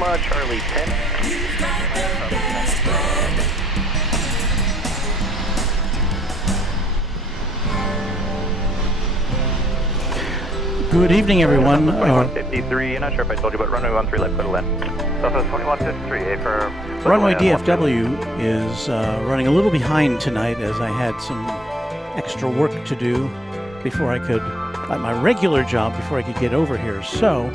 Lima, Charlie 10. Good evening, everyone. 2153, I'm not sure if I told you, but runway 13 left, clear to land. Southwest 2153, for Runway DFW is running a little behind tonight as I had some extra work to do before I could, at my regular job, before I could get over here. So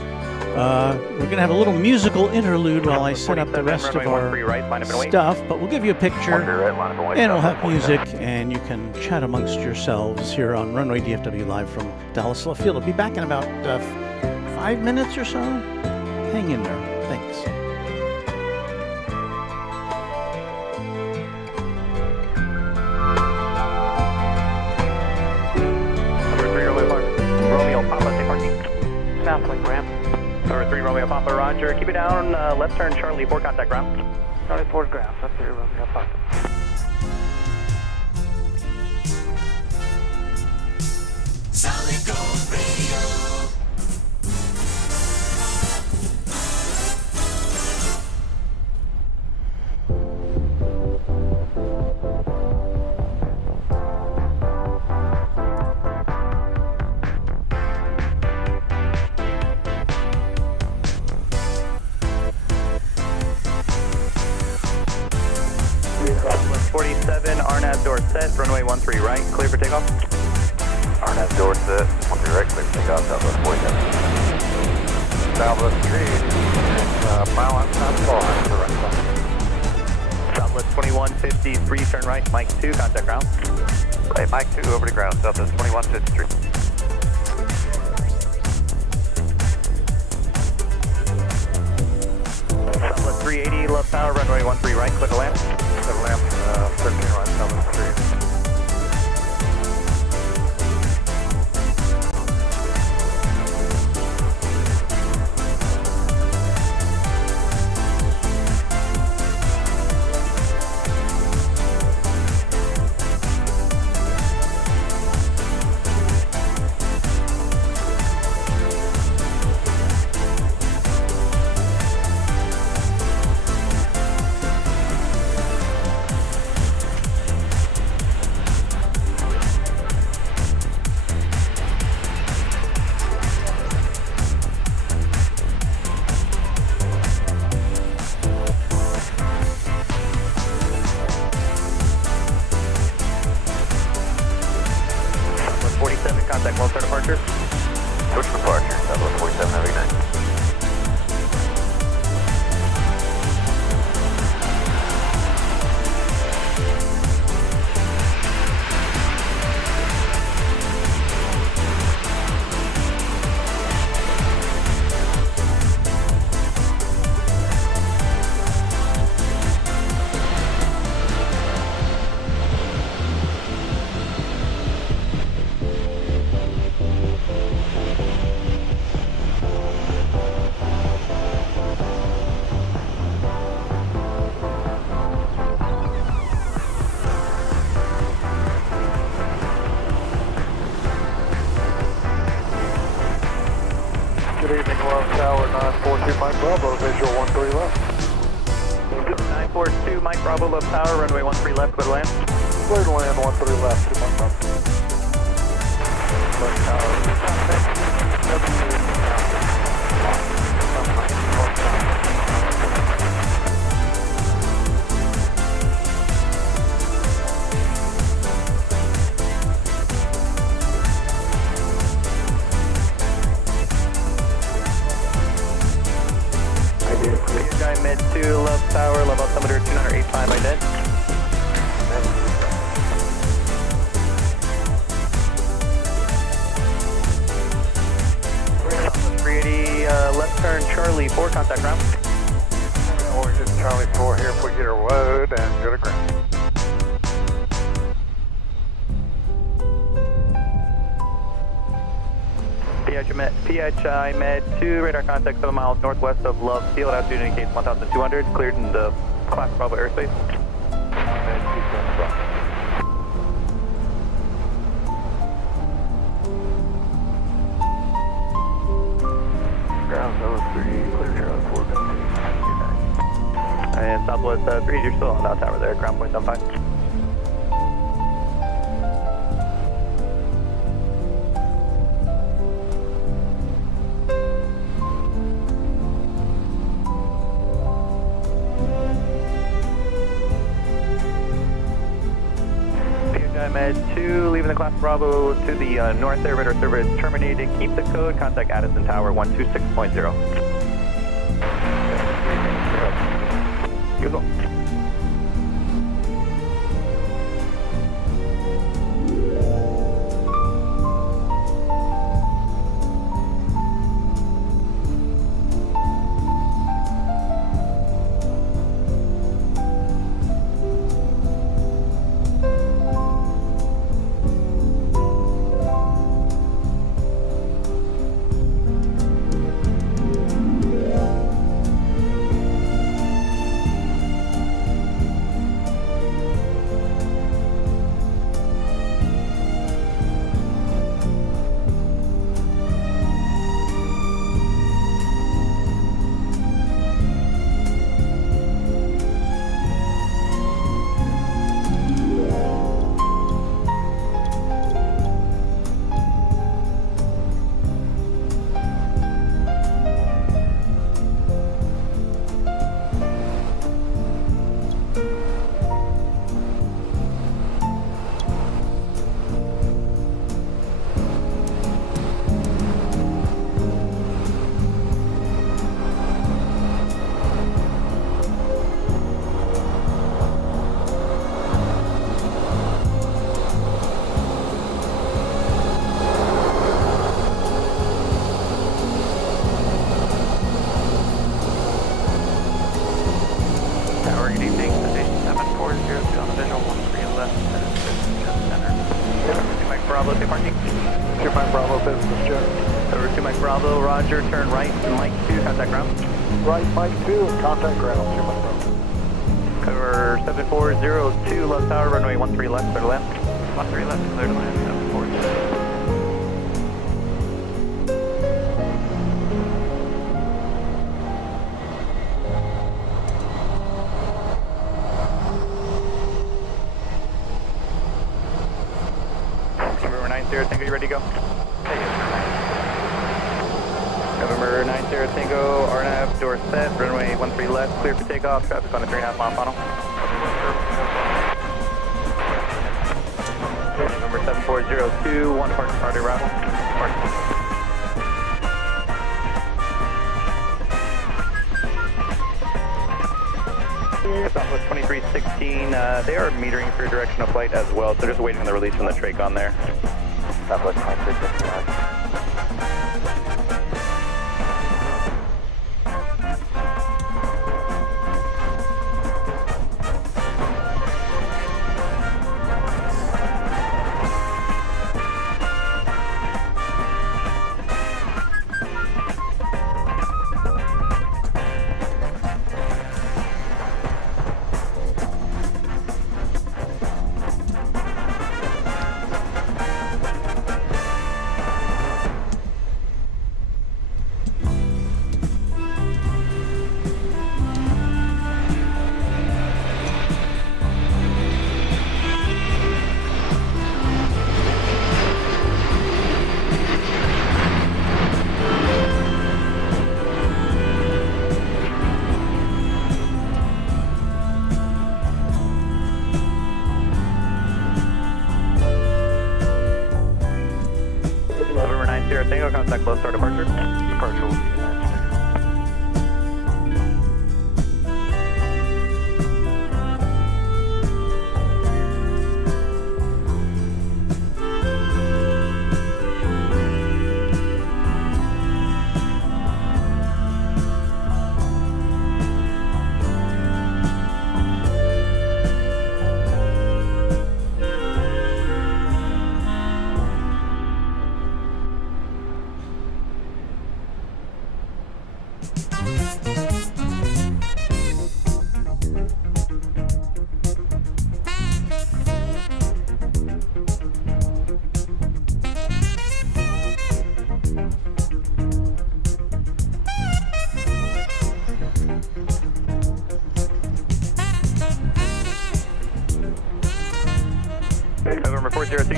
we're going to have a little musical interlude while I set up the rest of our stuff, but we'll give you a picture and we'll have music and you can chat amongst yourselves here on Runway DFW live from Dallas Love Field. I'll be back in about 5 minutes or so. Hang in there. Thanks. Romeo Papa, stay parking. Southlink ramp. Number 3 Romeo Papa, roger. Keep it down, left turn Charlie 4, contact ground. Charlie 4 ground, up there, Romeo Papa. Solid Gold Radio. Door set, runway 13 right, clear for takeoff. RNAV door set, 13 right, clear for takeoff, Southwest 47. Southwest 380, mile outside the line for right side. Southwest 2153, turn right, Mike 2, contact ground. Right, Mike 2, over to ground, Southwest 2153. Southwest 380, left power, runway 13 right, clear to land. Clear to land, 13 right, Southwest 380. Contact well, start departure. Switch departure, Southwest 47, have a good night. Good evening, Love Tower 942, Mike Bravo, visual 13 left. 942, Mike Bravo, left power, runway 13 left, clear to land. Clear to land, 13 left, 2 Mike Bravo. Left tower, Guy mid 2, left tower, level altimeter 285 by dead. Southwest 380, left turn Charlie 4, contact ground. We're just Charlie 4 here if we get our load and go to ground. PHI Med 2, radar contact 7 miles northwest of Love Field, altitude indicates 1,200, cleared in the Class Bravo airspace. Ground 03, clear Charlie 4, Southwest 3, you're still on that tower there, ground point 75. Med 2, leaving the class Bravo to the north there, radar service terminated. Keep the code, contact Addison Tower 126.0. You as well. Bravo, roger, turn right to Mike 2, contact ground. Right, Mike 2, and contact ground, Mike Bravo. Cover 7402, left tower, runway 13 left, clear to land. 13 left, clear to land, 740. November 90, Tango, you ready to go? November 90, Tango, RNAV, door set, runway 13 left, clear for takeoff, traffic on a 3.5 mile funnel. November 7402, 1 departure priority arrival. Southwest 2316, they are metering for your direction of flight as well, so just waiting on the release from the trach on there. Southwest 2316. Tango, contact close start departure. Departure will be announced.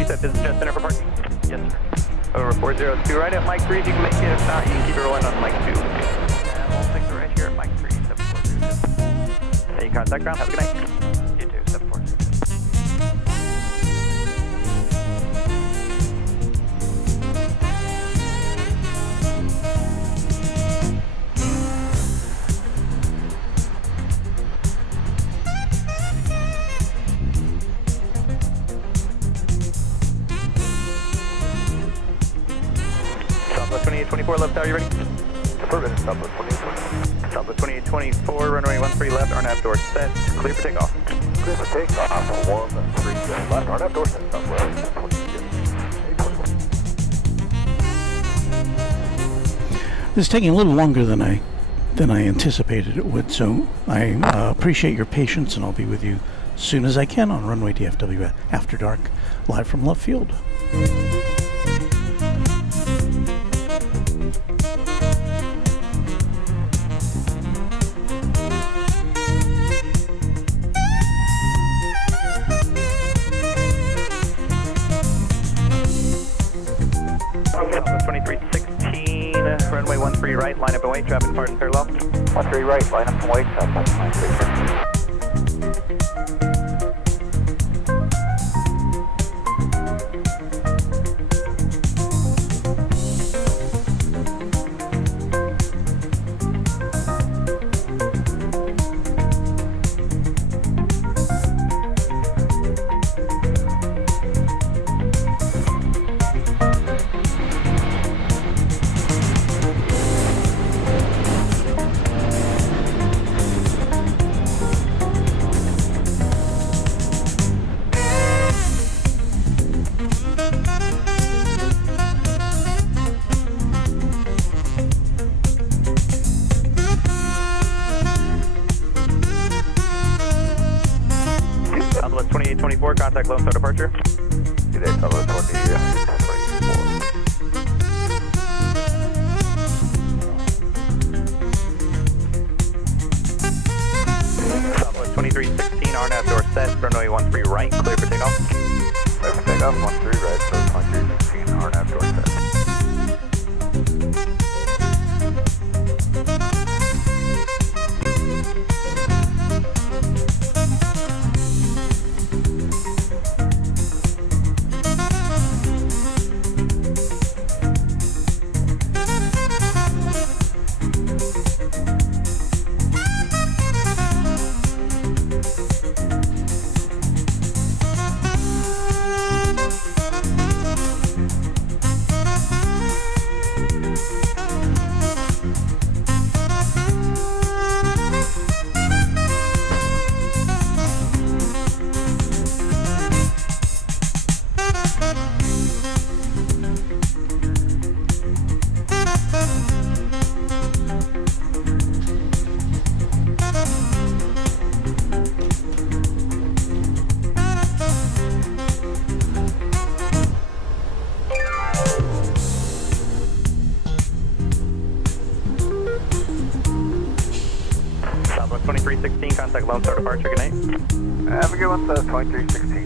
set business jet center for parking. Yes, sir. Over 402, right at Mike 3, you can make it. If not, you can keep it rolling on Mike 2. And we'll take the right here at Mike 3, 7406. And you contact ground, have a good night. You too, 7406. Southwest 2824, left tower, you ready? Affirmative, Southwest 2824. Southwest 2824, runway 13 left, RNAV door set, clear for takeoff. Clear for takeoff, 13 left, RNAV door set, Southwest 2824. This is taking a little longer than I anticipated it would, so I appreciate your patience, and I'll be with you as soon as I can on Runway DFW After Dark, live from Love Field. Southwest 2316, runway 13 right, line up and wait, traffic far and parallel. 13 right, line up and wait, Southwest 93. Southwest 2824, contact Lone Star departure. Good day, Southwest 2824. Southwest 2316, RNAV door set, runway 13 right, clear for takeoff. Clear for takeoff, 13 right, Southwest 2316, RNAV door set. Southwest 2316, contact Lone Star departure, good night. Have a good one, 2316.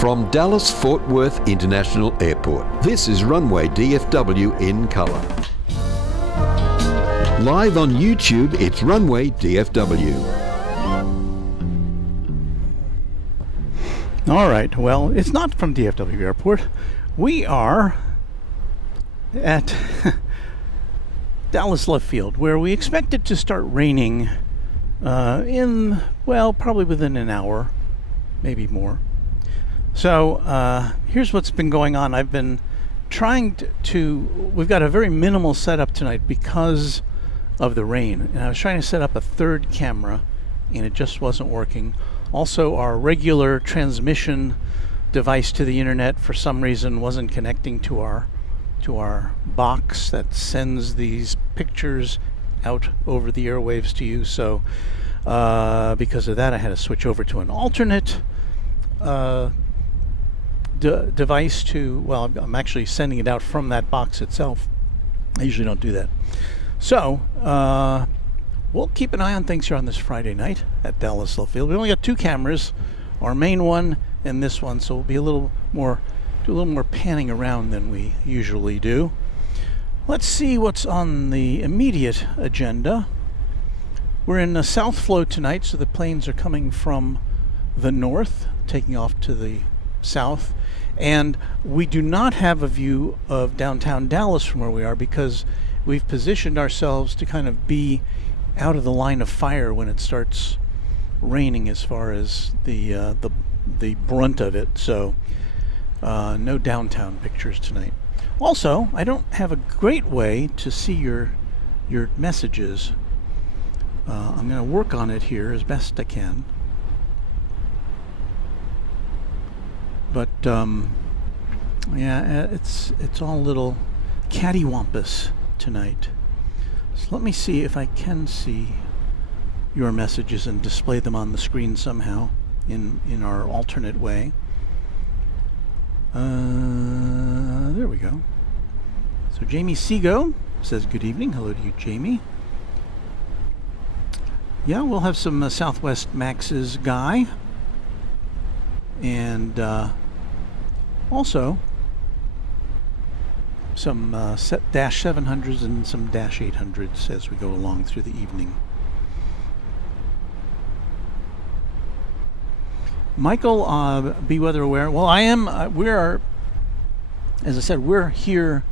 From Dallas-Fort Worth International Airport, this is Runway DFW in color. Live on YouTube, it's Runway DFW. All right, well, it's not from DFW Airport. We are at Dallas Love Field, where we expect it to start raining probably within an hour, maybe more. So here's what's been going on. I've been trying we've got a very minimal setup tonight because of the rain. And I was trying to set up a third camera, and it just wasn't working. Also, our regular transmission device to the internet, for some reason, wasn't connecting to our box that sends these pictures out over the airwaves to you. So because of that, I had to switch over to an alternate device I'm actually sending it out from that box itself. I usually don't do that. So we'll keep an eye on things here on this Friday night at Dallas Love Field. We only got 2 cameras, our main one and this one, so we'll be do a little more panning around than we usually do. Let's see what's on the immediate agenda. We're in the south flow tonight, so the planes are coming from the north, taking off to the south, and we do not have a view of downtown Dallas from where we are because we've positioned ourselves to kind of be out of the line of fire when it starts raining, as far as the brunt of it. So no downtown pictures tonight. Also, I don't have a great way to see your messages. I'm going to work on it here as best I can. But yeah, it's all a little cattywampus tonight. So let me see if I can see your messages and display them on the screen somehow in our alternate way. There we go. So Jamie Seago says good evening. Hello to you, Jamie. Yeah, we'll have some Southwest Max's Guy, and also some Dash 700s and some Dash 800s as we go along through the evening. Michael, be weather aware. Well, I am. As I said, we're here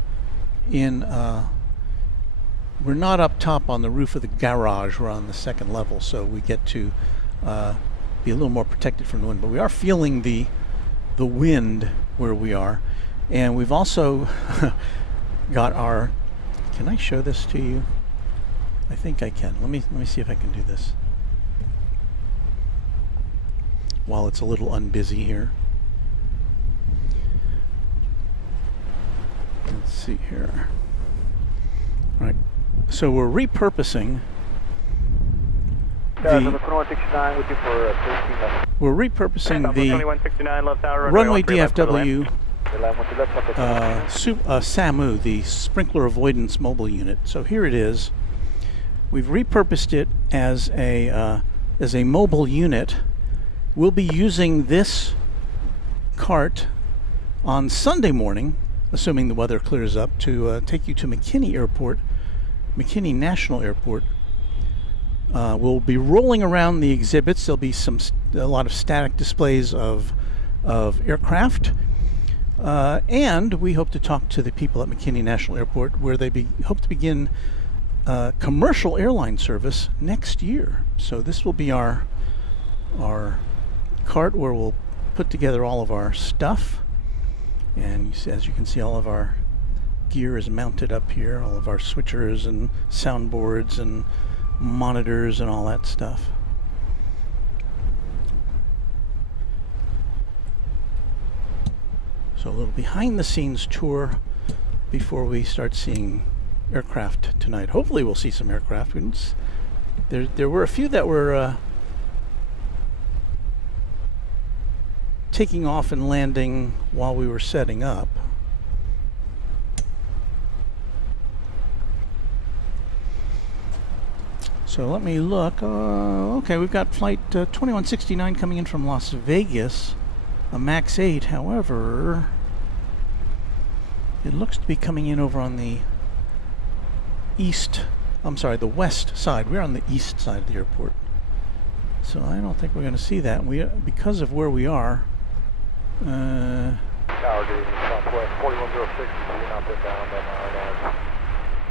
in. We're not up top on the roof of the garage. We're on the second level, so we get to be a little more protected from the wind. But we are feeling the wind where we are, and we've also got our. Can I show this to you? I think I can. Let me see if I can do this while it's a little unbusy here. Let's see here. All right. So we're repurposing the Runway DFW SAMU, the sprinkler avoidance mobile unit. So here it is. We've repurposed it as a mobile unit. We'll be using this cart on Sunday morning, assuming the weather clears up, to take you to McKinney Airport, McKinney National Airport. We'll be rolling around the exhibits. There'll be a lot of static displays of aircraft, and we hope to talk to the people at McKinney National Airport, where they hope to begin commercial airline service next year. So this will be our cart where we'll put together all of our stuff, and as you can see, all of our gear is mounted up here, all of our switchers and soundboards and monitors and all that stuff. So a little behind the scenes tour before we start seeing aircraft tonight. Hopefully we'll see some aircraft. There were a few that were taking off and landing while we were setting up. So let me look. Okay, we've got flight 2169 coming in from Las Vegas, a MAX 8. However, it looks to be coming in over on the the west side. We're on the east side of the airport. So I don't think we're going to see that. Because of where we are. Tower getting southwest 4106, you're not been down by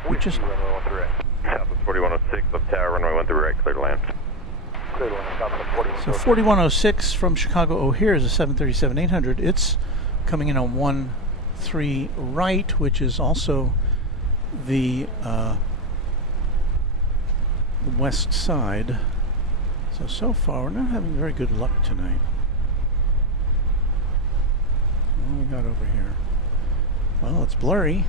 We just runway 13 right. Southwest 4106, left tower, runway 13 right, clear to land. Clear to land, Southwest 41. so 4106 from Chicago O'Hare is a 737-800. It's coming in on 13 right, which is also the west side. So far we're not having very good luck tonight. What do we got over here? Well, it's blurry.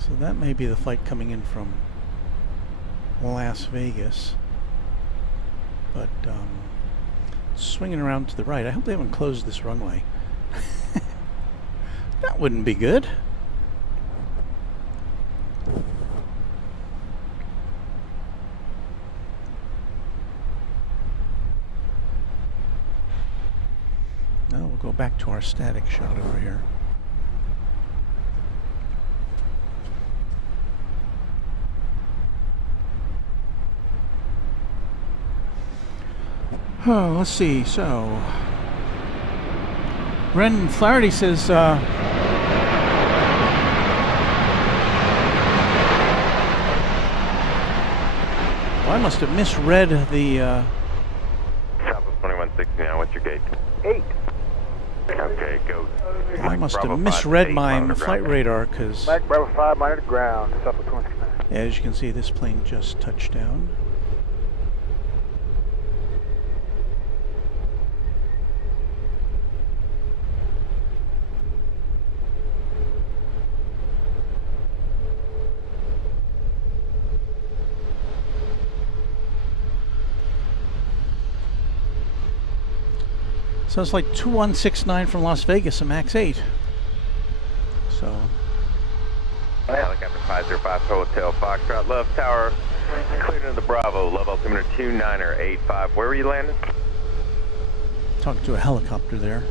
So that may be the flight coming in from Las Vegas. But swinging around to the right. I hope they haven't closed this runway. That wouldn't be good. Now we'll go back to our static shot over here. Oh, let's see. So, Ren Flaherty says, well, I must have misread the. Southwest 2160 now, what's your gate? 8. Okay, go. I must Bravo have 5, misread 8, my monitor flight ground. radar because, Mike Bravo 5, monitor ground, Southwest 169. as you can see, this plane just touched down. So it's like 2169 from Las Vegas, a max 8. So Helicopter 505 Hotel Foxtrot, Love Tower, cleared into the Bravo, Love altimeter 2985. Where were you landing? talking to a helicopter there.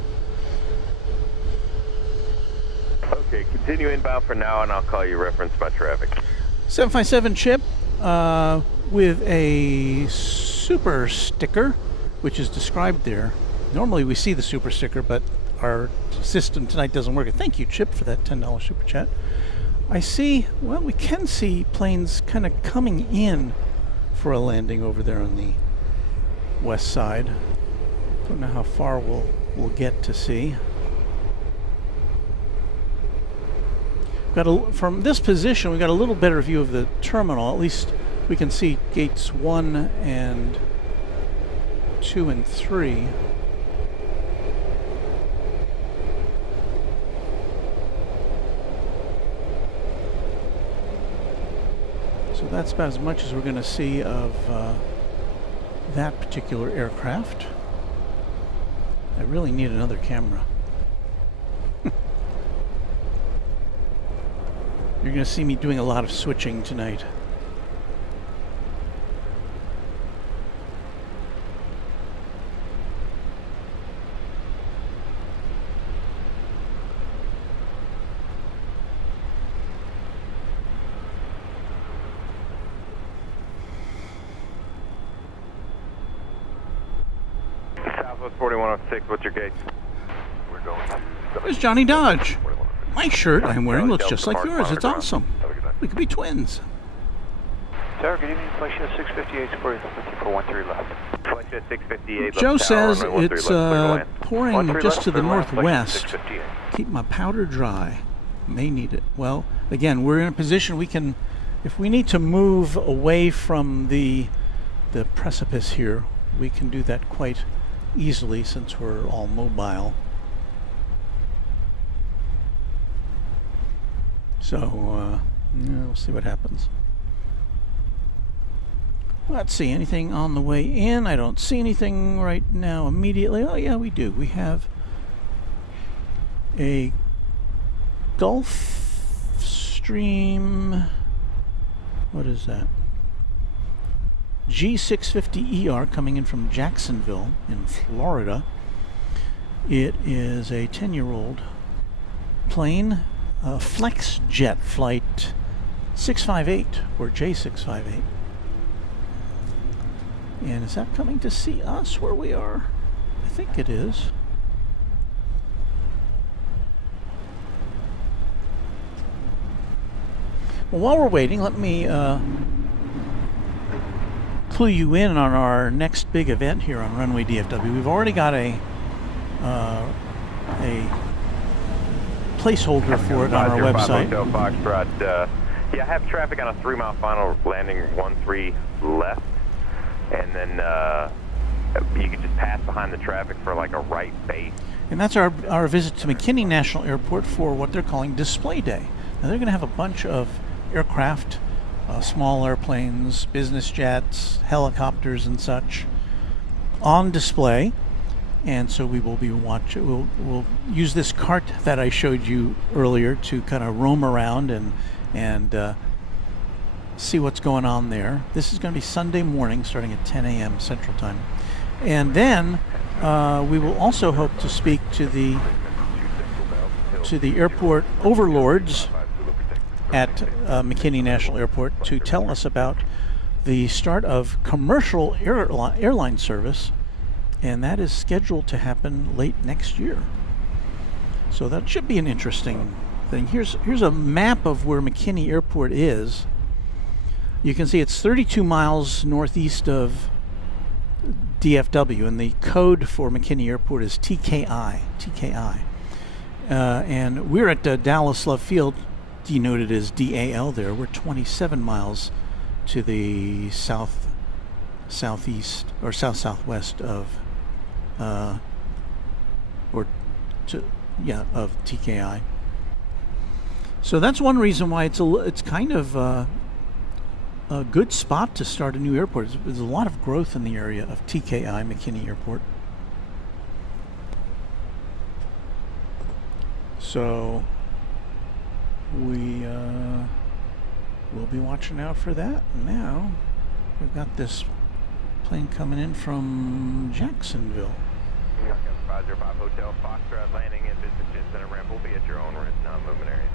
Okay, continue inbound for now, and I'll call you reference by traffic. 757 chip with a super sticker, which is described there. Normally we see the super sticker, but our system tonight doesn't work. Thank you, Chip, for that $10 super chat. I see, well, we can see planes kind of coming in for a landing over there on the west side. Don't know how far we'll get to see. From this position, we got a little better view of the terminal. At least we can see gates 1 and 2 and 3. So that's about as much as we're going to see of that particular aircraft. I really need another camera. You're going to see me doing a lot of switching tonight. Southwest 4106, what's your gate? We're going to Where's Johnny Dodge? 4106. My shirt I'm wearing looks Delta just like Mark, yours. It's monitor awesome. ground. Have a good night. We could be twins. Sir, good evening. Flight Shield 658 supporting for 13 left. Flight Jet 658, Joe left tower, says runway 13 it's left, clear to land. pouring 13 just left, to the clear to land. Flight Shield northwest. 658. Keep my powder dry. May need it. Well, again, we're in a position we can, if we need to move away from the precipice here, we can do that quite easily since we're all mobile. So, yeah, we'll see what happens. Let's see, anything on the way in? I don't see anything right now immediately. Oh yeah, we do. We have a Gulfstream, what is that? G650ER coming in from Jacksonville in Florida. It is a 10-year-old plane, FlexJet flight 658 or J658. And is that coming to see us where we are? I think it is. Well, while we're waiting, let me clue you in on our next big event here on Runway DFW. We've already got a placeholder for it on our website. Hotel Foxtrot. Yeah, I have traffic on a 3-mile final landing 13 left, and then you can just pass behind the traffic for like a right base. And that's our visit to McKinney National Airport for what they're calling Display Day. Now they're going to have a bunch of aircraft, small airplanes, business jets, helicopters and such on display. And so we will be watching, we'll use this cart that I showed you earlier to kind of roam around and see what's going on there. This is going to be Sunday morning starting at 10 a.m. Central Time. And then we will also hope to speak to the airport overlords at McKinney National Airport to tell us about the start of commercial airline service, and that is scheduled to happen late next year. So that should be an interesting thing. Here's a map of where McKinney Airport is. You can see it's 32 miles northeast of DFW, and the code for McKinney Airport is TKI. And we're at Dallas Love Field, denoted as DAL there. We're 27 miles to the southeast or southwest of of TKI. So that's one reason why it's kind of a good spot to start a new airport. There's a lot of growth in the area of TKI, McKinney Airport. So we will be watching out for that. Now we've got this plane coming in from Jacksonville. 505 Hotel Foxtrot landing in Business Jet Center ramp will be at your own risk, non-movement area.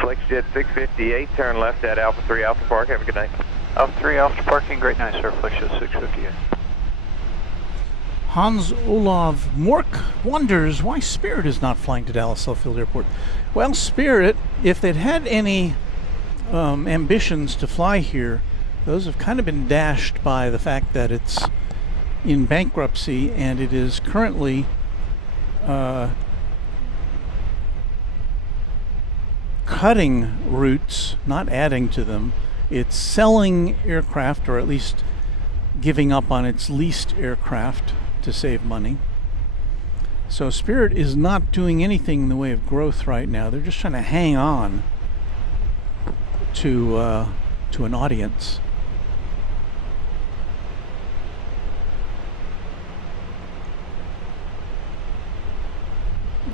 FlexJet 658, turn left at Alpha 3 Alpha Park. Have a good night. Alpha 3 Alpha Parking, great night, sir. FlexJet 658. Hans Olav Mork wonders why Spirit is not flying to Dallas Love Field Airport. Well, Spirit, if they'd had any ambitions to fly here, those have kind of been dashed by the fact that it's in bankruptcy and it is currently cutting routes, not adding to them. It's selling aircraft, or at least giving up on its leased aircraft to save money. So Spirit is not doing anything in the way of growth right now. They're just trying to hang on to an audience.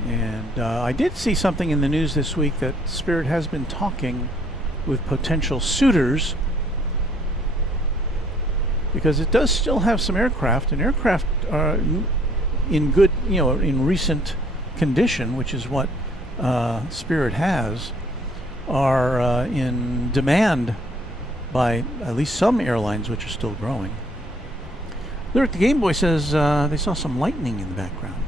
And I did see something in the news this week that Spirit has been talking with potential suitors, because it does still have some aircraft, and aircraft are in good, in recent condition, which is what Spirit has, are in demand by at least some airlines, which are still growing. Lyric the Game Boy says they saw some lightning in the background.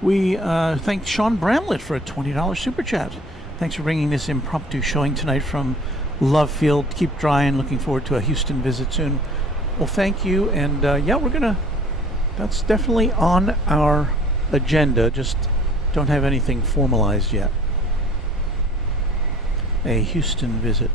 We thank Sean Bramlett for a $20 super chat. Thanks for bringing this impromptu showing tonight from Love Field. Keep drying. Looking forward to a Houston visit soon. Well, thank you. And yeah, that's definitely on our agenda. Just don't have anything formalized yet. A Houston visit.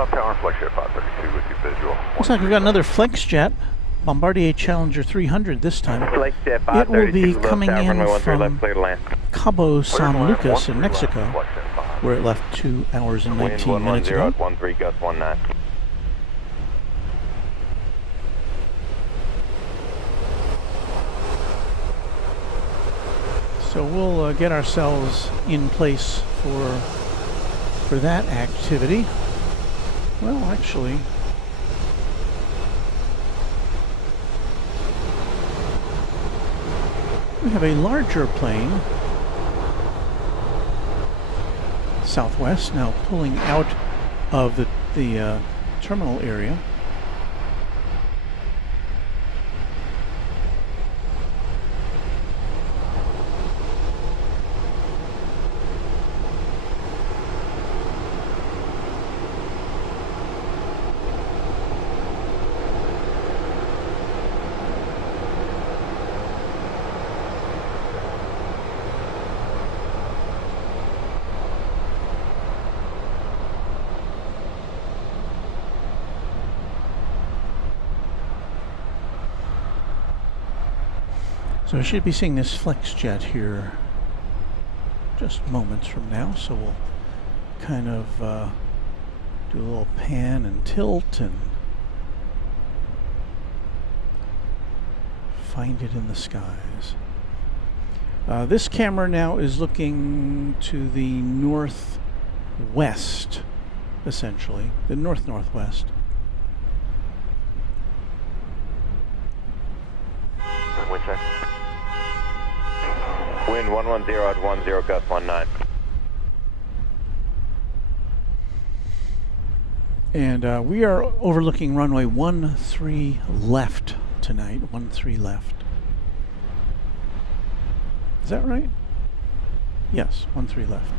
left tower, flex jet 532 with you visual. Looks like we've got another flex jet, Bombardier Challenger 300 this time. Flex jet It will be 532, coming left tower, in runway 13 from left, clear to land. Cabo San Lucas in 13 left, Mexico, flex jet 5. where it left 2 hours and Wind 19 minutes 110 ago. at 13, gust 19. So we'll get ourselves in place for that activity. Well, actually, we have a larger plane, Southwest, now pulling out of the terminal area. So we should be seeing this flex jet here just moments from now, so we'll kind of do a little pan and tilt and find it in the skies. This camera now is looking to the northwest, essentially, the northwest. Wind check. Wind 110 at 10, gust 19. And we are overlooking runway 13 left tonight. 13 left. Is that right? Yes, 13 left.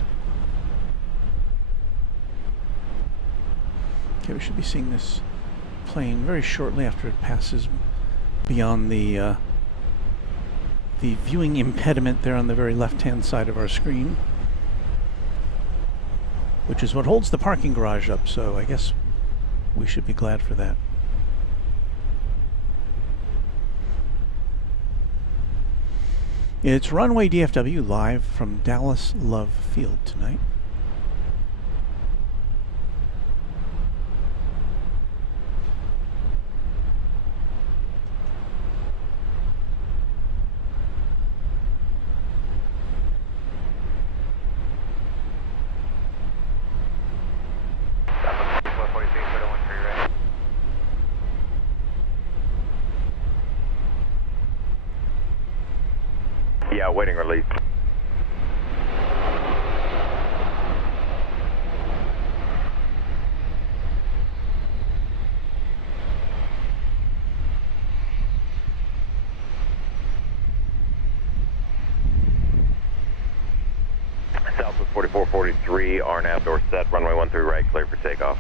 Okay, we should be seeing this plane very shortly after it passes beyond the viewing impediment there on the very left-hand side of our screen, which is what holds the parking garage up, so I guess we should be glad for that. It's Runway DFW live from Dallas Love Field tonight. Yeah, waiting release. Southwest 4443, RNAV door set, runway 13 right, clear for takeoff.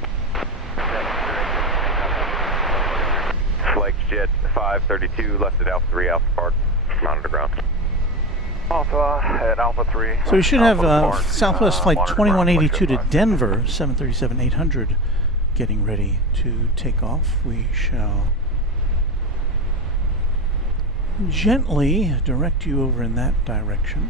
Flex jet 532, left at Alpha 3, Alpha Park, monitor ground. Alpha at Alpha 3. So we should have Alpha Park, Southwest Flight monitor ground, 2182 to flex jet Denver, 737-800, getting ready to take off. We shall gently direct you over in that direction.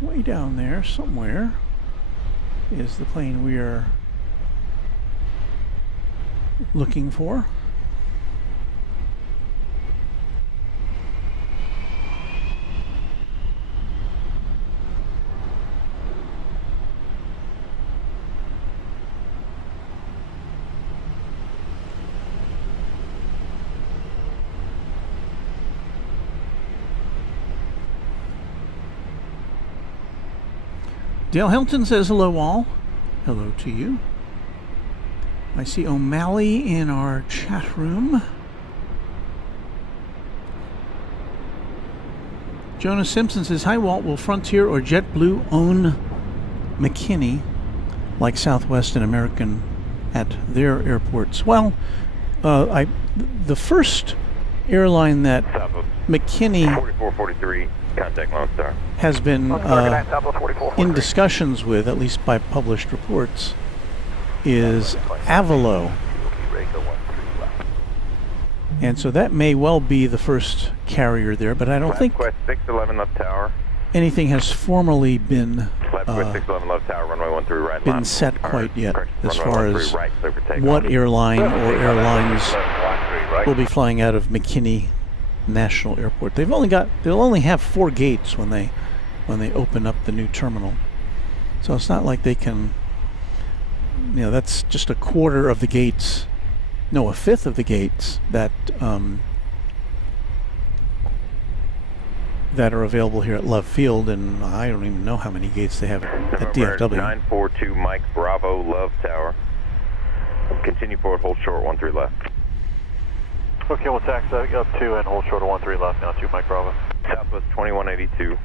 Way down there somewhere is the plane we are looking for. Dale Hilton says hello all. Hello to you. I see O'Malley in our chat room. Jonas Simpson says, hi Walt, will Frontier or JetBlue own McKinney like Southwest and American at their airports? Well, the first airline that Southwest McKinney 4443, contact Lone Star. has been Target 9, Southwest 44. in discussions with, at least by published reports, is Avalo. And so that may well be the first carrier there, but I don't think Quest 611 left tower. anything has formally been Quest 611 left tower, runway 13 right. been line. set quite yet as Runway far 13 as right, clear for takeoff. what airline or airlines 13 right. will be flying out of McKinney National Airport. They'll only have 4 gates when they open up the new terminal. So it's not like they can, that's just a quarter of the gates, no, a fifth of the gates that that are available here at Love Field, and I don't even know how many gates they have at DFW. 942 Mike Bravo Love Tower. Continue forward, hold short 13 left. Okay, we'll taxi up 2 and hold short of 13 left now, 2 Mike Bravo. Southwest 2182.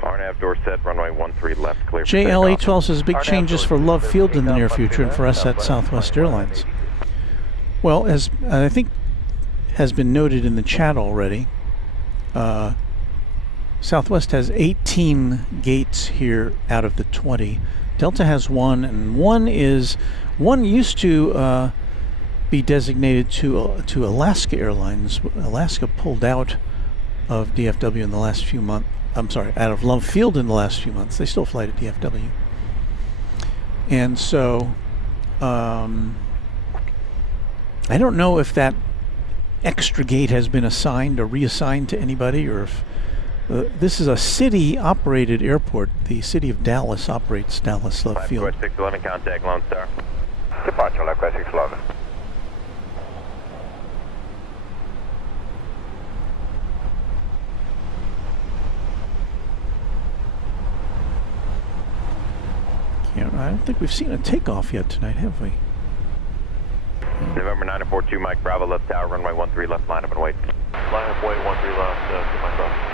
RNAV door set, runway 13 left, clear for JLA takeoff. 12 says big changes for Love Field in the near future and for us at Southwest Airlines. Well, as I think has been noted in the chat already, Southwest has 18 gates here out of the 20. Delta has 1, and one used to be designated to Alaska Airlines. Alaska pulled out of DFW in the last few months. I'm sorry, out of Love Field in the last few months. They still fly to DFW. And so, I don't know if that extra gate has been assigned or reassigned to anybody, or if this is a city-operated airport. The city of Dallas operates Dallas Love Field. Quest 611, contact Lone Star. Departure, left, Quest 611. I don't think we've seen a takeoff yet tonight, have we? November 942 Mike Bravo left tower, runway 13 left, line up and wait. Line up, wait, 13 left, 2 Mike Bravo.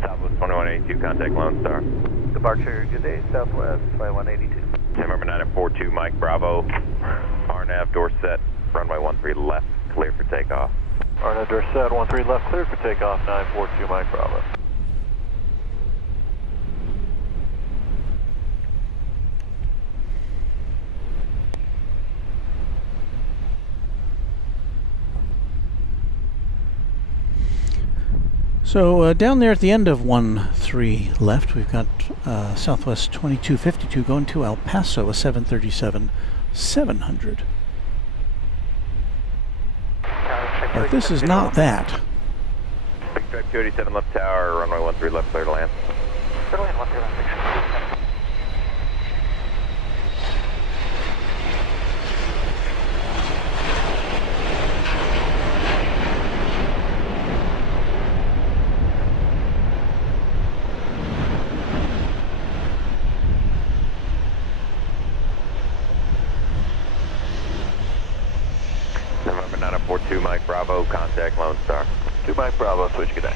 Southwest 2182, contact Lone Star. Departure, good day, Southwest 2182. November 942 Mike Bravo, RNAV door set, runway 13 left, clear for takeoff. RNAV door set, 13 left, clear for takeoff, 942 Mike Bravo. So down there at the end of 13 left, we've got Southwest 2252 going to El Paso, a 737-700. But this is not that. Big Stripe 287 left tower, runway 13 left, clear to land. Clear to land, 13 left, 6. November 942 Mike Bravo, contact Lone Star. 2 Mike Bravo, switch, good day.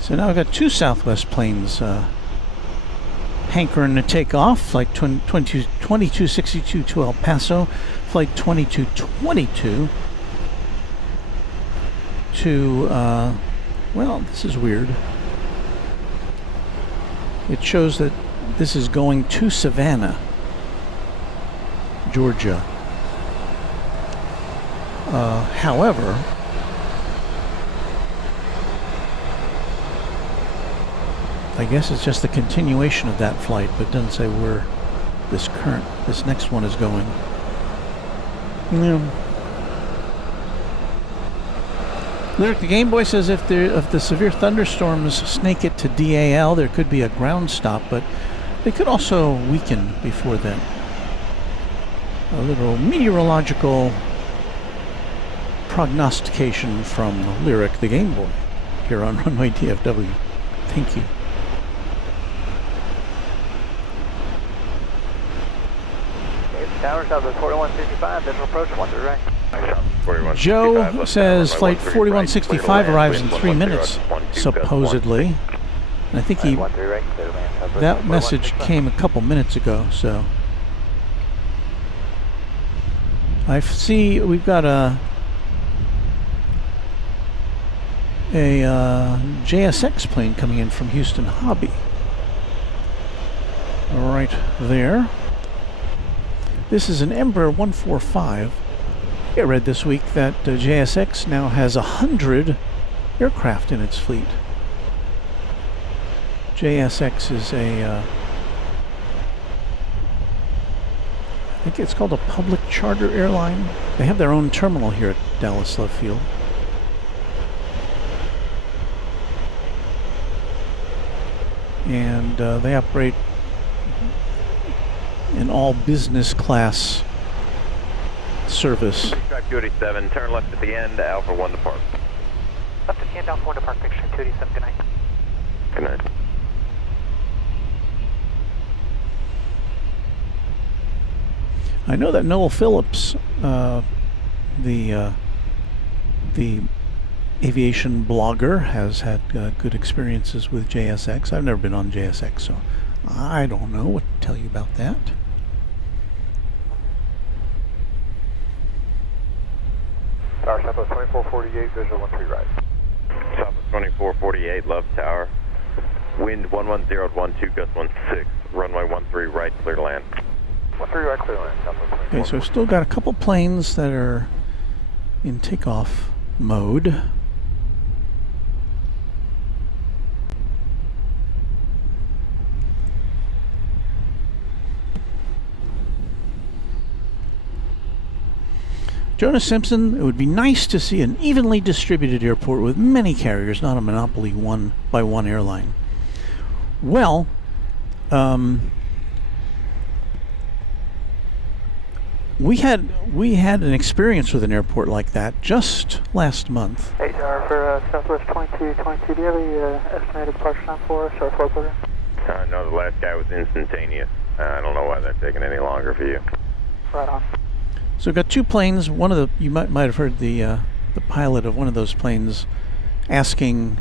So now I've got 2 Southwest planes hankering to take off. Flight 2262 to El Paso, Flight 2222 to, well, this is weird. It shows that this is going to Savannah, Georgia. However, I guess it's just the continuation of that flight, but it doesn't say where this next one is going. Yeah. Lyric the Game Boy says if the severe thunderstorms snake it to DAL, there could be a ground stop, but they could also weaken before then. a little meteorological prognostication from Lyric the Game Boy here on Runway DFW. Thank you. Tower southwest 4165, visual approach 13 right. Joe says flight 4165 arrives in 3 minutes, supposedly. And I think that message came a couple minutes ago, so. I see we've got a JSX plane coming in from Houston Hobby. Right there. This is an Embraer 145. I read this week that JSX now has 100 aircraft in its fleet. JSX is I think it's called a public charter airline. They have their own terminal here at Dallas Love Field. And they operate an all business class service. Track 287, turn left at the end, Alpha 1 depart. Left at the end, Alpha 1 depart, picture 287, good night. Good night. I know that Noel Phillips, the aviation blogger, has had good experiences with JSX. I've never been on JSX, so I don't know what to tell you about that. Tower southwest 2448, visual 13 right. Southwest 2448, Love Tower. Wind 110 at 12, gust 16. Runway 13 right, clear to land. 13 right, clear to land. Southwest 2448. Okay, so we've still got a couple planes that are in takeoff mode. Jonas Simpson, it would be nice to see an evenly distributed airport with many carriers, not a monopoly one by one airline. Well, we had an experience with an airport like that just last month. Hey, Tower, for Southwest 2222, do you have the estimated departure time for us, or flow program? No, the last guy was instantaneous. I don't know why that's taking any longer for you. Right on. So we've got two planes. One of the, you might have heard the pilot of one of those planes asking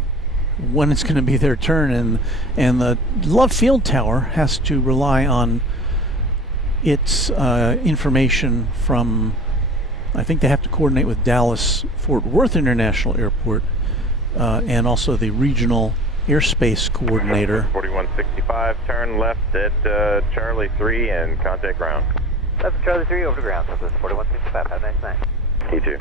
when it's going to be their turn, and the Love Field Tower has to rely on its information from, I think they have to coordinate with Dallas Fort Worth International Airport and also the regional airspace coordinator. 4165, turn left at Charlie 3 and contact ground. Left at Charlie 3 over to ground, Southwest 4165, have a nice night. You too.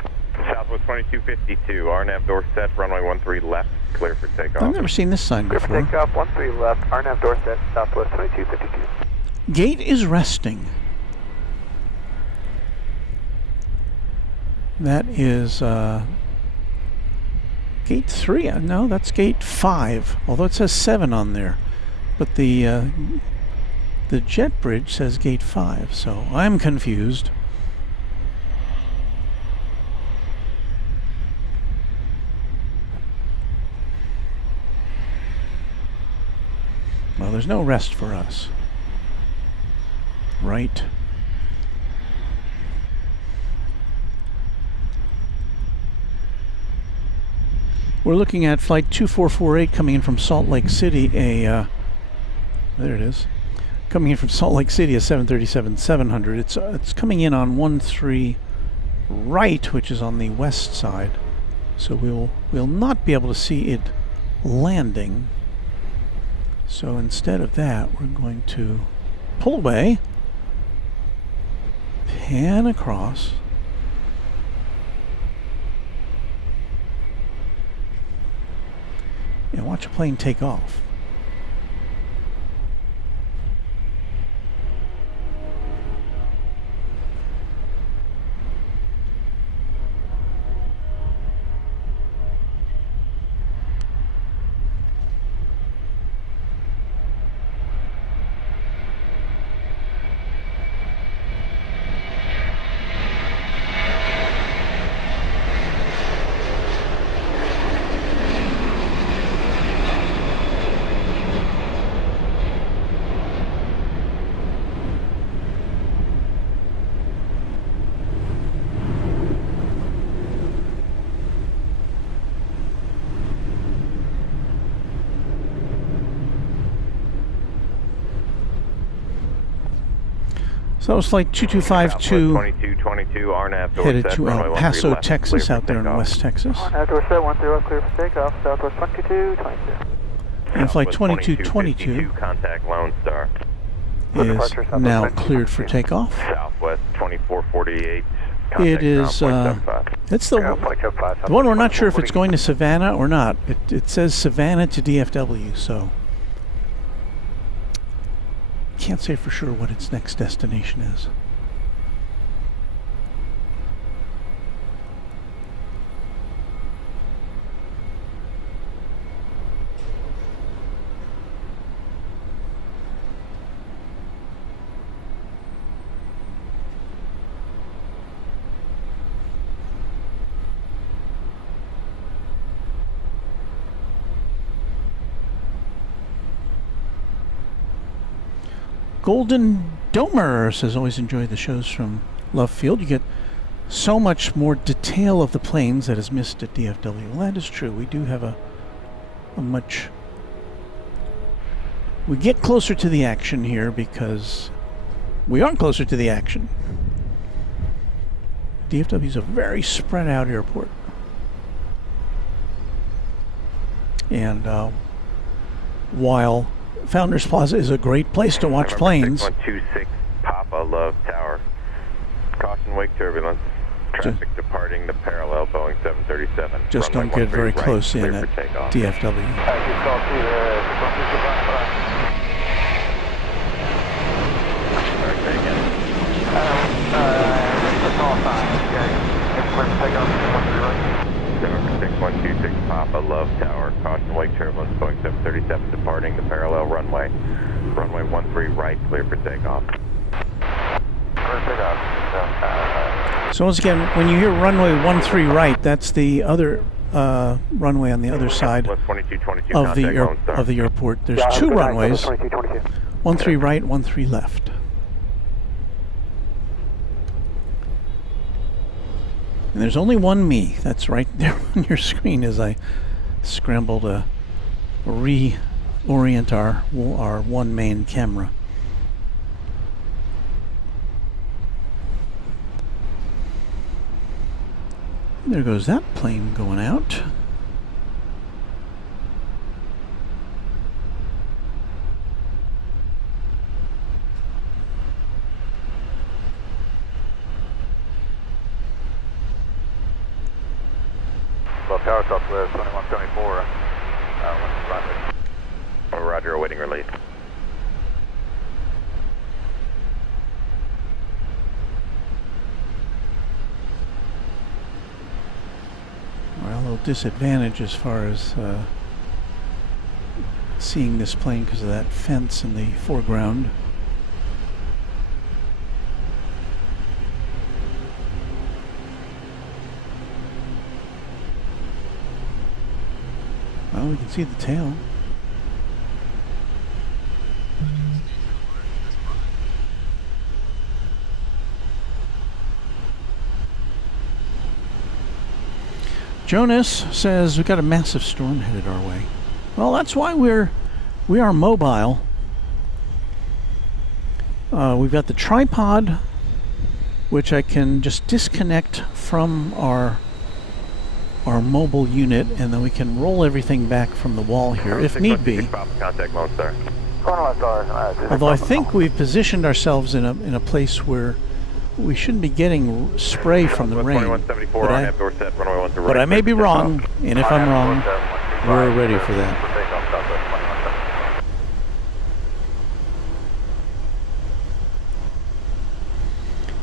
Southwest 2252, RNAV door set, runway 13 left, clear for takeoff. I've never seen this sign Clear for before. takeoff, 13 left, RNAV door set, Southwest 2252. Gate is resting. That is gate 3. No, that's gate 5. Although it says 7 on there, but the jet bridge says gate 5. So I'm confused. Well, there's no rest for us. Right. We're looking at flight 2448 coming in from Salt Lake City, there it is. Coming in from Salt Lake City, a 737-700. It's coming in on 13 right, which is on the west side. So we'll not be able to see it landing. So instead of that, we're going to pull away, pan across, and watch a plane take off. So that was flight 2252 2222, RNAV door headed set, to runway El 13 Paso, left, Texas, clear out for there in takeoff. West Texas. Outdoor set 10, clear for takeoff, Southwest 2222. And flight Southwest 2222 contact Lone Star. is now cleared for takeoff. Southwest 2448. It is, it's the one we're not sure if it's going to Savannah or not. It says Savannah to DFW, so can't say for sure what its next destination is. Golden Domer says, always enjoy the shows from Love Field. You get so much more detail of the planes that is missed at DFW. Well, that is true. We do have a much... We get closer to the action here because we are closer to the action. DFW is a very spread out airport. And while Founders Plaza is a great place to watch planes. 6126 Papa Love Tower. Caution wake turbulence. Traffic departing the parallel Boeing 737. Just don't get very close in at DFW. Denver 6126 Papa Love Tower. Caution wake turbulence. Boeing 737 departing the parallel runway. Runway 13 right, clear for takeoff. So once again, when you hear runway 13 right, that's the other runway on the other side of the airport. There's two runways, 13 right, 13 left. And there's only one me. That's right there on your screen as I scramble to reorient our one main camera. There goes that plane going out. Tower Southwest 2174. Roger, awaiting release. Well, a little disadvantage as far as seeing this plane because of that fence in the foreground. Well, we can see the tail. Jonas says we've got a massive storm headed our way. Well, that's why we are mobile. We've got the tripod, which I can just disconnect from our mobile unit, and then we can roll everything back from the wall here if need be. Contact Lone Star. Although I think we've positioned ourselves in a place where we shouldn't be getting spray from the rain. But I may be wrong, and if I'm wrong, we're ready for that.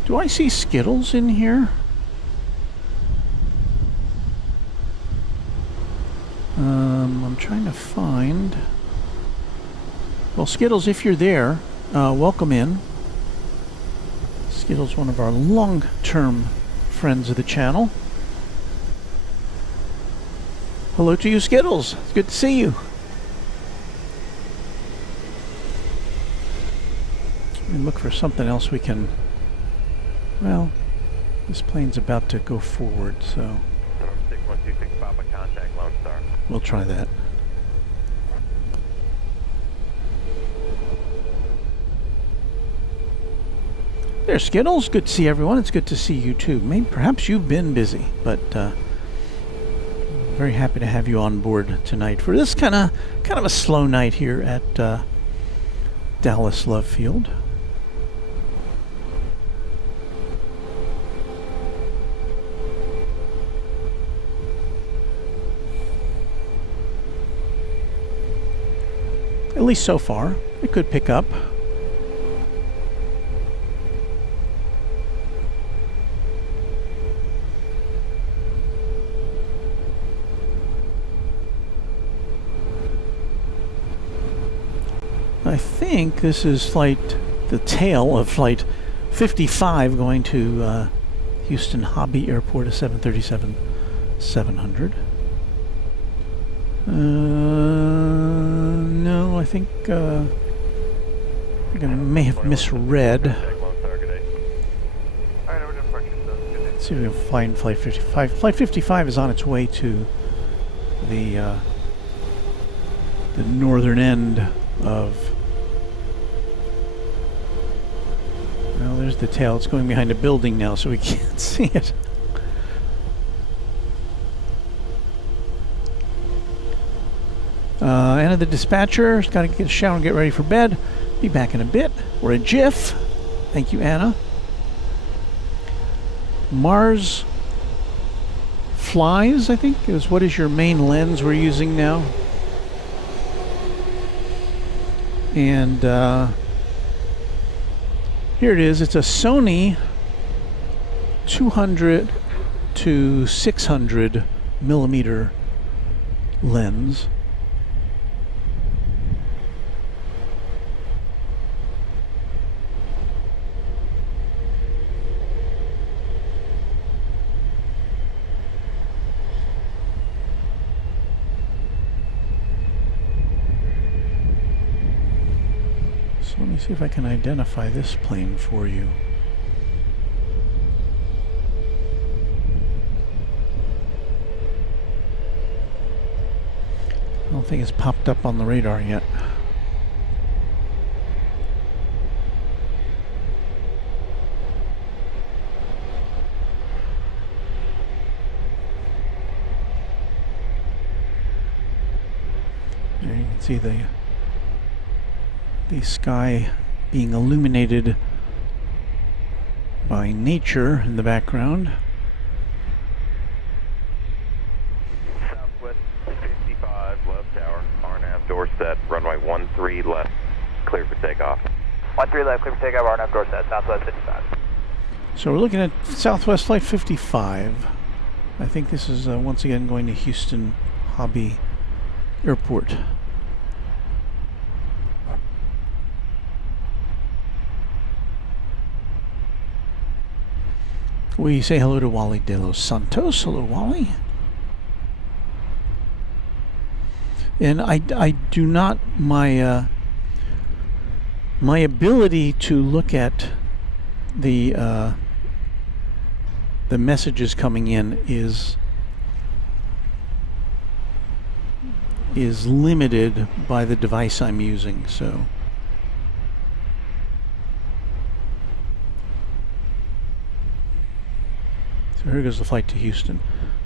Do I see Skittles in here? I'm trying to find... Well, Skittles, if you're there, welcome in. Skittles, one of our long-term friends of the channel. Hello to you, Skittles. It's good to see you. And look for something else we can... Well, this plane's about to go forward, so... 6126 Papa, contact Lone Star. We'll try that. There's Skittles. Good to see everyone. It's good to see you too. Maybe perhaps you've been busy, but very happy to have you on board tonight for this kind of a slow night here at Dallas Love Field. At least so far. It could pick up. I think this is the tail of flight 55 going to Houston Hobby Airport, a 737-700. No, I think I may have misread. Let's see if we can find flight 55. Flight 55 is on its way to the northern end of. Well, there's the tail. It's going behind a building now, so we can't see it. Anna the dispatcher's got to get a shower and get ready for bed. Be back in a bit, or a jiff. Thank you, Anna. Mars Flies, I think, is what is your main lens we're using now. And here it is. It's a Sony 200 to 600 millimeter lens. Let me see if I can identify this plane for you. I don't think it's popped up on the radar yet. There you can see the sky being illuminated by nature in the background. Southwest 55, left tower, RNAV door set, runway 13 left, clear for takeoff. 13 left, clear for takeoff, RNAV door set, Southwest 55. So we're looking at Southwest Flight 55. I think this is once again going to Houston Hobby Airport. We say hello to Wally de los Santos. Hello, Wally. And I do not, my ability to look at the messages coming in is limited by the device I'm using, so. So here goes the flight to Houston.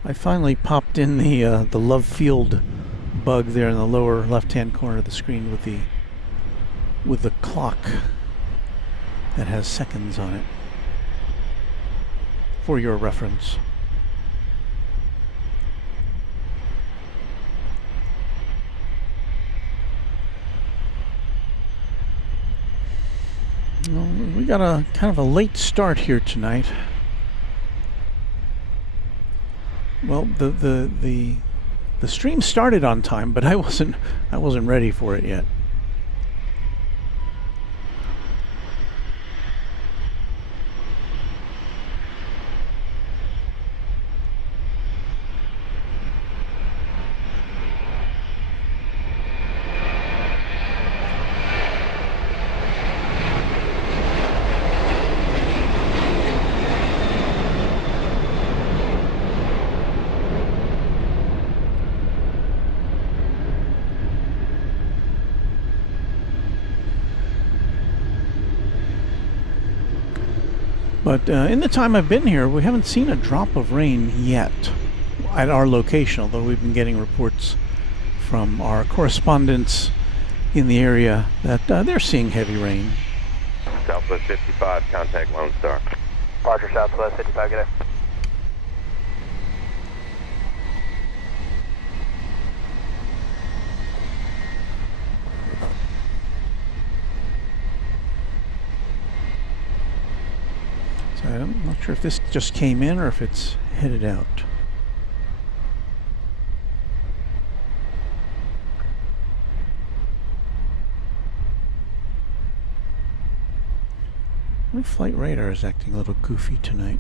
I finally popped in the Love Field bug there in the lower left-hand corner of the screen with the clock that has seconds on it for your reference. Well, we got a kind of a late start here tonight. Well, the stream started on time, but I wasn't ready for it yet. But in the time I've been here, we haven't seen a drop of rain yet at our location, although we've been getting reports from our correspondents in the area that they're seeing heavy rain. Southwest 55, contact Lone Star. Roger, Southwest 55, good day. So I'm not sure if this just came in or if it's headed out. My flight radar is acting a little goofy tonight.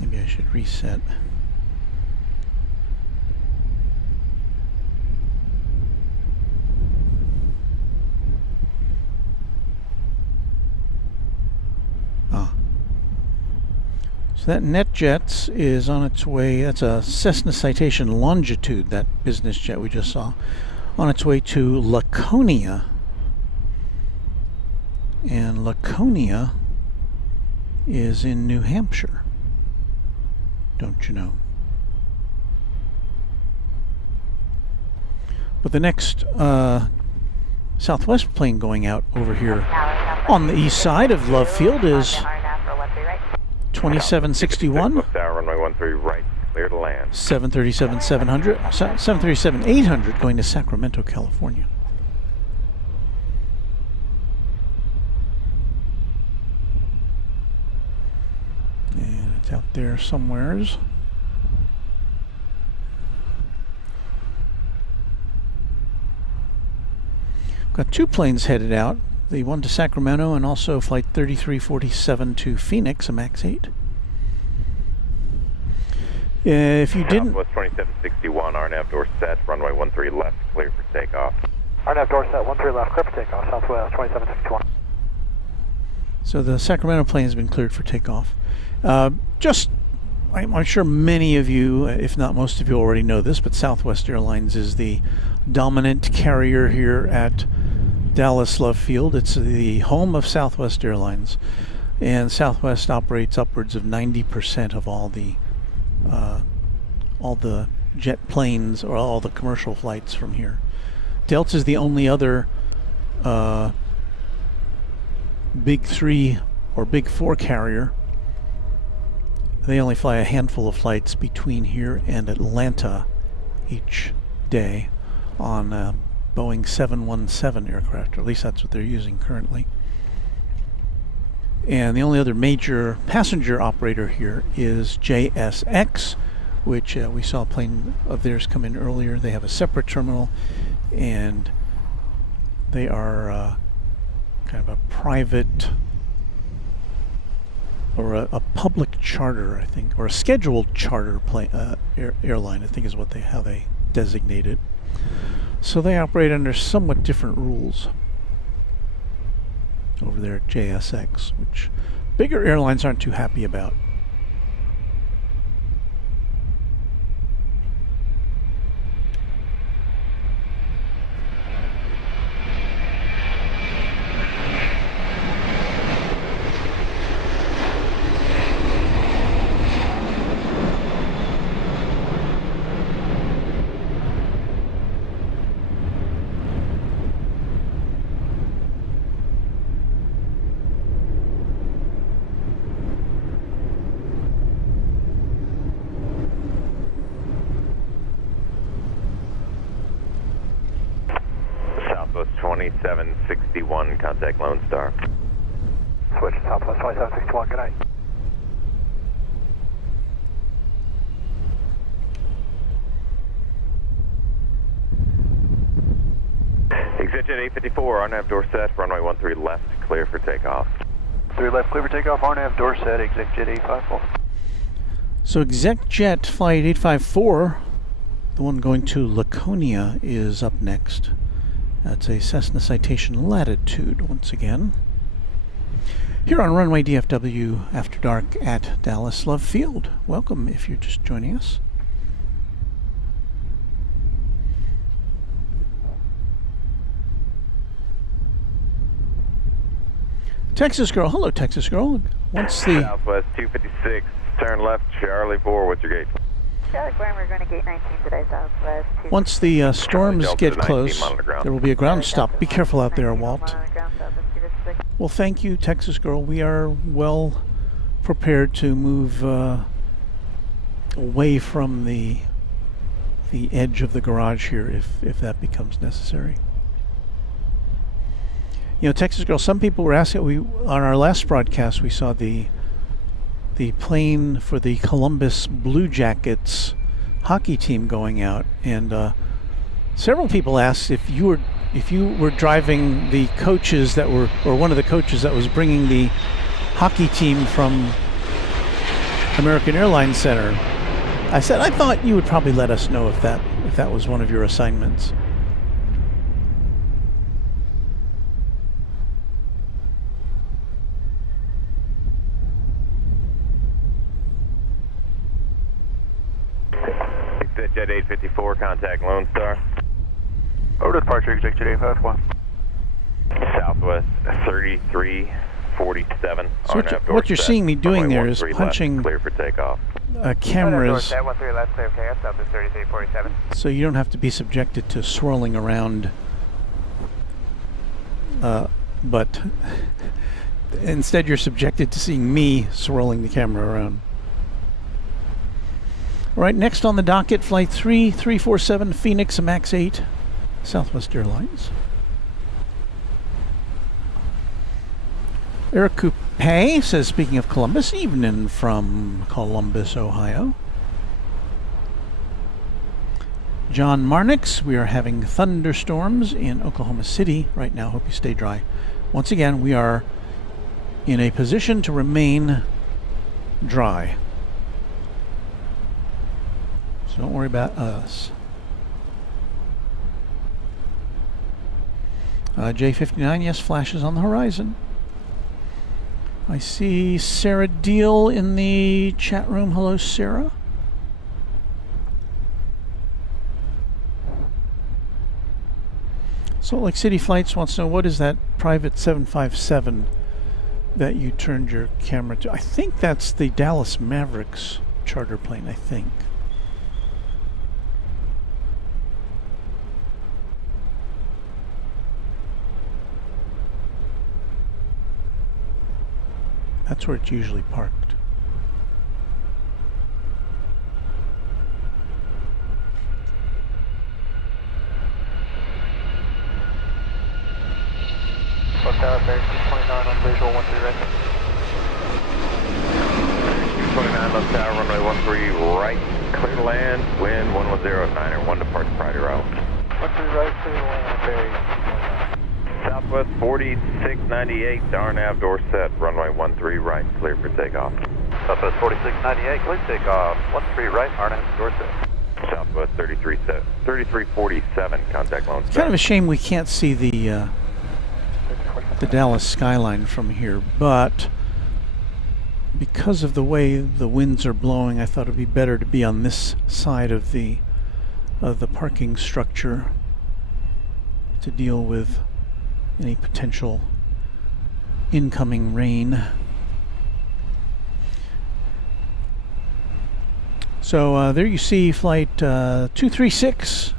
Maybe I should reset. So that NetJets is on its way. That's a Cessna Citation Longitude, that business jet we just saw, on its way to Laconia. And Laconia is in New Hampshire. Don't you know? But the next Southwest plane going out over here on the east side of Love Field is 2761. Runway 13 right, clear to land. 737-800 going to Sacramento, California. And it's out there somewheres. Got two planes headed out. The one to Sacramento and also flight 3347 to Phoenix, a MAX 8. If you didn't... Southwest 2761, RNAV door set, runway 13 left, clear for takeoff. RNAV door set, 13 left, clear for takeoff, Southwest 2761. So the Sacramento plane has been cleared for takeoff. I'm sure many of you, if not most of you, already know this, but Southwest Airlines is the dominant carrier here at Dallas Love Field. It's the home of Southwest Airlines, and Southwest operates upwards of 90% of all the jet planes or all the commercial flights from here. Delta is the only other big three or big four carrier. They only fly a handful of flights between here and Atlanta each day on Boeing 717 aircraft, or at least that's what they're using currently. And the only other major passenger operator here is JSX, which we saw a plane of theirs come in earlier. They have a separate terminal, and they are kind of a private or a public charter, I think, or a scheduled charter plane, airline, I think is what how they designate it. So they operate under somewhat different rules over there at JSX, which bigger airlines aren't too happy about. Southwest 2761, contact Lone Star. Switch to Southwest 2761, good night. Exit jet 854, RNAV door set, runway 13 left, clear for takeoff. 3 left, clear for takeoff, RNAV door set, exec jet 854. So exec jet flight 854, the one going to Laconia, is up next. That's a Cessna Citation Latitude once again. Here on Runway DFW After Dark at Dallas Love Field. Welcome if you're just joining us. Texas Girl. Hello, Texas Girl. Once the Southwest 256, turn left, Charlie 4, what's your gate? Charlie 4, we're going to gate 19 today, Southwest. once the storms Delta get 19, close, mile on the ground. there will be a ground stop. Be careful out there, Walt. Ground, Southwest 256. Well, thank you, Texas Girl. We are well prepared to move away from the edge of the garage here if that becomes necessary. You know, Texas Girl, some people were asking, on our last broadcast we saw the plane for the Columbus Blue Jackets hockey team going out, and several people asked if you were driving the coaches that were, or one of the coaches that was bringing the hockey team from American Airlines Center. I said I thought you would probably let us know if that was one of your assignments. Jet 854, contact Lone Star. Over to departure, executive 851. Southwest 3347. So what you're seeing me doing there is punching clear for takeoff. cameras, 13 left, clear for takeoff, Southwest 3347. so you don't have to be subjected to swirling around. But instead you're subjected to seeing me swirling the camera around. All right, next on the docket, flight 3347, Phoenix, MAX 8, Southwest Airlines. Eric Coupe says, speaking of Columbus, evening from Columbus, Ohio. John Marnix, we are having thunderstorms in Oklahoma City right now. Hope you stay dry. Once again, we are in a position to remain dry. So don't worry about us. J59, yes, flashes on the horizon. I see Sarah Deal in the chat room. Hello, Sarah. Salt Lake City Flights wants to know, what is that private 757 that you turned your camera to? I think that's the Dallas Mavericks charter plane, I think. That's where it's usually parked. Tower, bearing 229 on visual, 13 right. 229 left tower, runway 13 right, clear to land, wind 1109, 1 departure priority route. 13 right, clear to land, bearing 229. Southwest 4698, RNAV door set, runway 13 right, clear for takeoff. Southwest 4698, clear takeoff, 13 right, RNAV door set. Southwest 3347, contact Lone Star. Kind of a shame we can't see the Dallas skyline from here, but because of the way the winds are blowing, I thought it'd be better to be on this side of the parking structure to deal with any potential incoming rain. So there you see flight 236,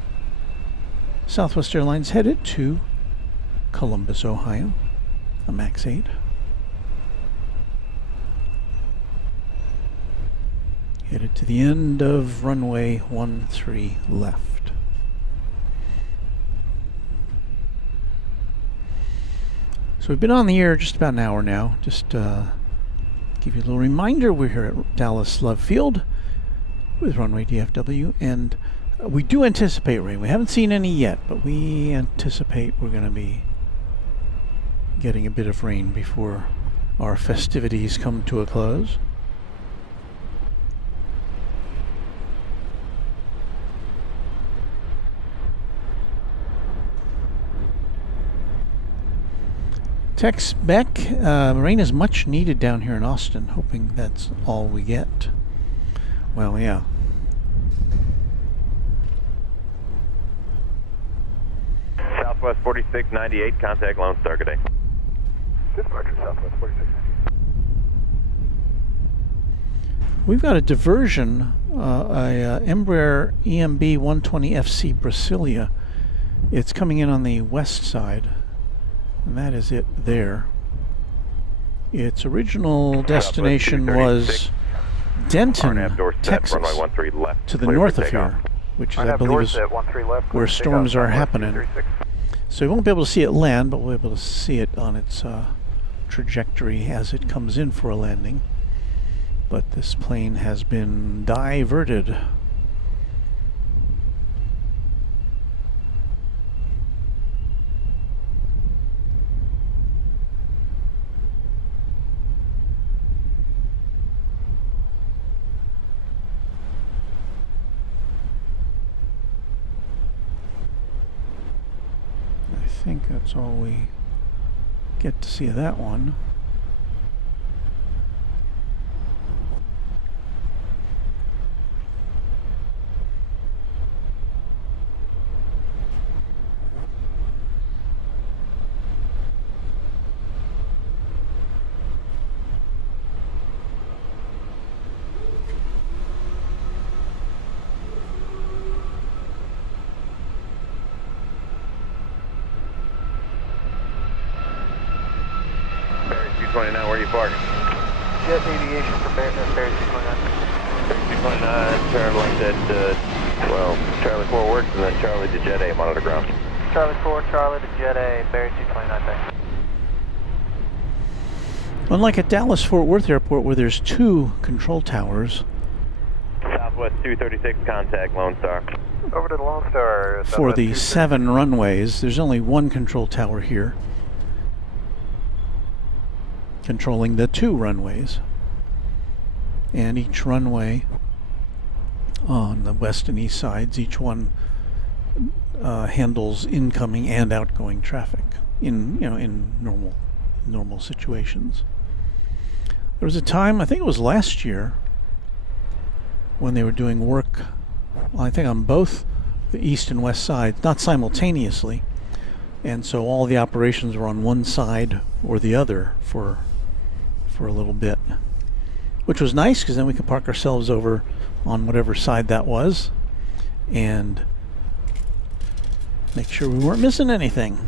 Southwest Airlines, headed to Columbus, Ohio, a MAX 8. Headed to the end of runway 13 left. So we've been on the air just about an hour now. Just give you a little reminder, we're here at Dallas Love Field with Runway DFW, and we do anticipate rain. We haven't seen any yet, but we anticipate we're going to be getting a bit of rain before our festivities come to a close. Tex Beck, rain is much needed down here in Austin, hoping that's all we get. Well, yeah. Southwest 4698, contact Lone Star, good day. Departure Southwest 4619. We've got a diversion, a Embraer EMB 120FC Brasilia. It's coming in on the west side, and that is it there. Its original destination was Denton, Texas, to the north of here, which is, I believe, is where storms are happening. So we won't be able to see it land, but we'll be able to see it on its trajectory as it comes in for a landing. But this plane has been diverted. I think that's all we get to see of that one. Where are you parking? Jet Aviation for Barry 229. Barry 229, Charlie at, well, Charlie 4 works, and then Charlie to Jet A, monitor ground. Charlie 4, Charlie to Jet A, Barry 229, thanks. Unlike at Dallas-Fort Worth Airport, where there's 2 control towers, Southwest 236, contact Lone Star. Over to the Lone Star. for the 7 runways, there's only 1 control tower here, controlling the 2 runways. And each runway on the west and east sides, each one handles incoming and outgoing traffic in normal situations. There was a time, I think it was last year, when they were doing work, I think on both the east and west sides, not simultaneously, and so all the operations were on one side or the other for a little bit, which was nice because then we could park ourselves over on whatever side that was and make sure we weren't missing anything.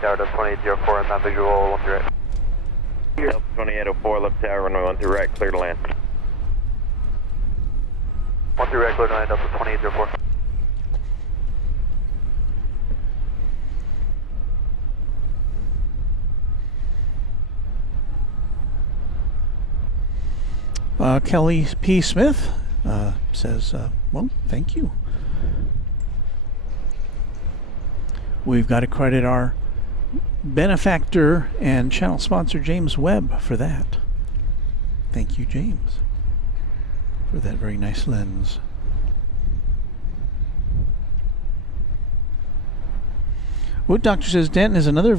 Tower 2804 and that visual 1 through right. Delta 2804, left tower, runway 1 through right, clear to land. 1 through right, clear to land, Delta 2804. Kelly P. Smith says, well, thank you. We've got to credit our benefactor and channel sponsor James Webb for that. Thank you, James, for that very nice lens. Wood Doctor says Denton is another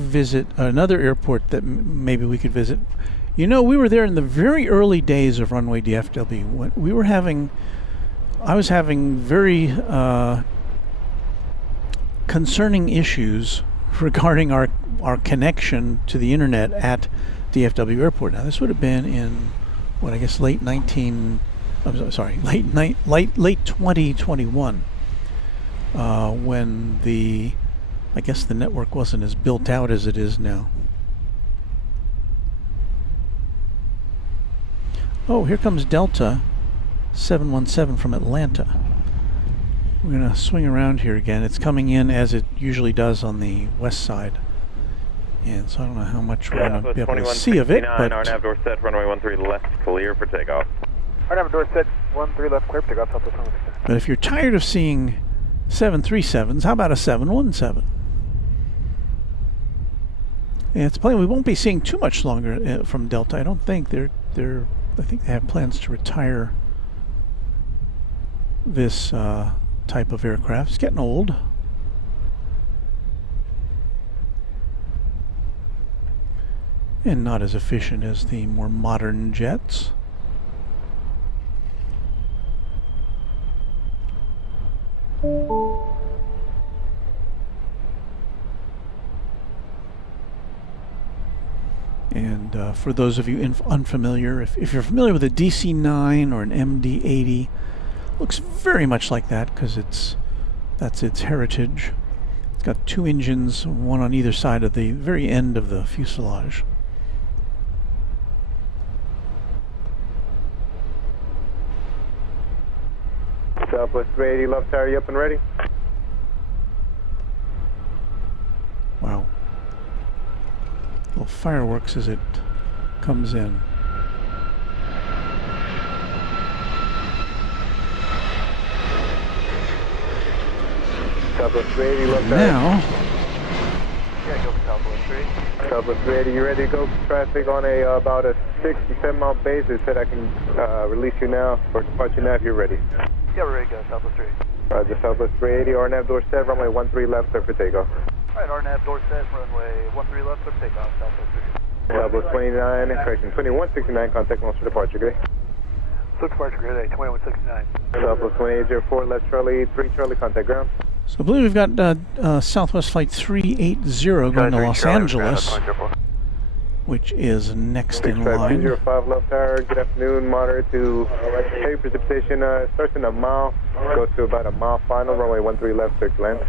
airport that maybe we could visit. You know, we were there in the very early days of Runway DFW. I was having very concerning issues regarding our connection to the internet at DFW Airport. Now, this would have been in what I guess late 2021, when I guess the network wasn't as built out as it is now. Oh, here comes Delta 717 from Atlanta. We're going to swing around here again. It's coming in as it usually does on the west side. And so I don't know how much we're going to be able to see of it, but... RNAV door set, runway 13 left, clear for takeoff. RNAV door set, 13 left, clear for takeoff, Southwest 116. But if you're tired of seeing 737s, how about a 717? Yeah, it's a plane we won't be seeing too much longer from Delta, I don't think. They're I think they have plans to retire this type of aircraft. It's getting old. And not as efficient as the more modern jets. And for those of you unfamiliar, if you're familiar with a DC-9 or an MD-80, looks very much like that because that's its heritage. It's got two engines, one on either side of the very end of the fuselage. Southwest 380, left tower, you up and ready? Wow. Little fireworks as it comes in. Southwest 380, left tower. Now, Yeah, go for Southwest 3. Southwest 380, you ready to go? Traffic on about a 67 mile base. They said I can release you now for departure now if you're ready. Yeah, we're ready to go, Southwest 3. Roger, Southwest 380, RNAV door set, runway 13 left, clear for takeoff. Alright, RNAV door set, runway 13 left, clear for takeoff, Southwest 3. Southwest 29, correction, 2169, contact launch for departure, good day. So departure grid A, 2169. Southwest 2804, left Charlie, 3 Charlie, contact ground. so I believe we've got Southwest Flight 380 going to Los Angeles, which is next in line. 205 left tower, good afternoon, moderate to heavy precipitation, starts in a mile, goes to about a mile final, runway 13 left, clear to land.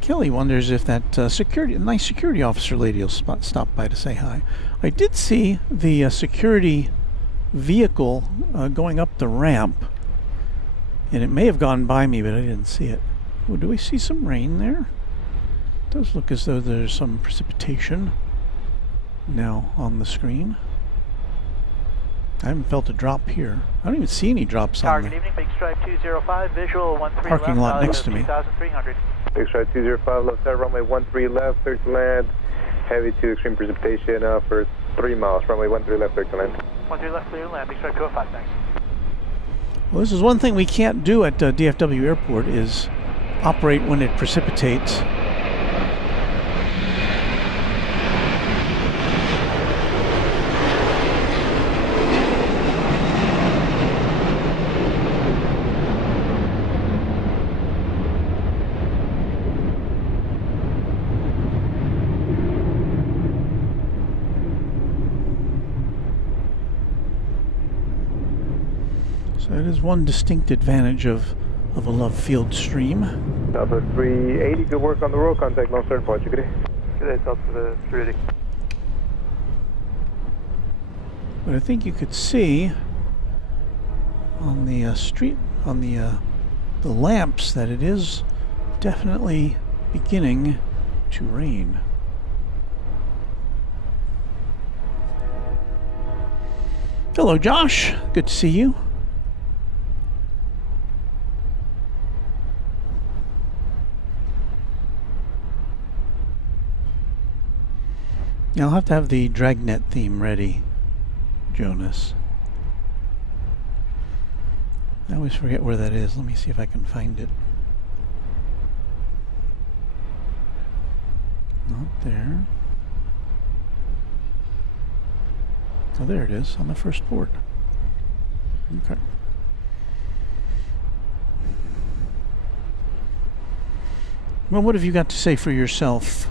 Kelly wonders if that nice security officer lady will stop by to say hi. I did see the security vehicle going up the ramp, and it may have gone by me, but I didn't see it. Oh, do we see some rain there? It does look as though there's some precipitation now on the screen. I haven't felt a drop here. I don't even see any drops on Good the evening, Big Stripe 205, visual 13 parking lot next to me. 2300. Big Strike 205 left tower, runway 13 left, clear to land. Heavy to extreme precipitation for 3 miles, runway 13 left, clear to land. 13 left, clear to land, Big Stripe 205, thanks. Well, this is one thing we can't do at DFW Airport is operate when it precipitates. So it is one distinct advantage of a love field stream. Southwest 380, good work on the road, contact launch start departure, good day. Good day, Southwest 380. But I think you could see on the street, on the lamps, that it is definitely beginning to rain. Hello, Josh. Good to see you. I'll have to have the Dragnet theme ready, Jonas. I always forget where that is. Let me see if I can find it. Not there. Oh, there it is, on the first board. Okay. Well, what have you got to say for yourself,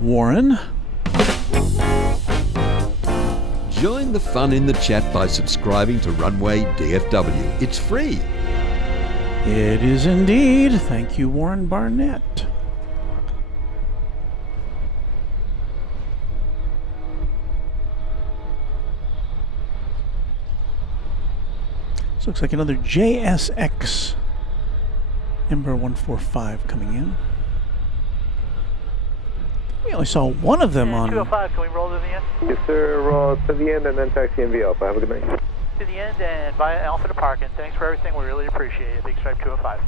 Warren? Join the fun in the chat by subscribing to Runway DFW. It's free. It is indeed. Thank you, Warren Barnett. This looks like another JSX Ember 145 coming in. We only saw one of them on. 205, can we roll to the end? Yes, sir, roll to the end and then taxi in V Alpha. Have a good night. to the end and via Alpha to parking. Thanks for everything. We really appreciate it. Big Stripe 205.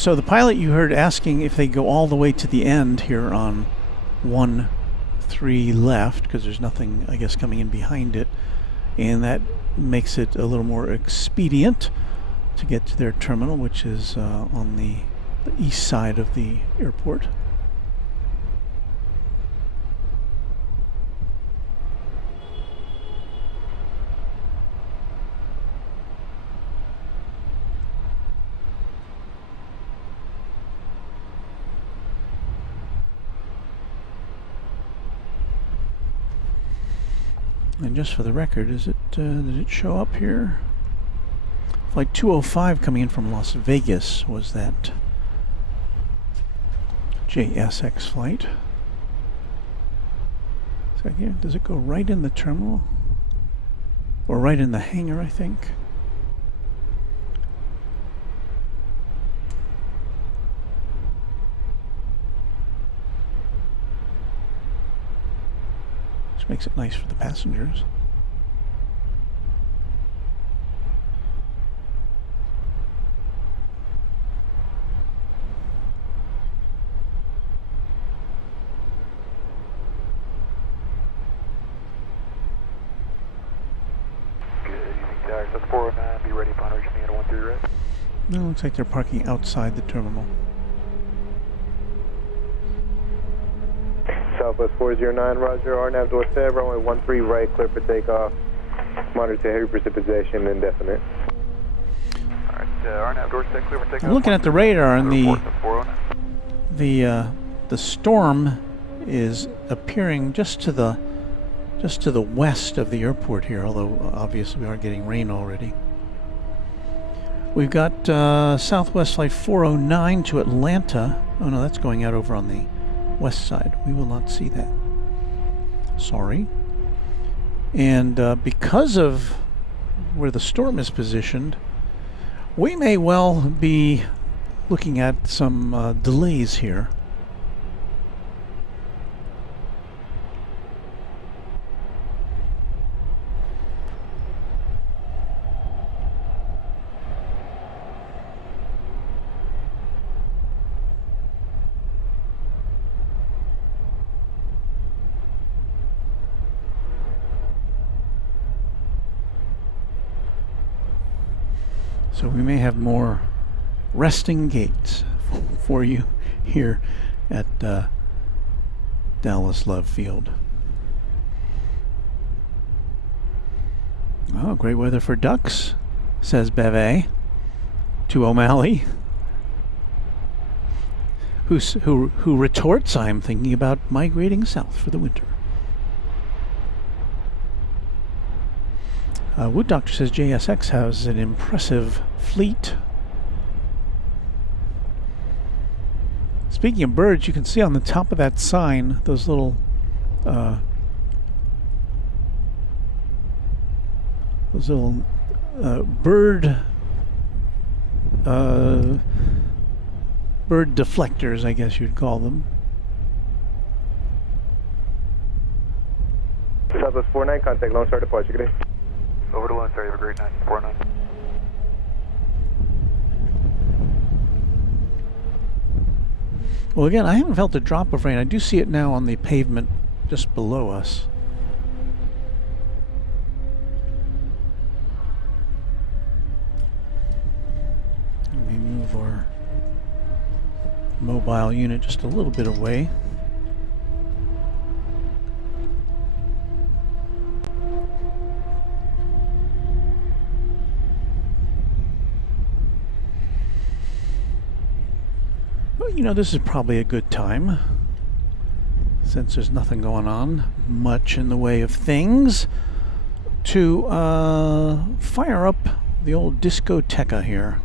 So the pilot you heard asking if they go all the way to the end here on 1-3 left, because there's nothing, I guess, coming in behind it, and that makes it a little more expedient to get to their terminal, which is on the east side of the airport. And just for the record, is it did it show up here? Flight 205 coming in from Las Vegas was that JSX flight. So here, does it go right in the terminal? Or right in the hangar, I think? Makes it nice for the passengers. Good evening, Tires. That's 409. Be ready upon reaching me at 13 right. No, looks like they're parking outside the terminal. Southwest 409, Roger. RNAV door set, runway 13 right, clear for takeoff. Monitor heavy precipitation, indefinite. Alright, RNAV door set, clear for takeoff. I'm looking at the radar, and Report to 409. the storm is appearing just to the west of the airport here, although obviously we are getting rain already. We've got Southwest Flight 409 to Atlanta. Oh no, that's going out over on the west side. We will not see that. Sorry. And because of where the storm is positioned, we may well be looking at some delays here. So we may have more resting gates for you here at Dallas Love Field. Oh, great weather for ducks, says Beve to O'Malley, who retorts, I'm thinking about migrating south for the winter. Wood Doctor says JSX has an impressive fleet. Speaking of birds, you can see on the top of that sign those little bird deflectors, I guess you'd call them. Southwest 49, contact Lone Star departure. Good day. Over to Lone Star. Have a great night. 409. Well, again, I haven't felt a drop of rain. I do see it now on the pavement just below us. Let me move our mobile unit just a little bit away. You know, this is probably a good time, since there's nothing going on much in the way of things, to fire up the old discoteca here.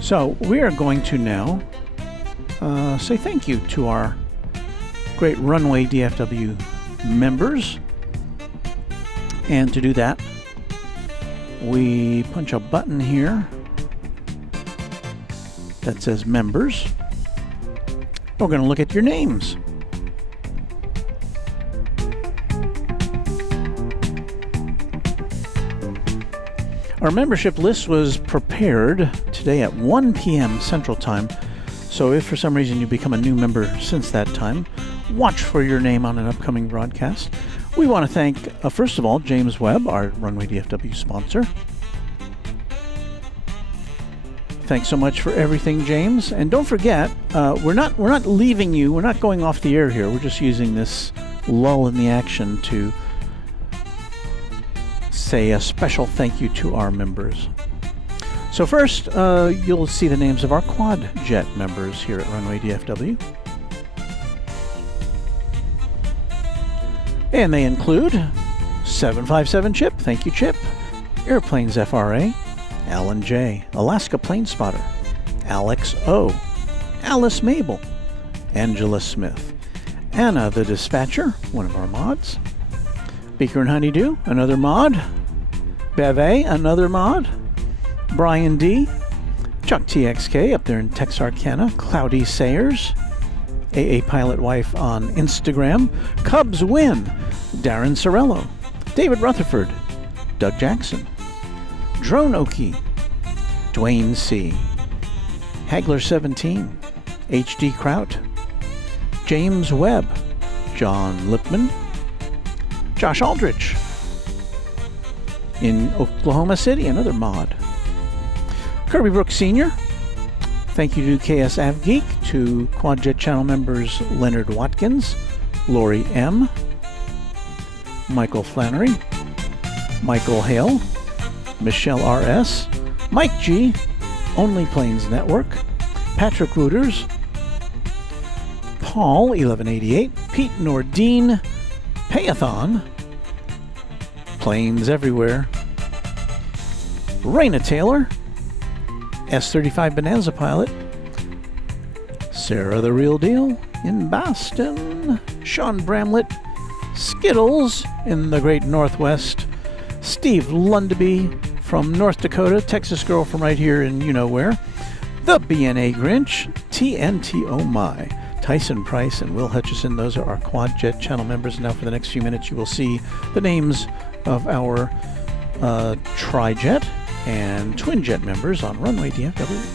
So we are going to now say thank you to our great Runway DFW members. And to do that, we punch a button here that says members. We're going to look at your names. Our membership list was prepared today at 1 p.m. Central Time. So if for some reason you become a new member since that time, watch for your name on an upcoming broadcast. We want to thank, first of all, James Webb, our Runway DFW sponsor. Thanks so much for everything, James. And don't forget, we're not leaving you. We're not going off the air here. We're just using this lull in the action to say a special thank you to our members. So first, you'll see the names of our quad jet members here at Runway DFW. And they include 757 Chip, thank you Chip, Airplanes FRA, Alan J, Alaska Plane Spotter, Alex O, Alice Mabel, Angela Smith, Anna the Dispatcher, one of our mods, Beaker and Honeydew, another mod, Beve, another mod, Brian D, Chuck TXK up there in Texarkana, Cloudy Sayers, AA Pilot Wife on Instagram, Cubs Win, Darren Sorello, David Rutherford, Doug Jackson, Drone Oki, Dwayne C, Hagler 17, HD Kraut, James Webb, John Lipman, Josh Aldrich, in Oklahoma City, another mod, Kirby Brooks Sr., thank you to KS AvGeek, to Quadjet channel members Leonard Watkins, Lori M, Michael Flannery, Michael Hale, Michelle R.S., Mike G, Only Planes Network, Patrick Rooters, Paul 1188, Pete Nordine, Payathon, Planes Everywhere, Raina Taylor, S35 Bonanza Pilot, Sarah the Real Deal in Boston, Sean Bramlett, Skittles in the Great Northwest, Steve Lundaby from North Dakota, Texas girl from right here in you-know-where, the BNA Grinch, TNT Oh My, Tyson Price and Will Hutchison. Those are our Quadjet channel members. Now for the next few minutes you will see the names of our Tri-Jet and Twin Jet members on Runway DFW.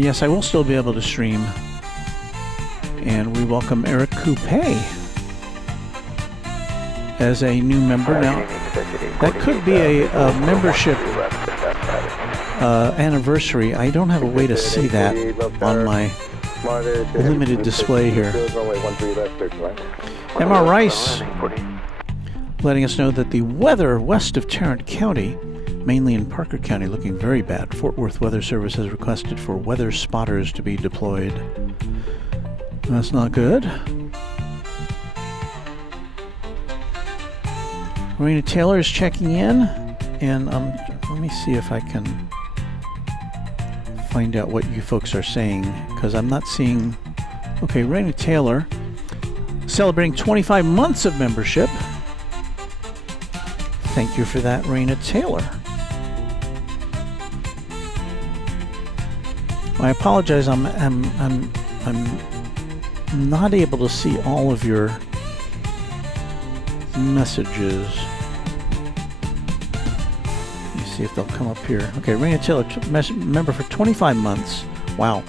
Yes, I will still be able to stream. And we welcome Eric Coupe as a new member. Now, that could be a membership anniversary. I don't have a way to see that on my limited display here. MR Rice letting us know that the weather west of Tarrant County, mainly in Parker County, looking very bad. Fort Worth Weather Service has requested for weather spotters to be deployed. That's not good. Raina Taylor is checking in, and let me see if I can find out what you folks are saying, because I'm not seeing... Okay, Raina Taylor, celebrating 25 months of membership. Thank you for that, Raina Taylor. I apologize. I'm not able to see all of your messages. Let me see if they'll come up here. Okay, Raina Taylor, member for 25 months. Wow.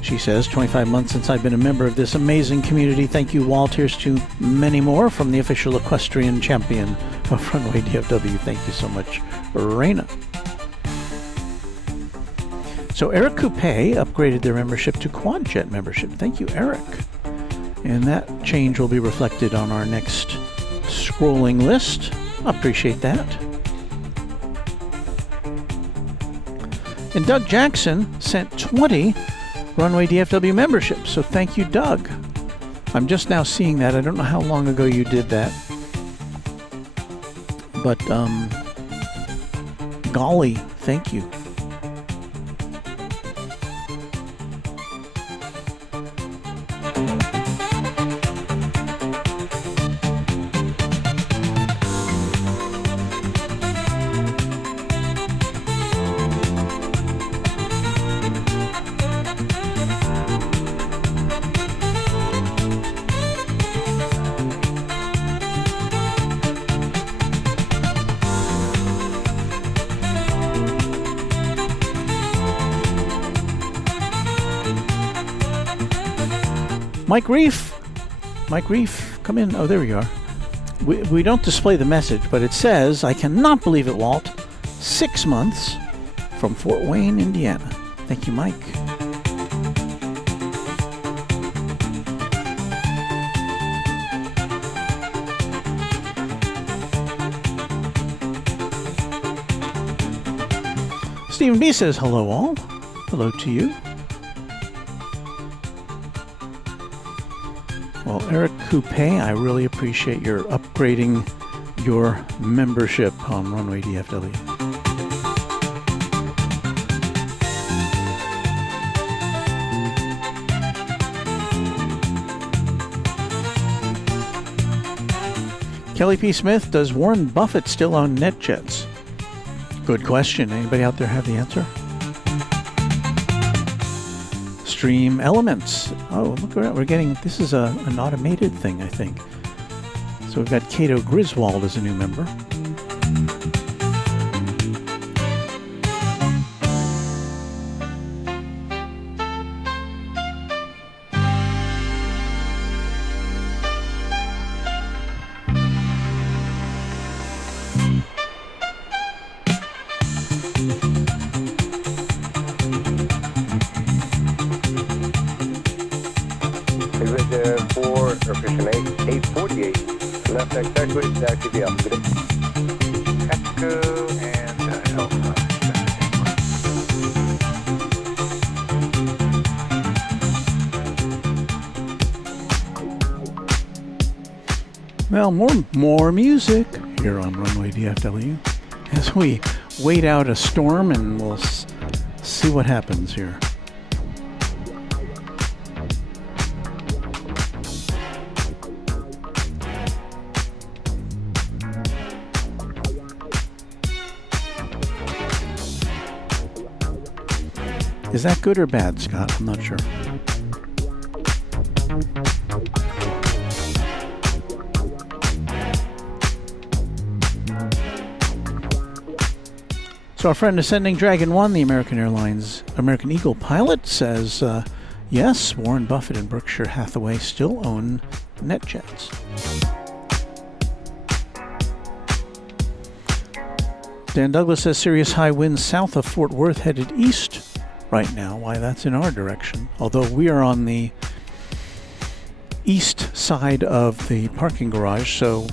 She says, 25 months since I've been a member of this amazing community. Thank you, Walt. Here's to many more from the official equestrian champion of Runway DFW. Thank you so much, Raina. So Eric Coupe upgraded their membership to Quadjet membership. Thank you, Eric. And that change will be reflected on our next scrolling list. Appreciate that. And Doug Jackson sent 20 Runway DFW memberships. So thank you, Doug. I'm just now seeing that. I don't know how long ago you did that. But, golly, thank you. Mike Reef, come in. Oh, there you are. We don't display the message, but it says, I cannot believe it, Walt. 6 months from Fort Wayne, Indiana. Thank you, Mike. Stephen B says, hello all. Hello to you. Well, Eric Coupe, I really appreciate your upgrading your membership on Runway DFW. Kelly P. Smith, does Warren Buffett still own NetJets? Good question. Anybody out there have the answer? Stream Elements. Oh, look around. We're getting, this is an automated thing, I think. So we've got Cato Griswold as a new member. Well, more music here on Runway DFW as we wait out a storm, and we'll see what happens here. Is that good or bad, Scott? I'm not sure. So our friend Ascending Dragon 1, the American Airlines American Eagle pilot, says, yes, Warren Buffett and Berkshire Hathaway still own NetJets. Dan Douglas says, serious high winds south of Fort Worth headed east right now. Why, that's in our direction. Although we are on the east side of the parking garage, so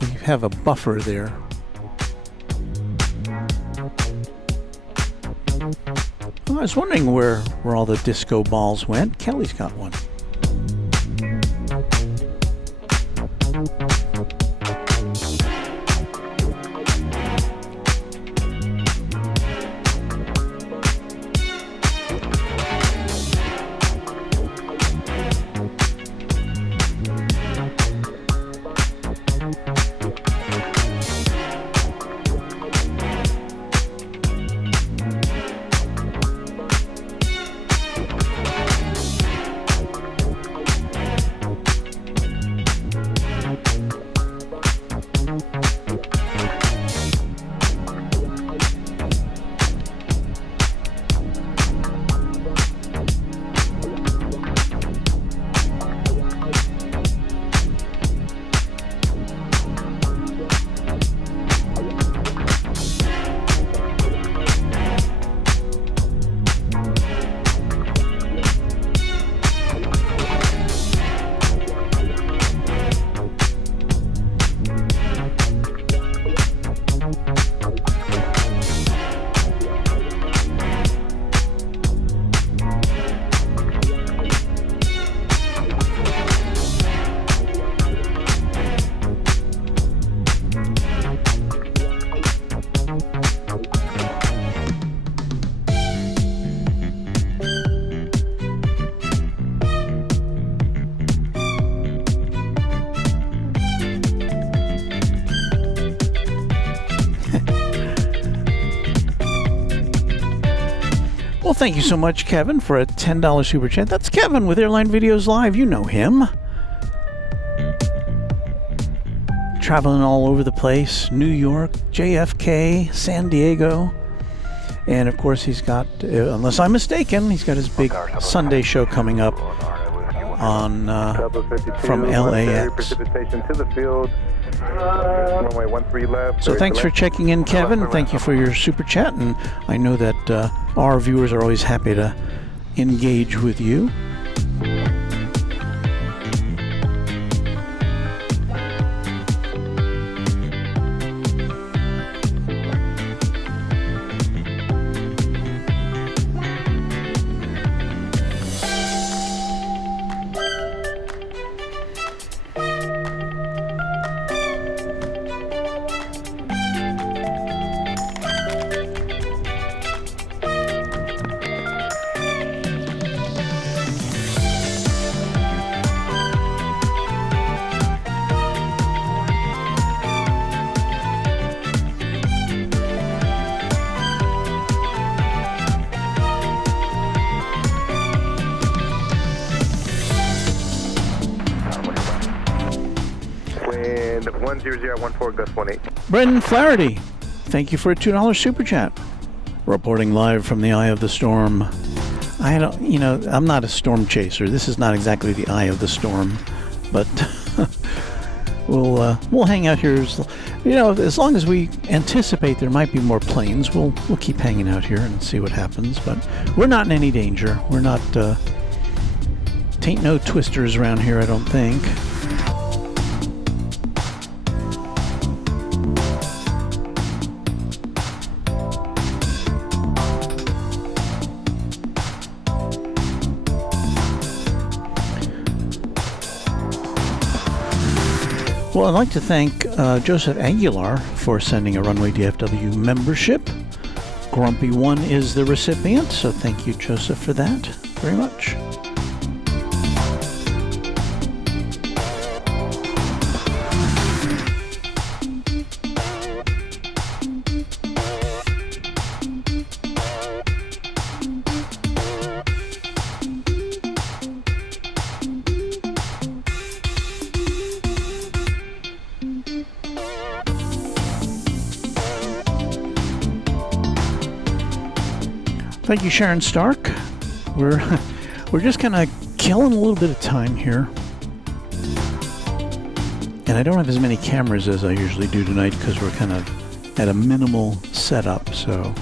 we have a buffer there. Well, I was wondering where all the disco balls went. Kelly's got one. Well, thank you so much, Kevin, for a $10 super chat. That's Kevin with Airline Videos Live. You know him. Traveling all over the place. New York, JFK, San Diego. And, of course, he's got, unless I'm mistaken, he's got his big Sunday show coming up on from LAX. Precipitation to the field. Runway 13 left. So thanks for checking in, Kevin. Thank you for your super chat. And I know that our viewers are always happy to engage with you. Wind 10014, gust 18. Brendan Flaherty, thank you for a $2 super chat. Reporting live from the eye of the storm. I don't, I'm not a storm chaser. This is not exactly the eye of the storm, but we'll hang out here. As long as we anticipate there might be more planes, we'll keep hanging out here and see what happens. But we're not in any danger. We're not. Tain't no twisters around here, I don't think. Well, I'd like to thank Joseph Aguilar for sending a Runway DFW membership. Grumpy One is the recipient, so thank you, Joseph, for that very much. Thank you, Sharon Stark. We're just kind of killing a little bit of time here. And I don't have as many cameras as I usually do tonight because we're kind of at a minimal setup, so.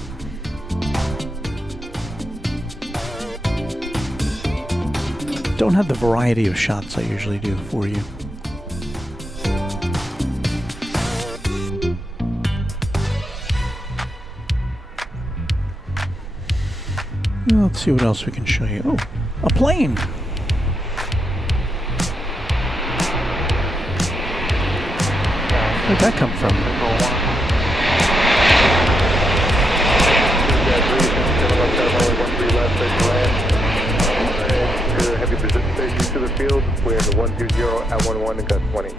Don't have the variety of shots I usually do for you. Let's see what else we can show you. Oh, a plane. Where'd that come from? Heavy precipitation to the field. We're in the 120 at 11 and gust 20.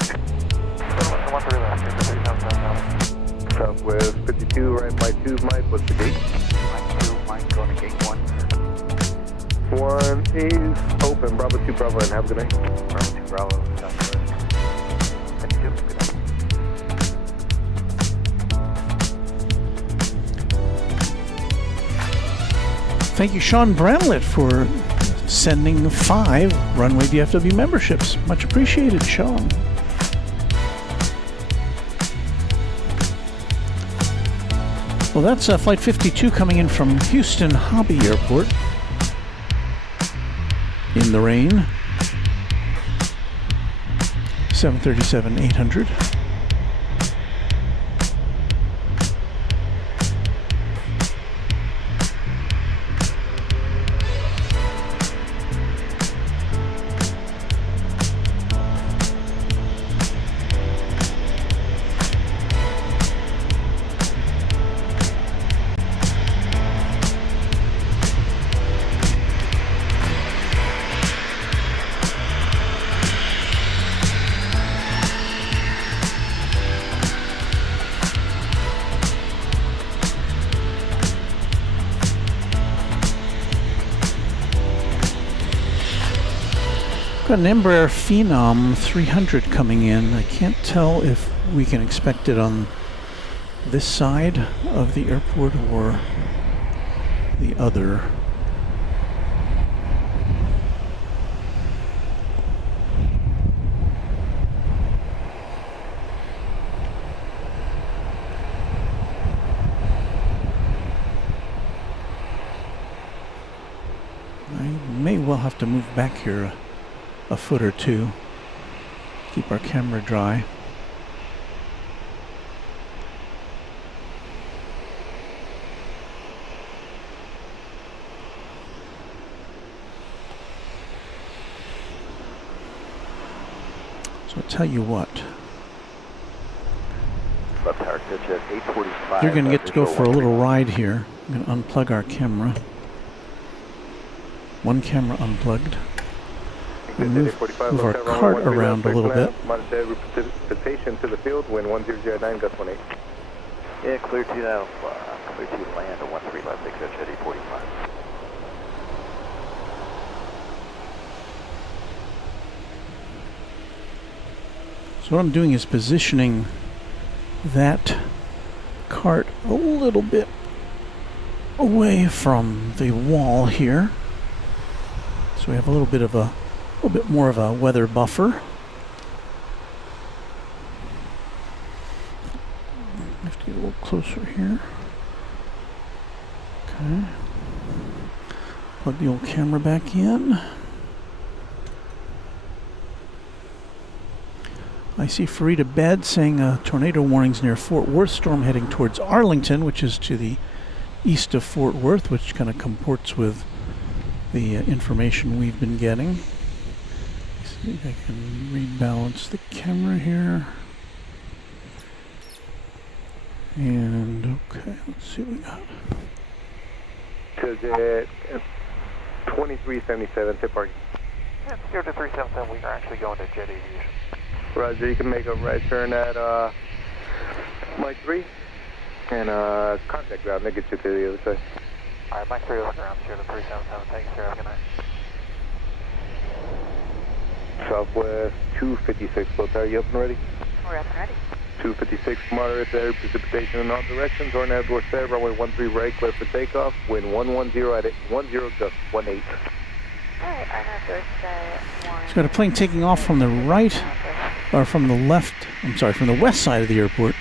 13 left, Southwest 52, right, Mike 2, Mike, what's the gate? Mike 2, Mike, going to gate 1. 1 is open, Bravo 2, Bravo, and have a good night. Bravo 2, Bravo, Southwest. 52, good night. Thank you, Sean Bramlett, for sending 5 Runway DFW memberships. Much appreciated, Sean. Well, that's Flight 52 coming in from Houston Hobby Airport in the rain. 737-800. Got an Embraer Phenom 300 coming in. I can't tell if we can expect it on this side of the airport or the other. I may well have to move back here a foot or two. Keep our camera dry. So I'll tell you what. Left tower pitch at 8:45. You're going to get to go for a little ride here. I'm going to unplug our camera. One camera unplugged. Move our cart around a little bit. Monitor precipitation to the field, wind 1009, gust 18. Yeah, clear to now. Clear to land at 1356 at 8:45. So what I'm doing is positioning that cart a little bit away from the wall here. So we have a little bit more of a weather buffer. I have to get a little closer here. Okay. Plug the old camera back in. I see Farida Bed saying tornado warnings near Fort Worth, storm heading towards Arlington, which is to the east of Fort Worth, which kind of comports with the information we've been getting. See if I can rebalance the camera here. And okay, let's see what we got. To the 2377, tip parking. Yeah, 0377, we are actually going to Jet Aviation. Roger, you can make a right turn at Mike 3 and contact ground. They'll get you to the other side. Alright, Mike 3 looking around 0377. Thank you, sir. Have a good night. Southwest 256, flow tower, you up and ready? We're up and ready. 256, moderate there, precipitation in all directions, or nav door set, runway 13 right, clear for takeoff, wind 110 at 10, gust 18. Alright, our nav door set 1. So got a plane taking off from the right, or from the left, I'm sorry, from the west side of the airport.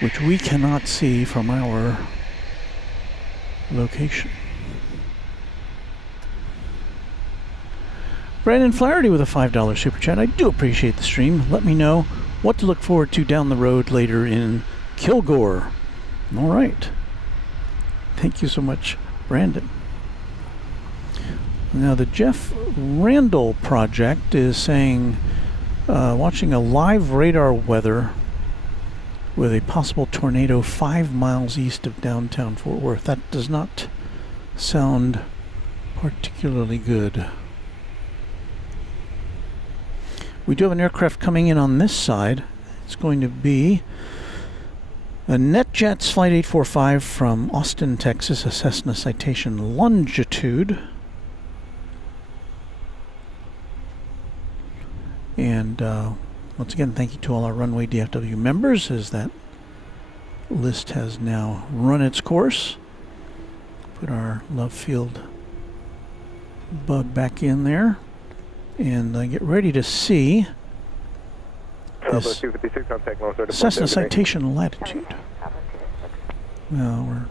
Which we cannot see from our location. Brandon Flaherty with a $5 super chat. I do appreciate the stream. Let me know what to look forward to down the road later in Kilgore. All right. Thank you so much, Brandon. Now the Jeff Randall project is saying watching a live radar weather with a possible tornado 5 miles east of downtown Fort Worth. That does not sound particularly good. We do have an aircraft coming in on this side. It's going to be a NetJets Flight 845 from Austin, Texas, a Cessna Citation Longitude. And once again, thank you to all our Runway DFW members, as that list has now run its course. Put our Love Field bug back in there. And get ready to see this Cessna Citation Latitude. Well,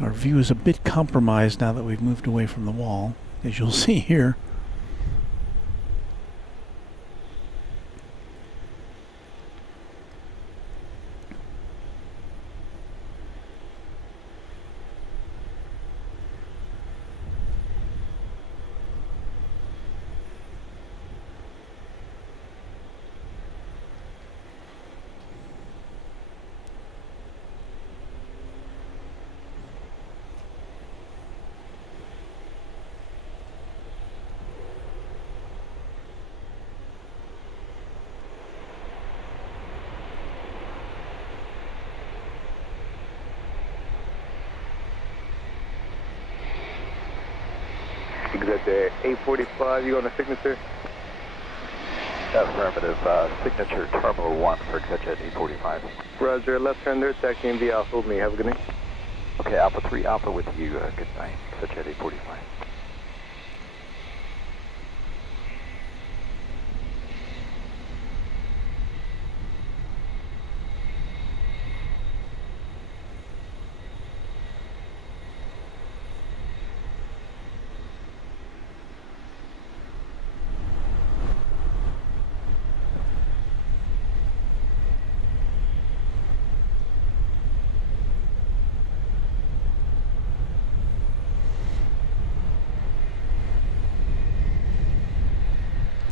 our view is a bit compromised now that we've moved away from the wall, as you'll see here. Exit the 845, you on the signature? Affirmative. Signature Terminal 1 for exit at 845. Roger, left-hander, taxiing via Alpha with me. Have a good night. Okay, Alpha 3 Alpha with you. Good night. Exit at 845.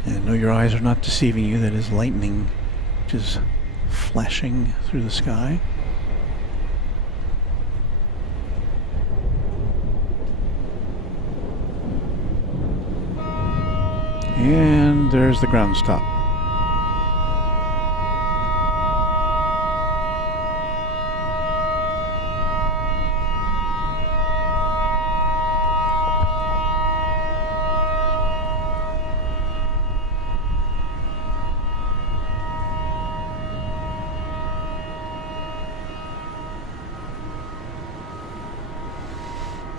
And know your eyes are not deceiving you. That is lightning, which is flashing through the sky. And there's the ground stop.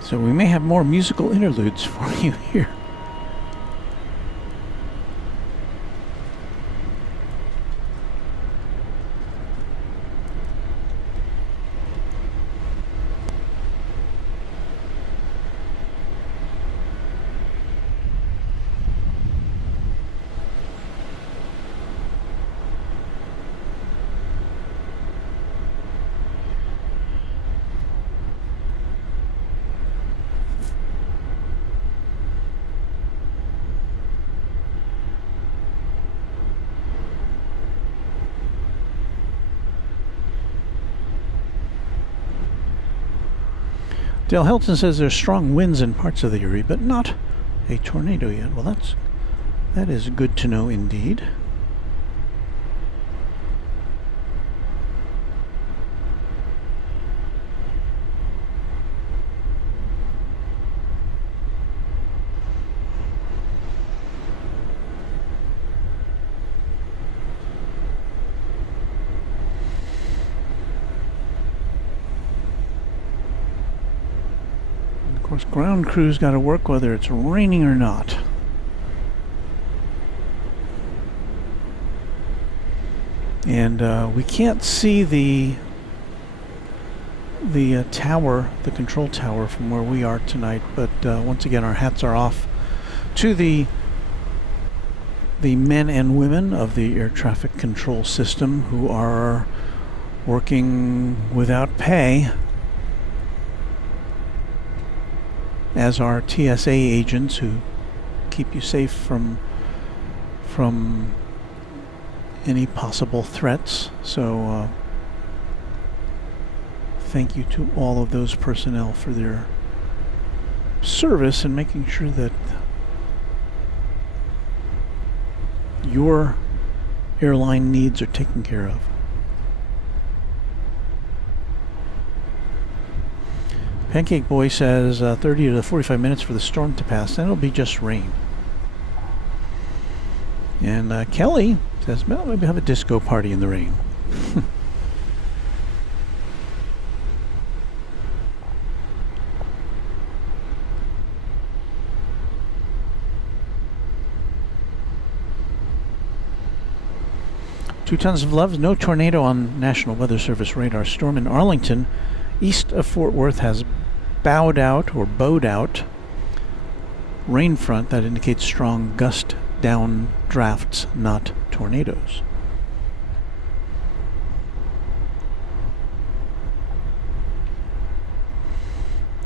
So we may have more musical interludes for you here. Dale Hilton says there's strong winds in parts of the Erie, but not a tornado yet. Well, that is good to know indeed. Of course, ground crews got to work whether it's raining or not. And we can't see the tower, the control tower from where we are tonight, but once again our hats are off to the men and women of the air traffic control system who are working without pay as our TSA agents who keep you safe from any possible threats. So thank you to all of those personnel for their service and making sure that your airline needs are taken care of. Pancake Boy says 30 to 45 minutes for the storm to pass, then it'll be just rain. And Kelly says, well, maybe have a disco party in the rain. Two tons of love, no tornado on National Weather Service radar. Storm in Arlington, east of Fort Worth, has bowed out rain front that indicates strong gust down drafts, not tornadoes.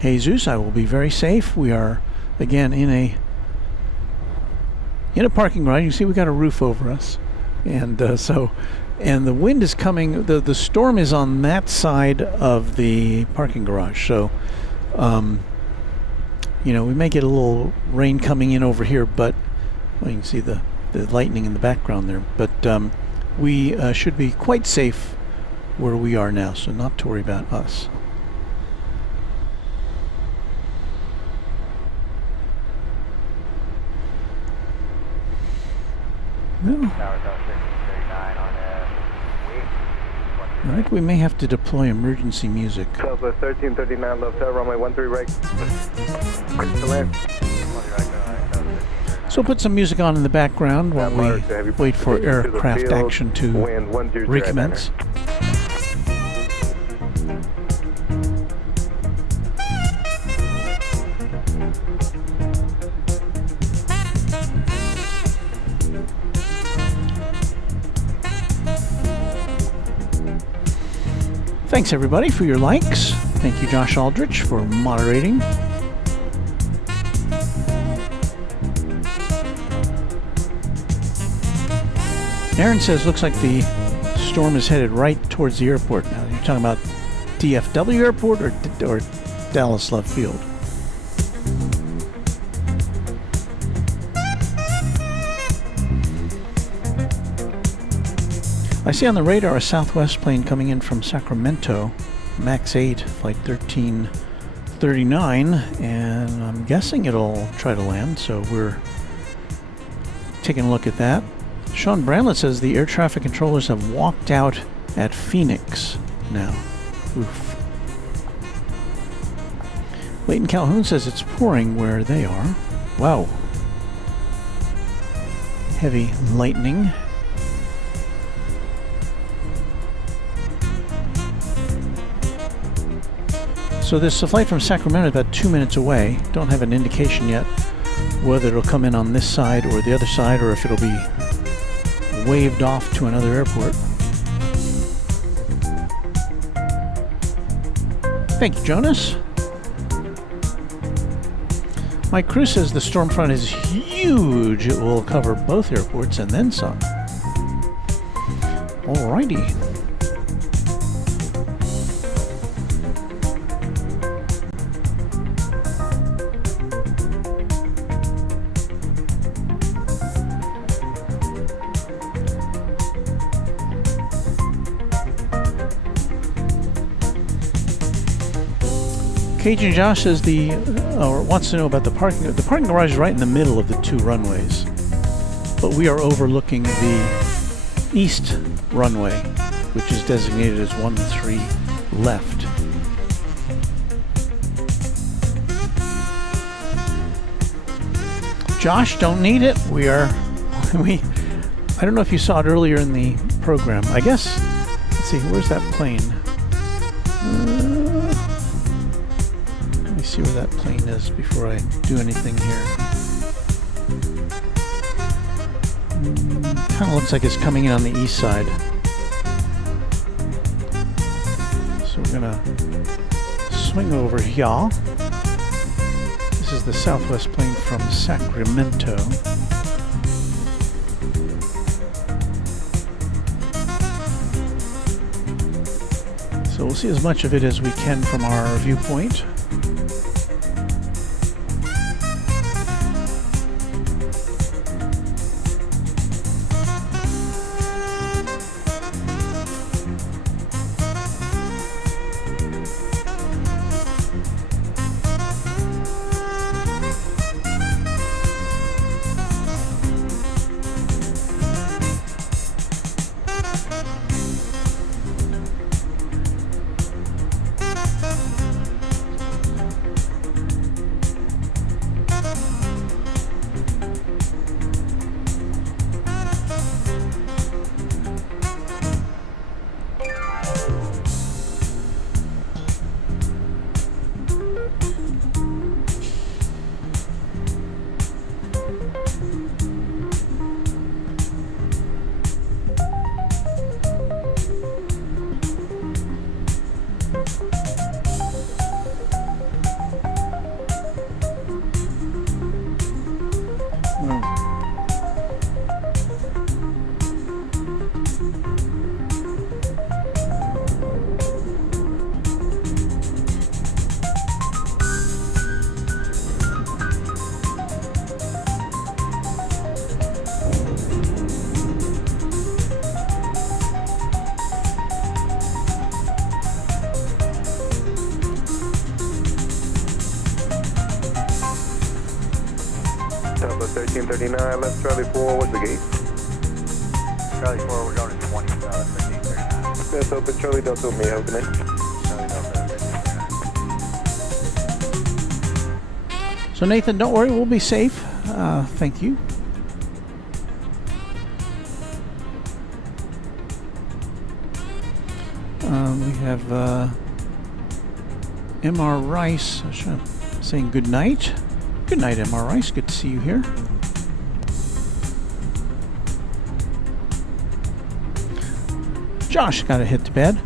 Jesus, I will be very safe. We are again in a parking garage. You see we got a roof over us. And and the wind is coming, the storm is on that side of the parking garage. So, we may get a little rain coming in over here, but well, you can see the lightning in the background there. But we should be quite safe where we are now, so not to worry about us. Well, Tower 1339 on I think we may have to deploy emergency music. Southwest 1339, left tail, runway 13 right. Clear to land. So put some music on in the background while we wait for aircraft action to recommence. Thanks everybody for your likes. Thank you Josh Aldrich for moderating. Aaron says looks like the storm is headed right towards the airport now. You're talking about DFW Airport or Dallas Love Field? I see on the radar a Southwest plane coming in from Sacramento, Max 8, flight 1339, and I'm guessing it'll try to land, so we're taking a look at that. Sean Bramlett says the air traffic controllers have walked out at Phoenix now. Oof. Leighton Calhoun says it's pouring where they are. Wow. Heavy lightning. So this flight from Sacramento is about 2 minutes away. Don't have an indication yet whether it'll come in on this side or the other side, or if it'll be waved off to another airport. Thank you, Jonas. Mike Cruz says the storm front is huge. It will cover both airports and then some. Alrighty. Cajun Josh says wants to know about the parking. The parking garage is right in the middle of the two runways, but we are overlooking the east runway, which is designated as 13 left. Josh, don't need it. I don't know if you saw it earlier in the program. I guess. Let's see. Where's that plane? See where that plane is before I do anything here. Kind of looks like it's coming in on the east side. So we're gonna swing over here. This is the Southwest plane from Sacramento. So we'll see as much of it as we can from our viewpoint. Southwest 1339, left Charlie 4, what's the gate? Charlie 4, we're going to 20, 1539. That's open, Charlie Delta, me, open it. Charlie Delta, 1539. So Nathan, don't worry, we'll be safe. Thank you. We have MR Rice saying good night. Good night, MR Rice. Good to see you here. Josh got to hit to bed.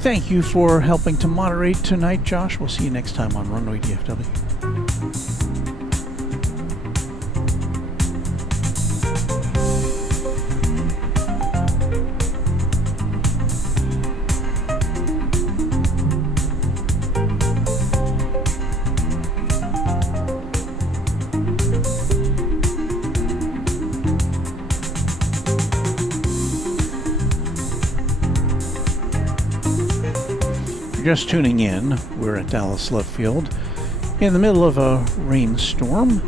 Thank you for helping to moderate tonight, Josh. We'll see you next time on Runway DFW. Just tuning in, we're at Dallas Love Field in the middle of a rainstorm.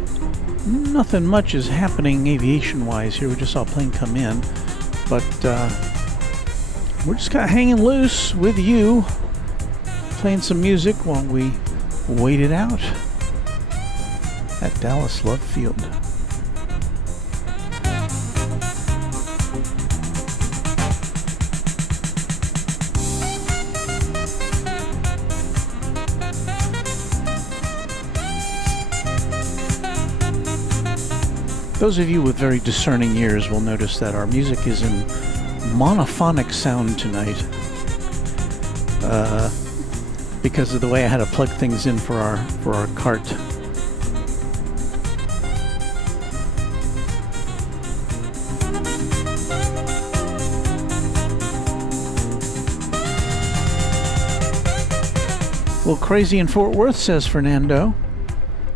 Nothing much is happening aviation wise here. We just saw a plane come in, but we're just kind of hanging loose with you, playing some music while we wait it out at Dallas Love Field. Those of you with very discerning ears will notice that our music is in monophonic sound tonight because of the way I had to plug things in for our cart. Well, crazy in Fort Worth, says Fernando.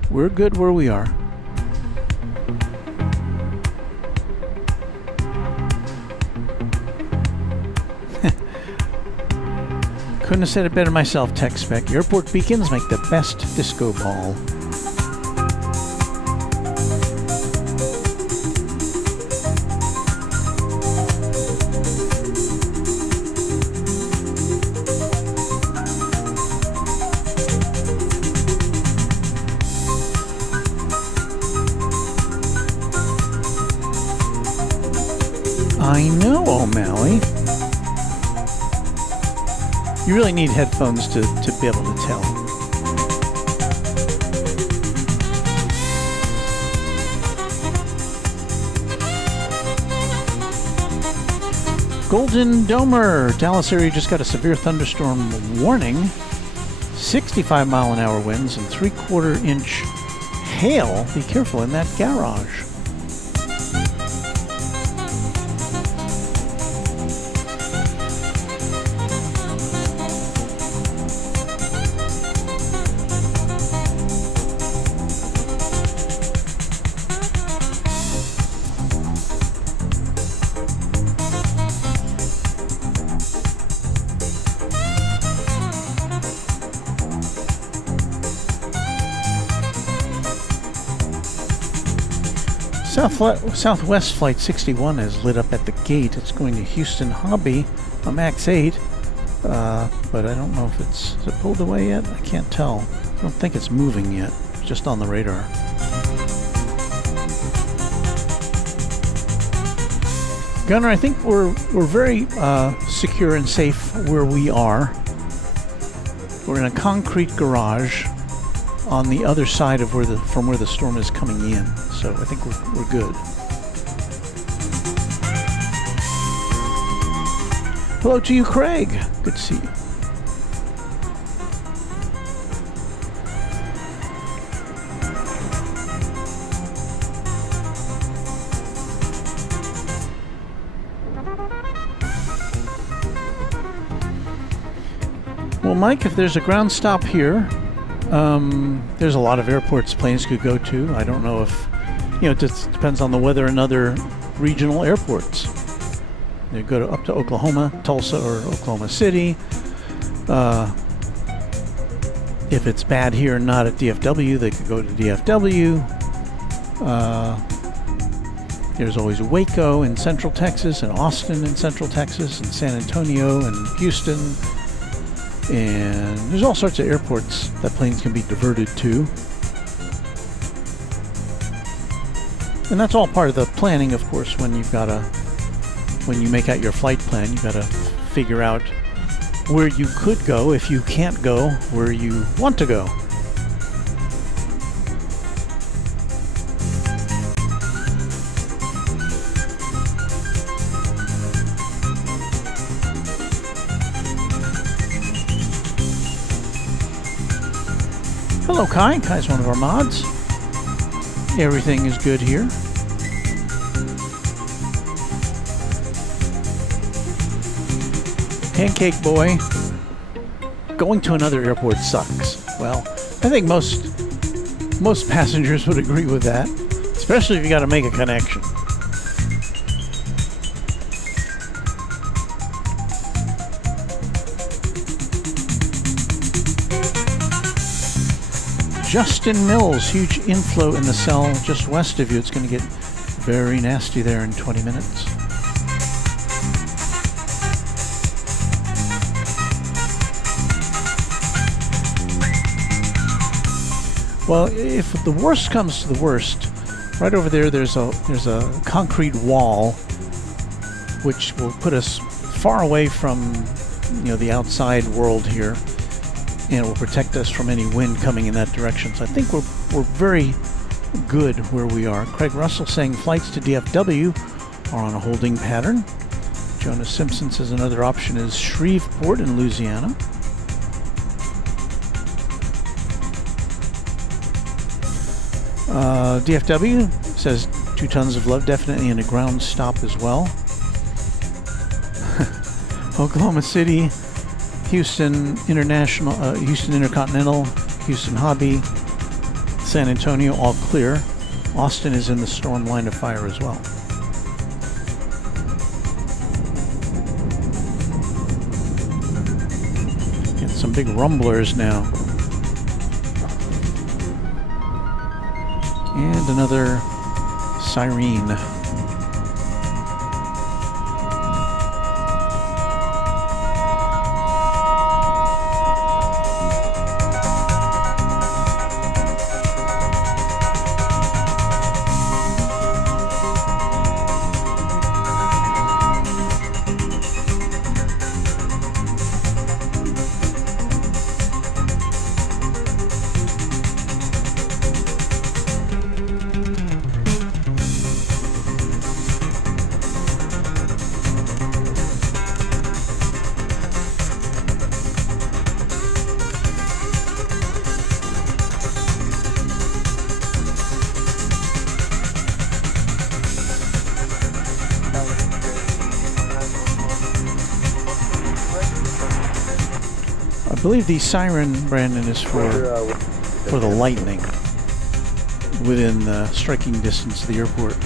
We're good where we are. Couldn't have said it better myself, Tech Spec. Airport beacons make the best disco ball. I know, O'Malley. You really need headphones to be able to tell. Golden Domer, Dallas area just got a severe thunderstorm warning. 65 mile an hour winds and 3/4 inch hail. Be careful in that garage. Southwest Flight 61 is lit up at the gate. It's going to Houston Hobby, a MAX 8, but I don't know if is it pulled away yet? I can't tell. I don't think it's moving yet. It's just on the radar. Gunner, I think we're very secure and safe where we are. We're in a concrete garage on the other side of from where the storm is coming in. So I think we're good. Hello to you, Craig. Good to see you. Well, Mike, if there's a ground stop here, there's a lot of airports planes could go to. I don't know if, it just depends on the weather and other regional airports. They go up to Oklahoma, Tulsa, or Oklahoma City. If it's bad here and not at DFW, they could go to DFW. There's always Waco in Central Texas, and Austin in Central Texas, and San Antonio and Houston. And there's all sorts of airports that planes can be diverted to. And that's all part of the planning, of course, when you make out your flight plan, you've got to figure out where you could go if you can't go where you want to go. Hello, Kai. Kai's one of our mods. Everything is good here. Pancake Boy. Going to another airport sucks. Well, I think most passengers would agree with that, especially if you got to make a connection. Justin Mills, huge inflow in the cell just west of you. It's going to get very nasty there in 20 minutes. Well, if the worst comes to the worst, right over there there's a concrete wall which will put us far away from the outside world here, and it will protect us from any wind coming in that direction. So I think we're very good where we are. Craig Russell saying flights to DFW are on a holding pattern. Jonas Simpson says another option is Shreveport in Louisiana. DFW says 2 tons of love, definitely in a ground stop as well. Oklahoma City, Houston International, Houston Intercontinental, Houston Hobby, San Antonio, all clear. Austin is in the storm line of fire as well. Get some big rumblers now. And another siren. I believe the siren, Brandon, is for the lightning within striking distance of the airport.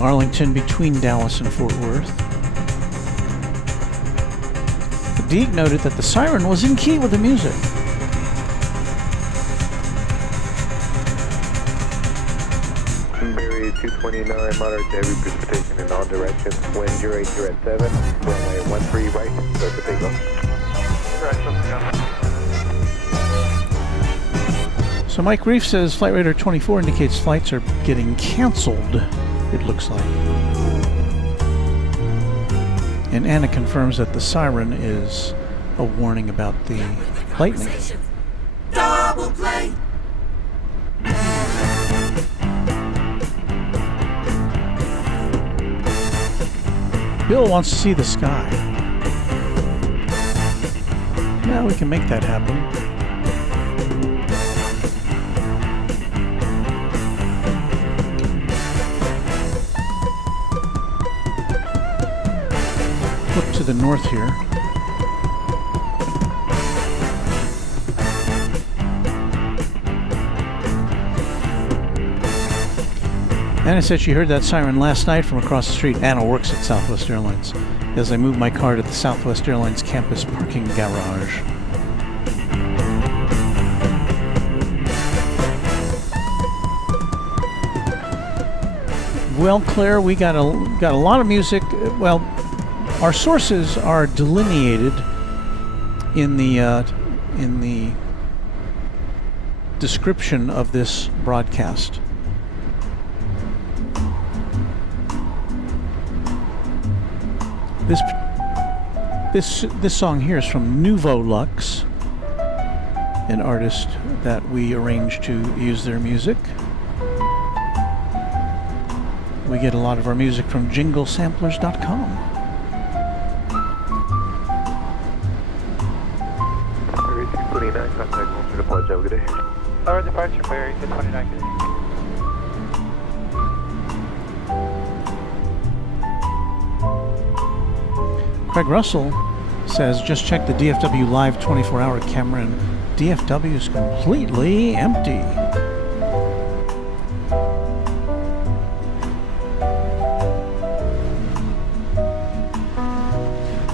Arlington between Dallas and Fort Worth. Deek noted that the siren was in key with the music. Berry 229, moderate to heavy precipitation in all directions. Wind duration at 7, runway 13 right, start the takeoff. So Mike Reef says Flight Radar 24 indicates flights are getting canceled, it looks like. And Anna confirms that the siren is a warning about the lightning. Double play. Bill wants to see the sky. Yeah, we can make that happen. Flip to the north here. Anna said she heard that siren last night from across the street. Anna works at Southwest Airlines. As I moved my car to the Southwest Airlines campus parking garage. Well, Claire, we got a lot of music. Well, our sources are delineated in the description of this broadcast. This song here is from Nouveau Lux, an artist that we arranged to use their music. We get a lot of our music from jinglesamplers.com. Our departure for Area 29, good day. Craig Russell says, just check the DFW Live 24-hour camera and DFW is completely empty.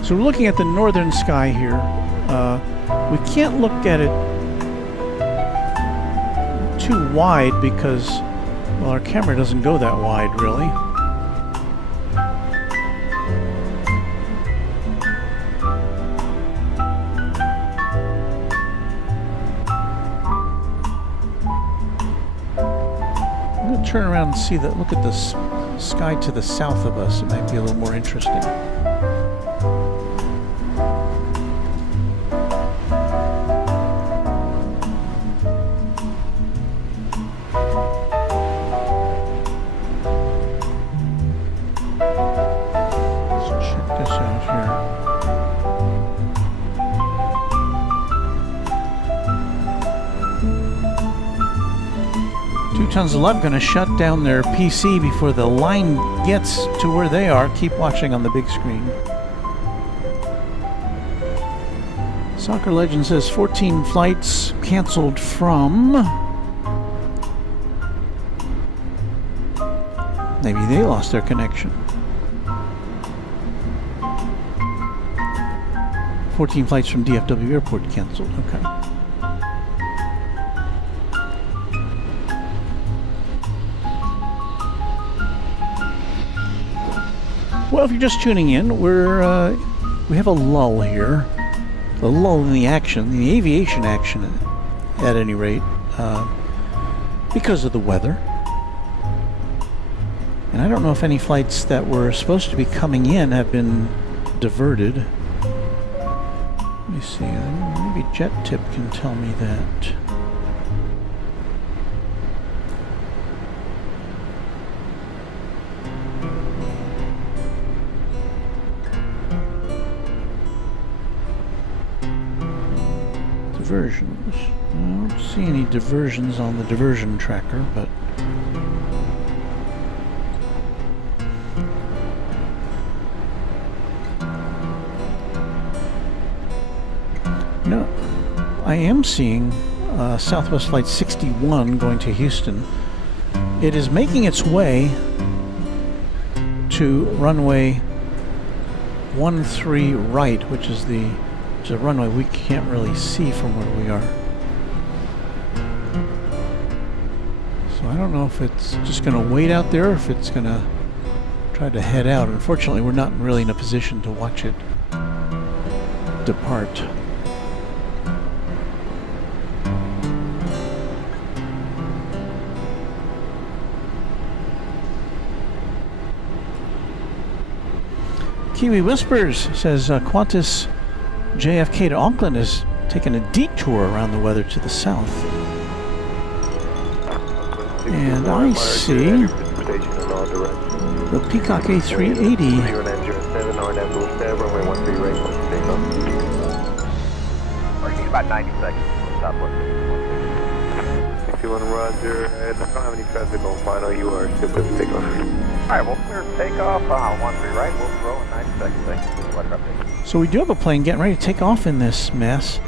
So we're looking at the northern sky here. We can't look at it too wide because, well, our camera doesn't go that wide, really. I'm going to turn around and see that. Look at the sky to the south of us. It might be a little more interesting. Tons of Love going to shut down their PC before the line gets to where they are. Keep watching on the big screen. Soccer Legend says 14 flights canceled from... Maybe they lost their connection. 14 flights from DFW Airport canceled. Okay. Well, if you're just tuning in, we have a lull here, a lull in the action, the aviation action, at any rate, because of the weather. And I don't know if any flights that were supposed to be coming in have been diverted. Let me see. Maybe Jet Tip can tell me that. Diversions. I don't see any diversions on the diversion tracker, but no, I am seeing Southwest Flight 61 going to Houston. It is making its way to runway 13 right, which is a runway we can't really see from where we are. So I don't know if it's just going to wait out there or if it's going to try to head out. Unfortunately, we're not really in a position to watch it depart. Kiwi Whispers says Qantas JFK to Auckland is taking a detour around the weather to the south. And I see the Peacock A380. About 90 seconds from Southwest. 61 Roger, I don't have any traffic on final, you are still good to take off. Alright, we'll clear takeoff, 13 right, we'll throw in 90 seconds, thanks. Weather update. So we do have a plane getting ready to take off in this mess.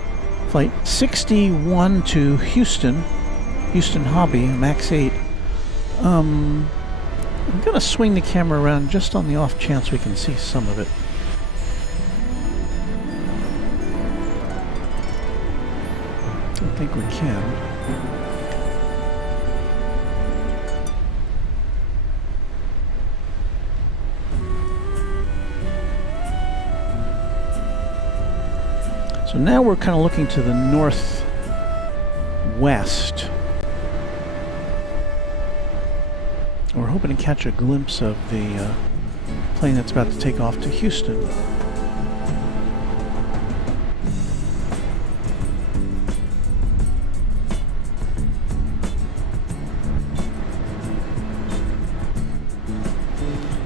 Flight 61 to Houston Hobby, Max 8. I'm going to swing the camera around just on the off chance we can see some of it. I think we can. So now we're kind of looking to the northwest. We're hoping to catch a glimpse of the plane that's about to take off to Houston.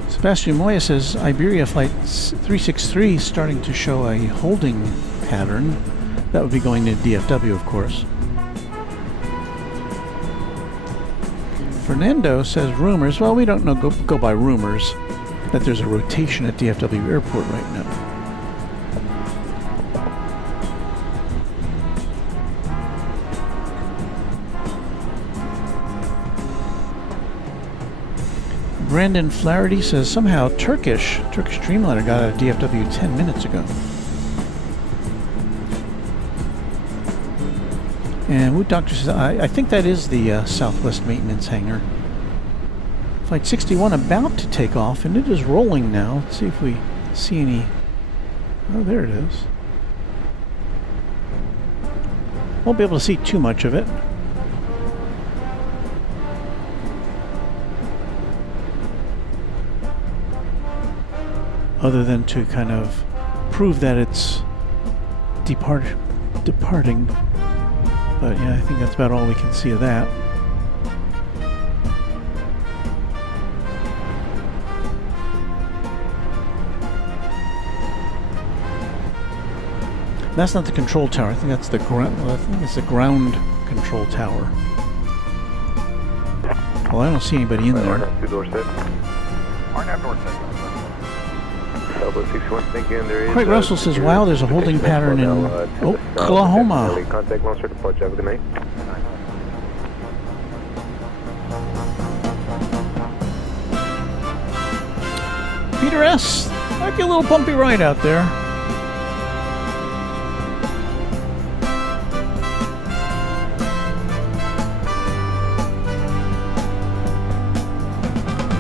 Sebastian Moya says Iberia Flight 363 is starting to show a holding pattern. That would be going to DFW, of course. Fernando says rumors. Well, we don't know. Go by rumors that there's a rotation at DFW Airport right now. Brandon Flaherty says somehow Turkish Dreamliner got out of DFW 10 minutes ago. And Wood Doctor says, I think that is the Southwest Maintenance Hangar. Flight 61 about to take off, and it is rolling now. Let's see if we see any. Oh, there it is. Won't be able to see too much of it. Other than to kind of prove that it's departing. But yeah, I think that's about all we can see of that. That's not the control tower. I think that's the ground. Well, I think it's the ground control tower. Well, I don't see anybody in there. Craig Russell says, wow, there's a holding pattern in Oklahoma. Contact launcher departure. Have a good night. Peter S. Might be a little bumpy ride out there.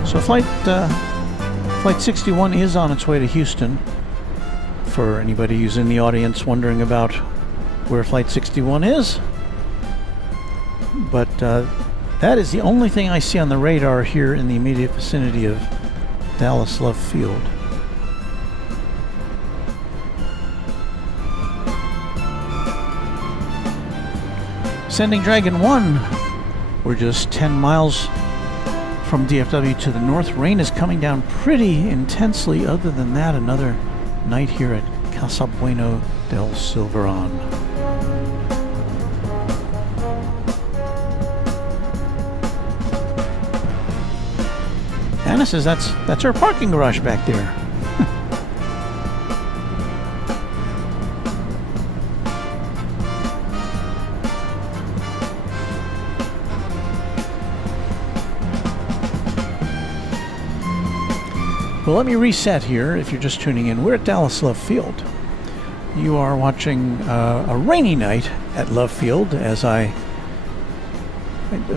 So Flight 61 is on its way to Houston. For anybody who's in the audience wondering about where Flight 61 is. But that is the only thing I see on the radar here in the immediate vicinity of Dallas Love Field. Sending Dragon 1. We're just 10 miles from DFW to the north. Rain is coming down pretty intensely. Other than that, another night here at Casa Bueno del Silveron. Anna says that's our parking garage back there. Well, let me reset here if you're just tuning in. We're at Dallas Love Field. You are watching a rainy night at Love Field, as I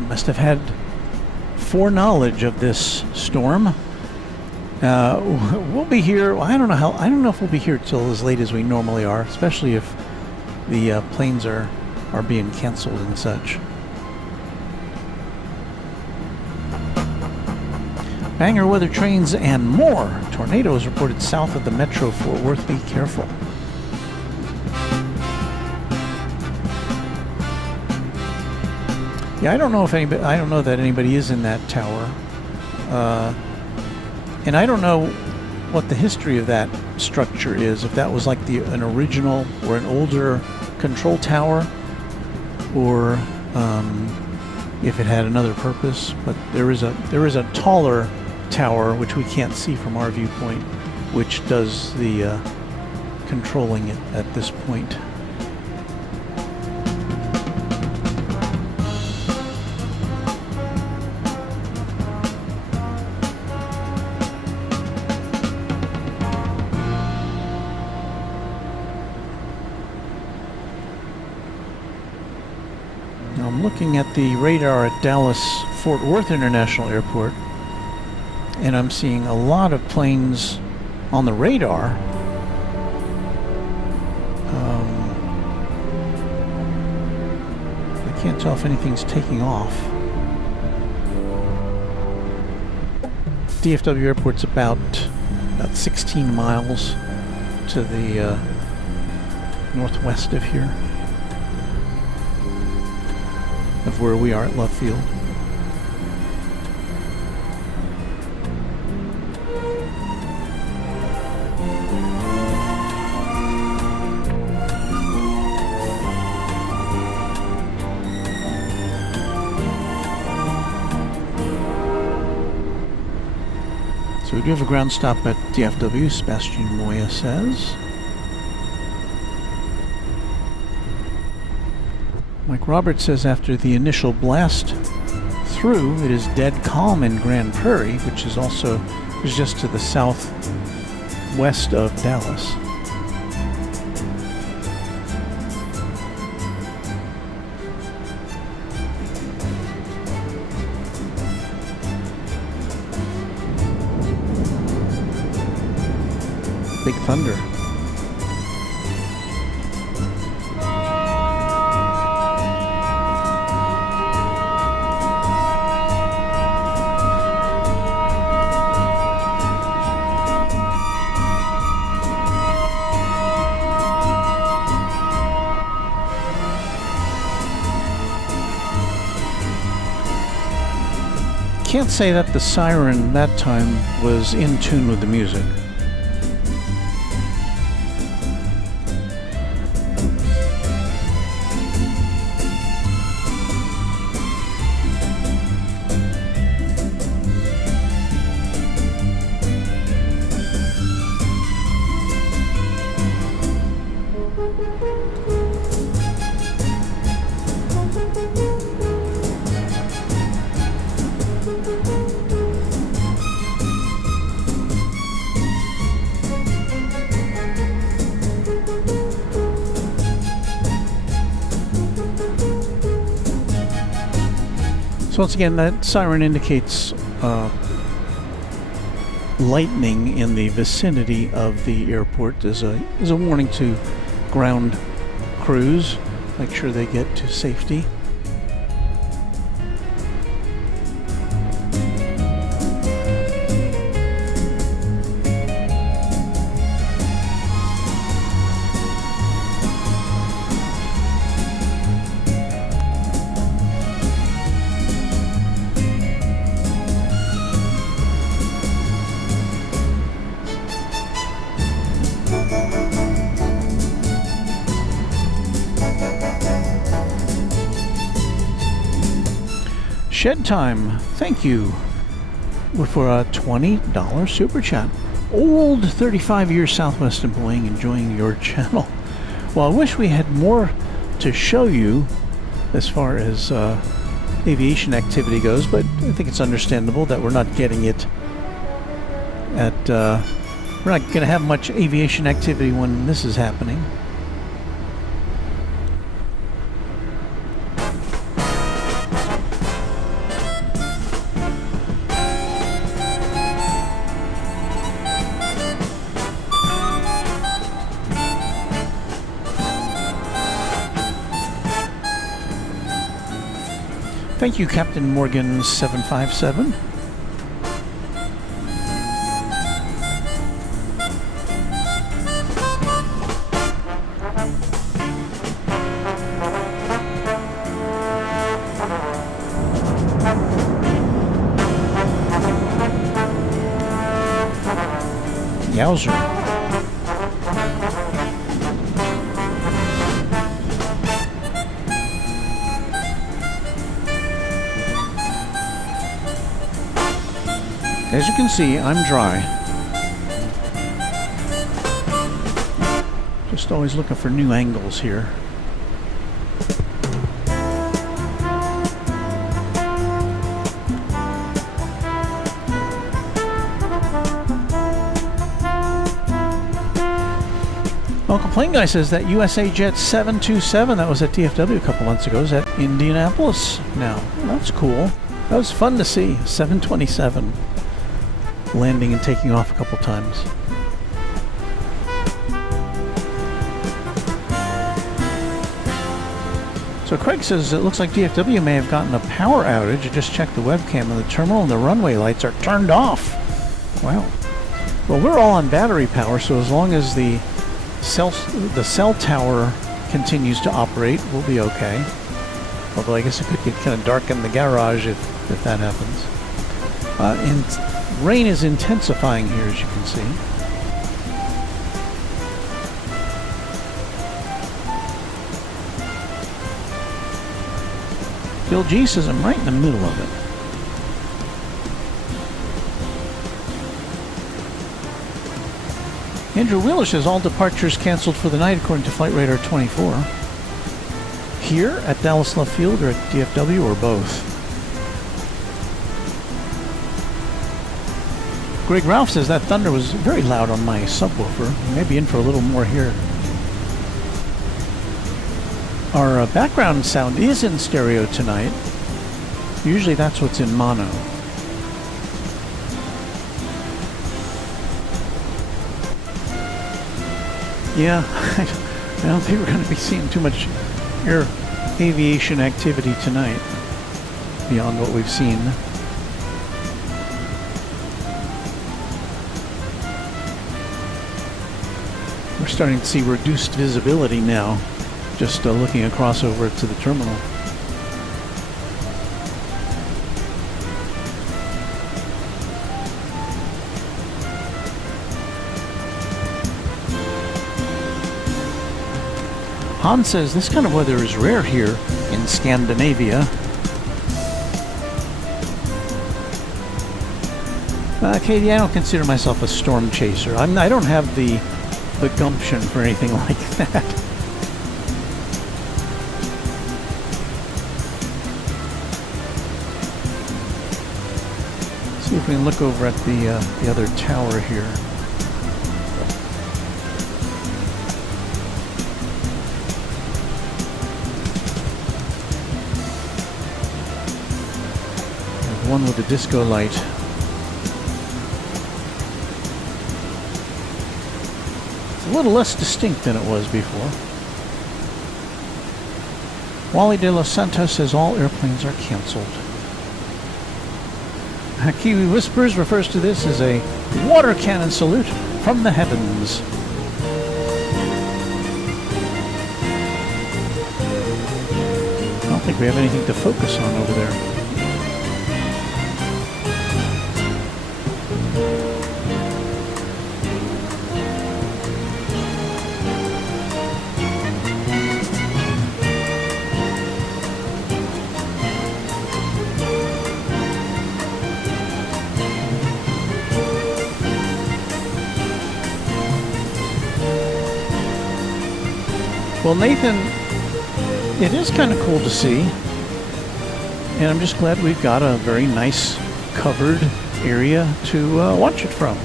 must have had foreknowledge of this storm. We'll be here. I don't know if we'll be here till as late as we normally are, especially if the planes are being canceled and such. Banger weather trains and more. Tornadoes reported south of the Metro Fort Worth. Be careful. Yeah, I don't know that anybody is in that tower, and I don't know what the history of that structure is. If that was like an original or an older control tower, or if it had another purpose. But there is a taller tower which we can't see from our viewpoint, which does the controlling it at this point. looking at the radar at Dallas-Fort Worth International Airport, and I'm seeing a lot of planes on the radar. I can't tell if anything's taking off. DFW Airport's about 16 miles to the northwest of here, of where we are at Love Field. So we do have a ground stop at DFW, Sebastian Moya says. Mike Roberts says after the initial blast through, it is dead calm in Grand Prairie, which is just to the southwest of Dallas. Big thunder. Can't say that the siren that time was in tune with the music. So once again, that siren indicates lightning in the vicinity of the airport. Is a warning to ground crews. Make sure they get to safety. Shed Time, thank you for a $20 super chat. Old 35-year Southwest employee enjoying your channel. Well, I wish we had more to show you as far as aviation activity goes, but I think it's understandable that we're not getting it at, we're not going to have much aviation activity when this is happening. Thank you, Captain Morgan 757. Yowzer. As you can see, I'm dry. Just always looking for new angles here. Uncle Plane Guy says that USA Jet 727 that was at DFW a couple months ago is at Indianapolis now. Well, that's cool. That was fun to see. 727 landing and taking off a couple times. So Craig says it looks like DFW may have gotten a power outage. I just checked the webcam and the terminal and the runway lights are turned off. Wow. Well, we're all on battery power, so as long as the cell tower continues to operate, we'll be okay. Although I guess it could get kind of dark in the garage if that happens. And rain is intensifying here, as you can see. Bill G says I'm right in the middle of it. Andrew Wheeler says all departures canceled for the night according to Flight Radar 24. Here at Dallas Love Field or at DFW or both? Greg Ralph says that thunder was very loud on my subwoofer. Maybe in for a little more here. Our background sound is in stereo tonight. Usually that's what's in mono. Yeah, I don't think we're going to be seeing too much air aviation activity tonight beyond what we've seen. We're starting to see reduced visibility now, just looking across over to the terminal. Han says this kind of weather is rare here in Scandinavia. Katie, I don't consider myself a storm chaser. I don't have the gumption for anything like that. See if we can look over at the other tower here. One with the disco light. It's a little less distinct than it was before. Wally de los Santos says all airplanes are canceled. Kiwi Whispers refers to this as a water cannon salute from the heavens. I don't think we have anything to focus on over there. Well, Nathan, it is kind of cool to see, and I'm just glad we've got a very nice covered area to watch it from.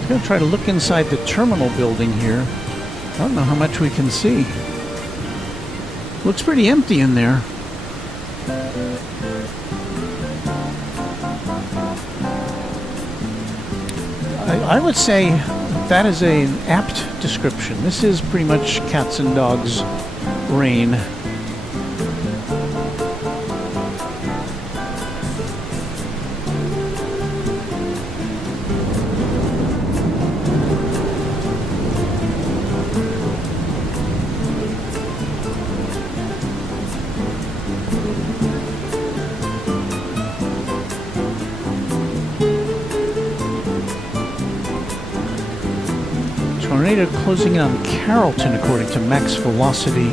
I'm going to try to look inside the terminal building here. I don't know how much we can see. Looks pretty empty in there. I would say that is an apt description. This is pretty much cats and dogs rain. Tornado closing in on Carrollton, according to Max Velocity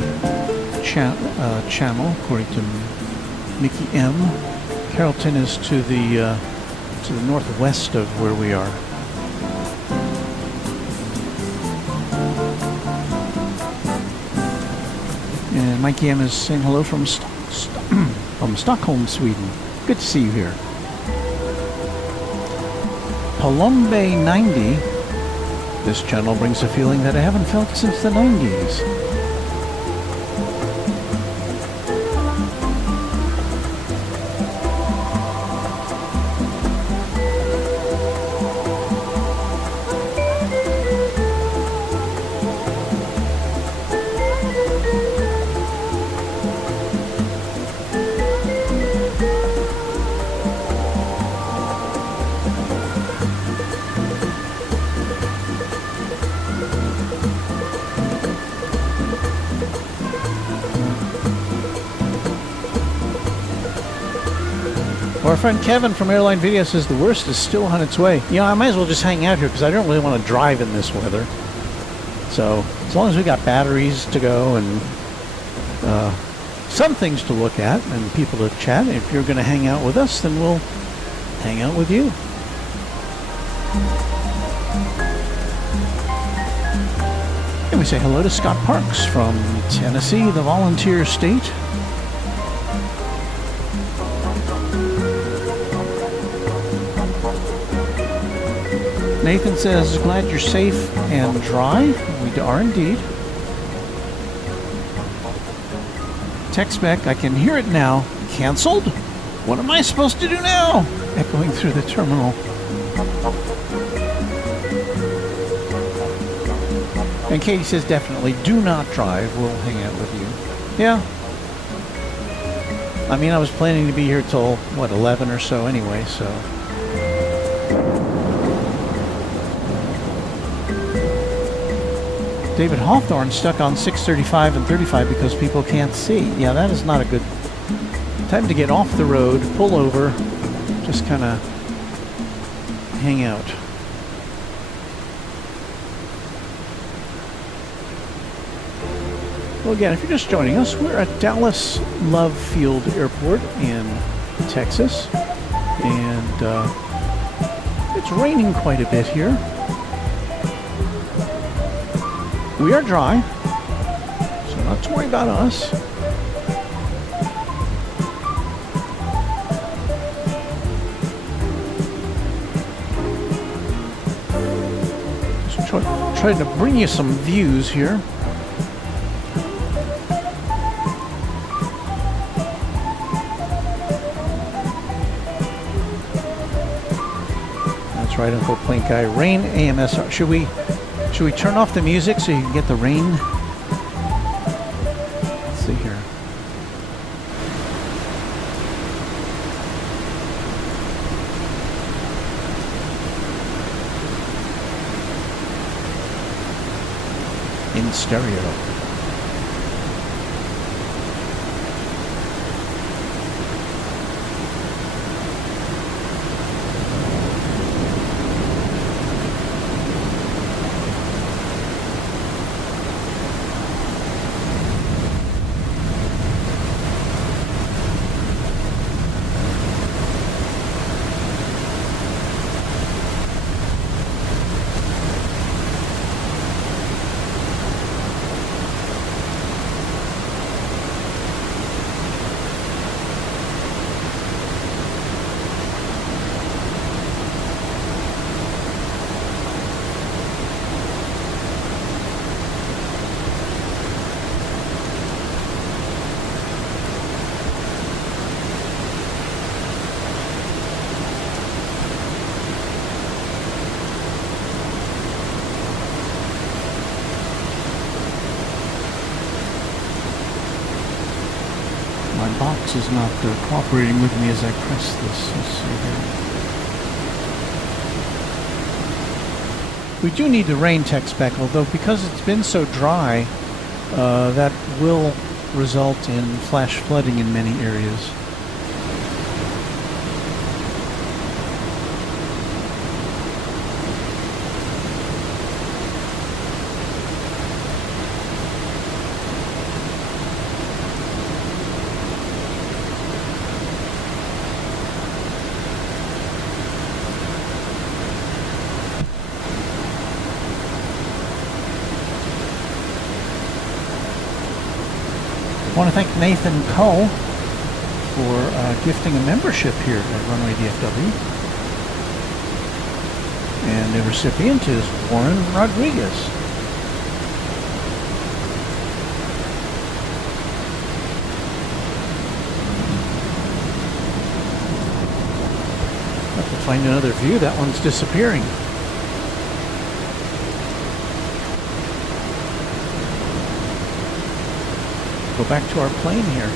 channel, according to Mickey M. Carrollton is to the northwest of where we are. Mikey M is saying hello from from Stockholm, Sweden. Good to see you here. Palombe 90. This channel brings a feeling that I haven't felt since the 90s. Our friend Kevin from Airline Video says the worst is still on its way. You know, I might as well just hang out here because I don't really want to drive in this weather. So, as long as we got batteries to go and some things to look at and people to chat, if you're going to hang out with us, then we'll hang out with you. And we say hello to Scott Parks from Tennessee, the volunteer state. Nathan says, glad you're safe and dry. We are indeed. Text back, I can hear it now. Canceled? What am I supposed to do now? Echoing through the terminal. And Katie says, definitely do not drive. We'll hang out with you. Yeah. I mean, I was planning to be here till, what, 11 or so anyway, so... David Hawthorne stuck on 635 and 35 because people can't see. Yeah, that is not a good time to get off the road, pull over, just kind of hang out. Well, again, if you're just joining us, we're at Dallas Love Field Airport in Texas, and it's raining quite a bit here. We are dry, so not to worry about us. Just trying to bring you some views here. That's right, Uncle Plink Guy. Rain AMSR. Should we turn off the music so you can get the rain? Let's see here. In stereo. My box is not cooperating with me as I press this. Let's see here. We do need the rain tech spec, although because it's been so dry, that will result in flash flooding in many areas. I want to thank Nathan Cull for gifting a membership here at Runway DFW. And the recipient is Warren Rodriguez. Have to find another view. That one's disappearing. Go back to our plane here.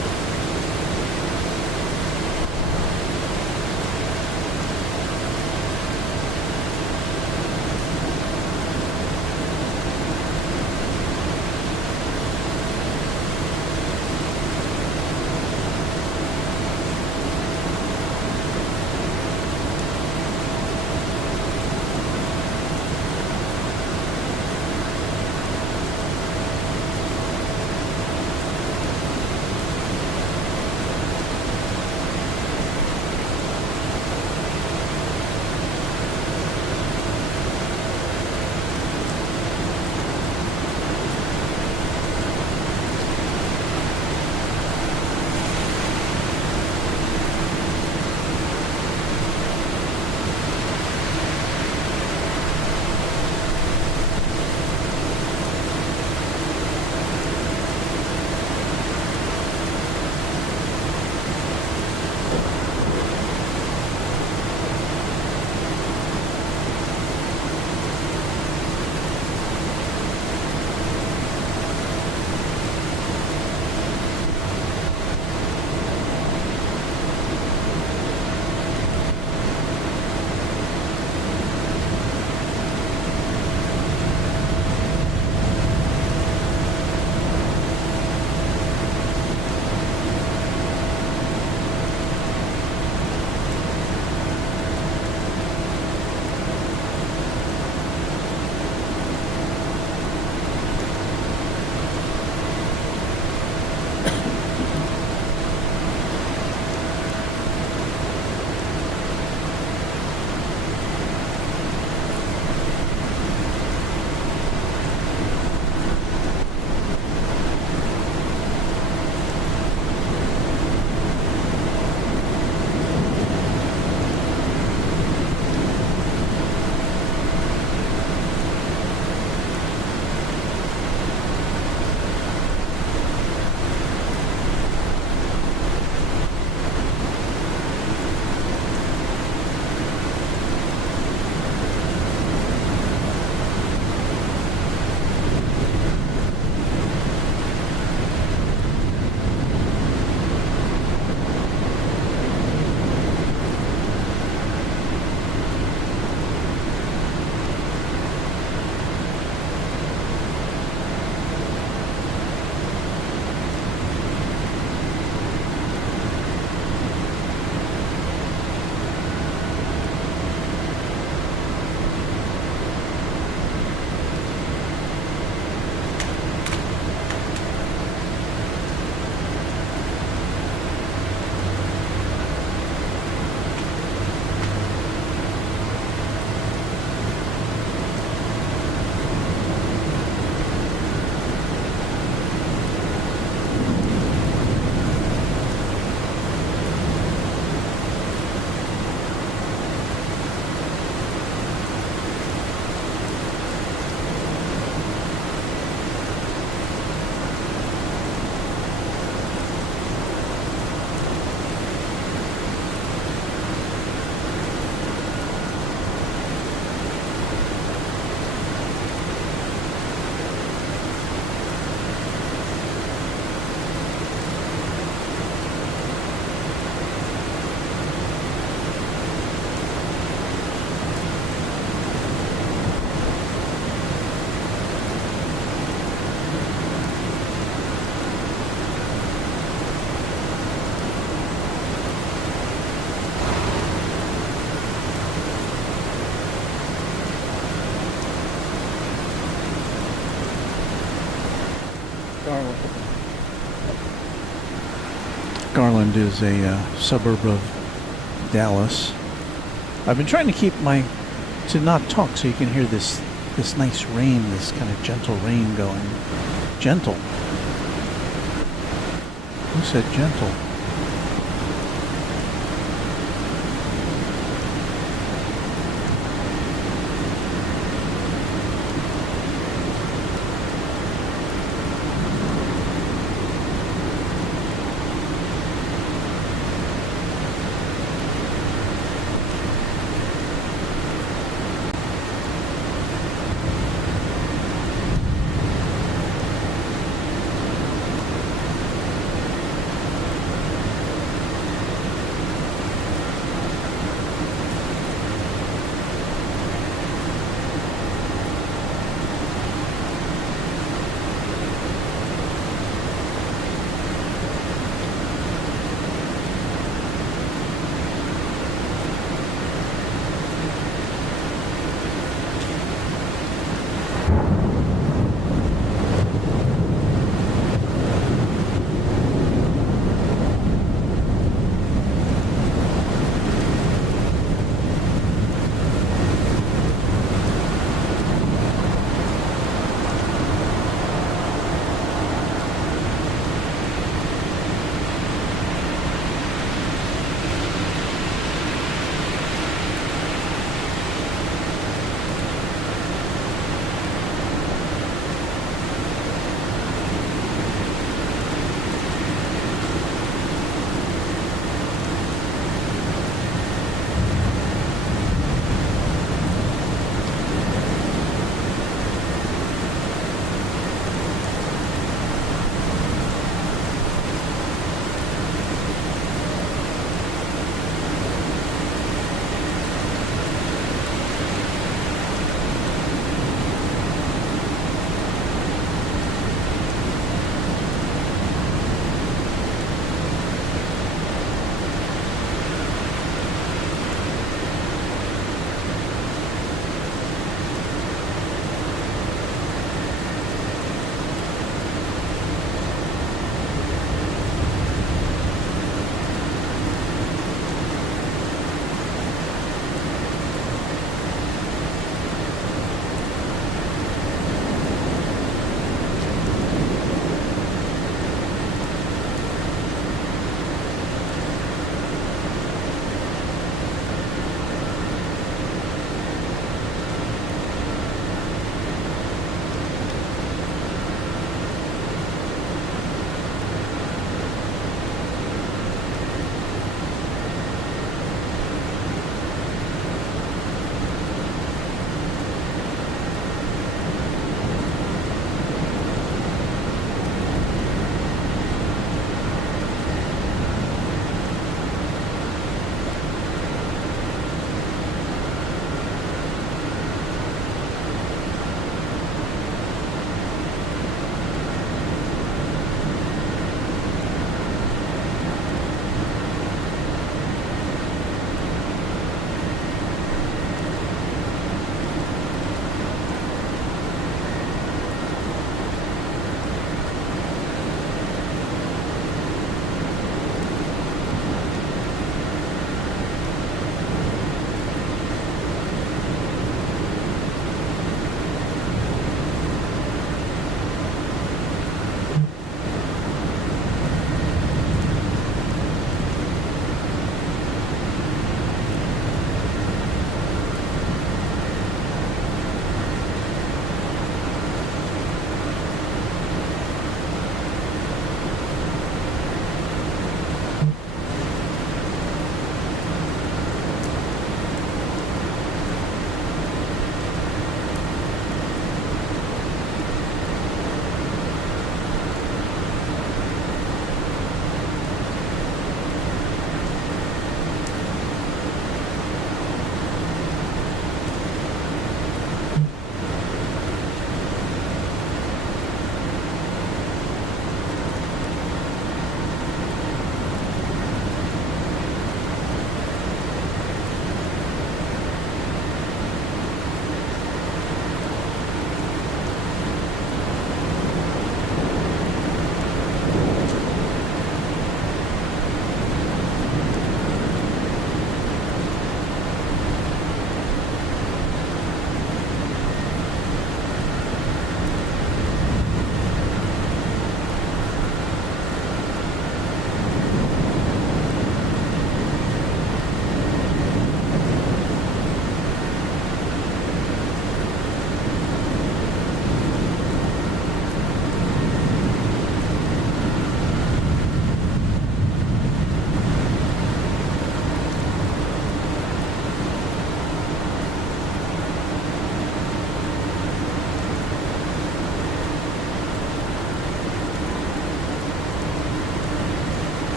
Garland is a suburb of Dallas. I've been trying to keep to not talk so you can hear this nice rain, this kind of gentle rain going. Gentle. Who said gentle?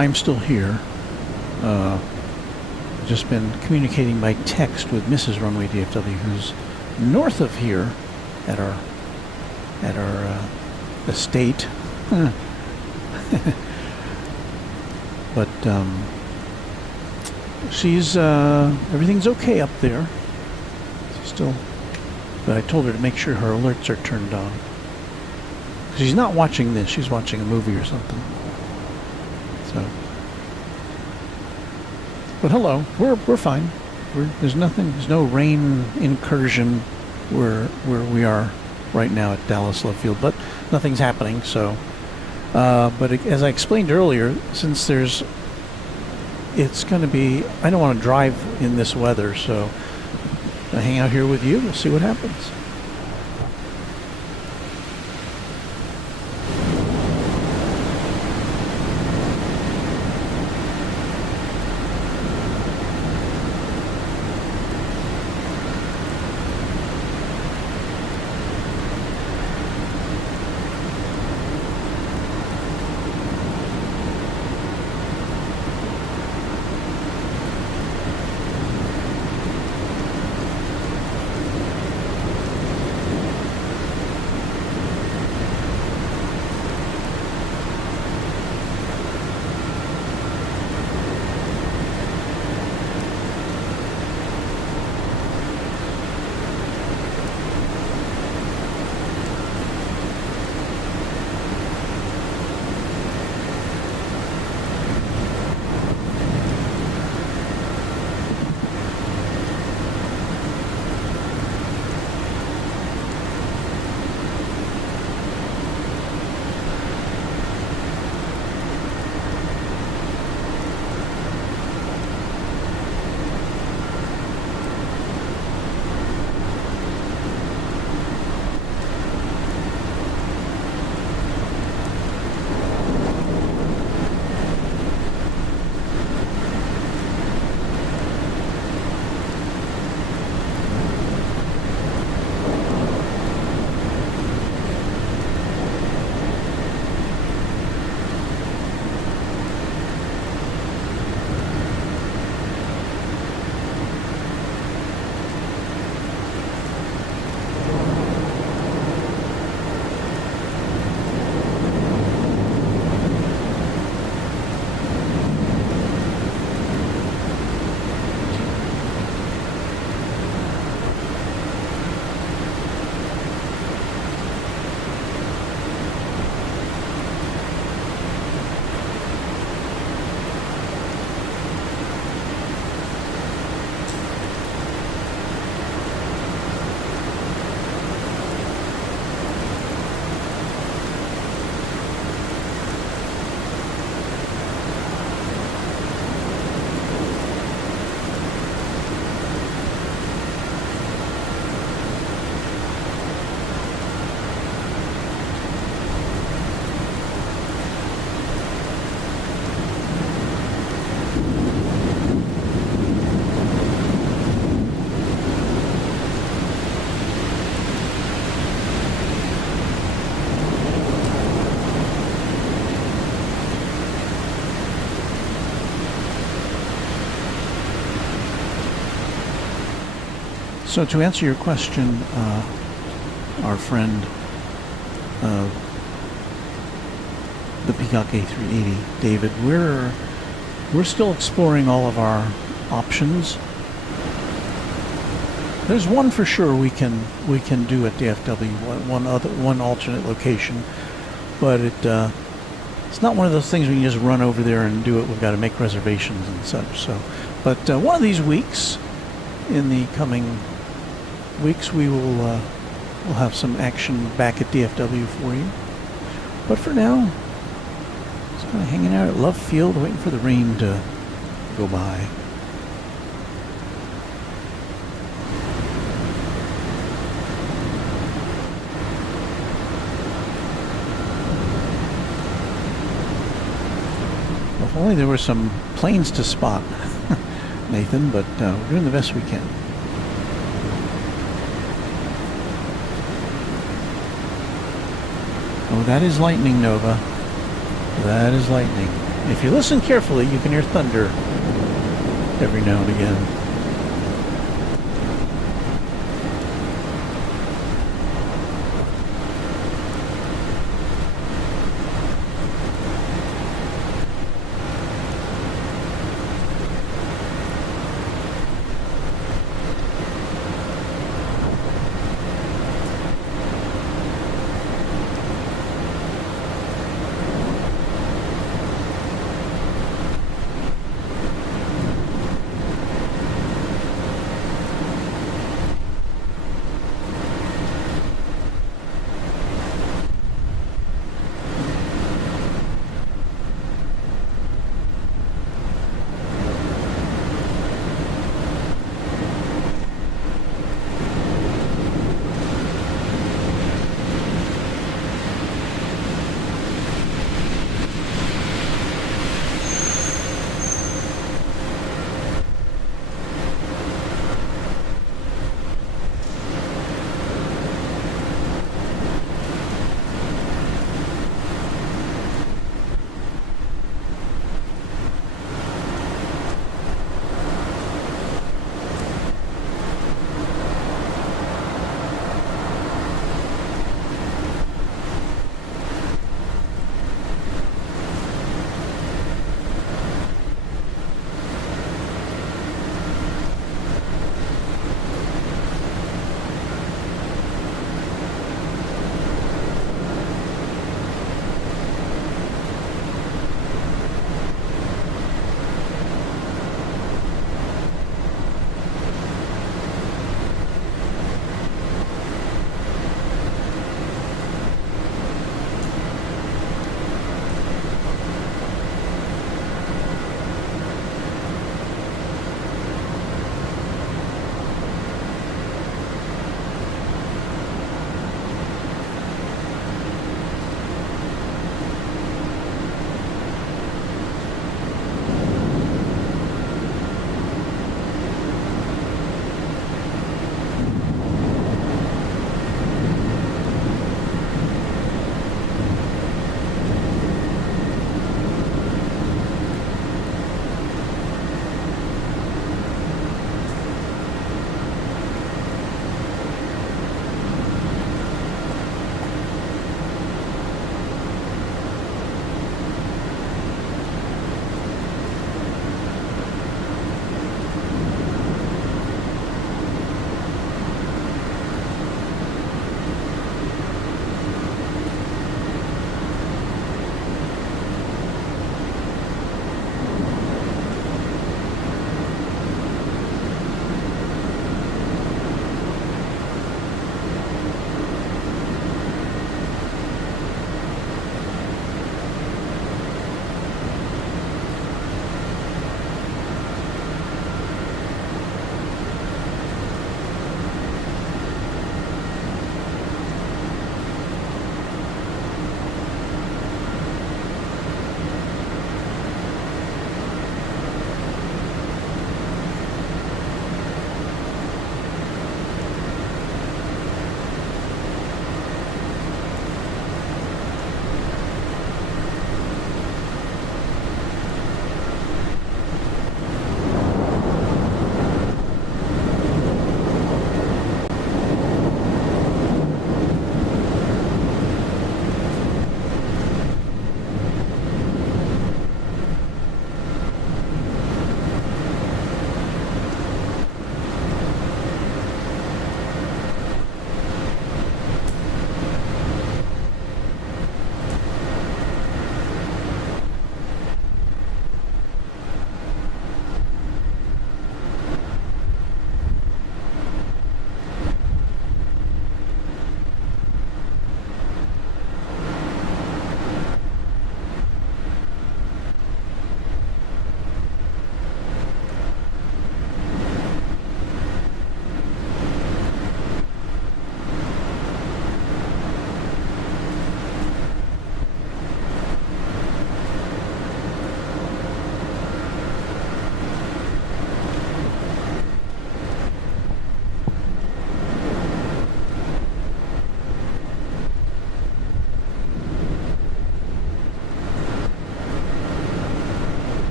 I'm still here. Just been communicating by text with Mrs. Runway DFW, who's north of here at our estate. But she's everything's okay up there. Still, but I told her to make sure her alerts are turned on. She's not watching this. She's watching a movie or something. So, but hello, we're fine. There's no rain incursion where we are right now at Dallas Love Field, but nothing's happening. So, but as I explained earlier, since it's going to be, I don't want to drive in this weather, so I hang out here with you. We'll see what happens. So to answer your question, our friend, the Peacock A380, David, we're still exploring all of our options. There's one for sure we can do at DFW, one alternate location, but it's not one of those things we can just run over there and do it. We've got to make reservations and such. So, but one of these weeks, in the coming weeks, we'll have some action back at DFW for you. But for now, just kind of hanging out at Love Field, waiting for the rain to go by. Well, if only there were some planes to spot, Nathan, but we're doing the best we can. Oh, that is lightning, Nova. That is lightning. If you listen carefully, you can hear thunder every now and again.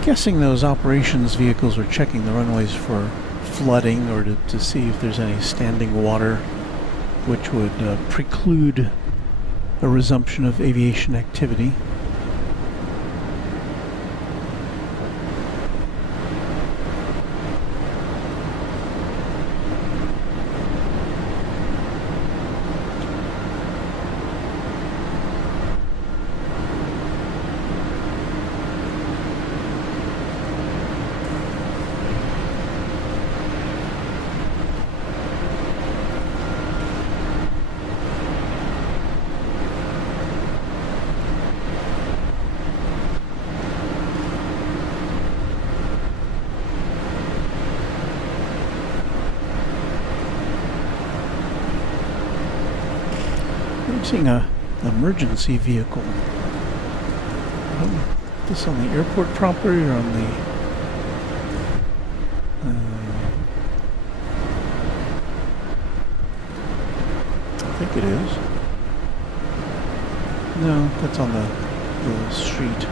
I'm guessing those operations vehicles are checking the runways for flooding or to see if there's any standing water which would preclude a resumption of aviation activity. I'm seeing an emergency vehicle. This on the airport property or on the... I think it is. No, that's on the street.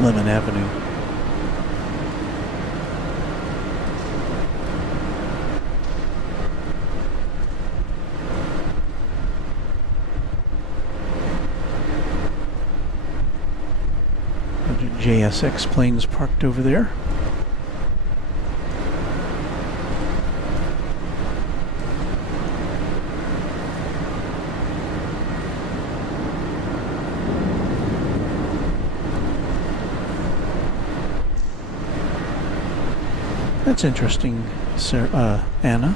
Lemon Avenue. JSX planes parked over there. That's interesting, sir, Anna.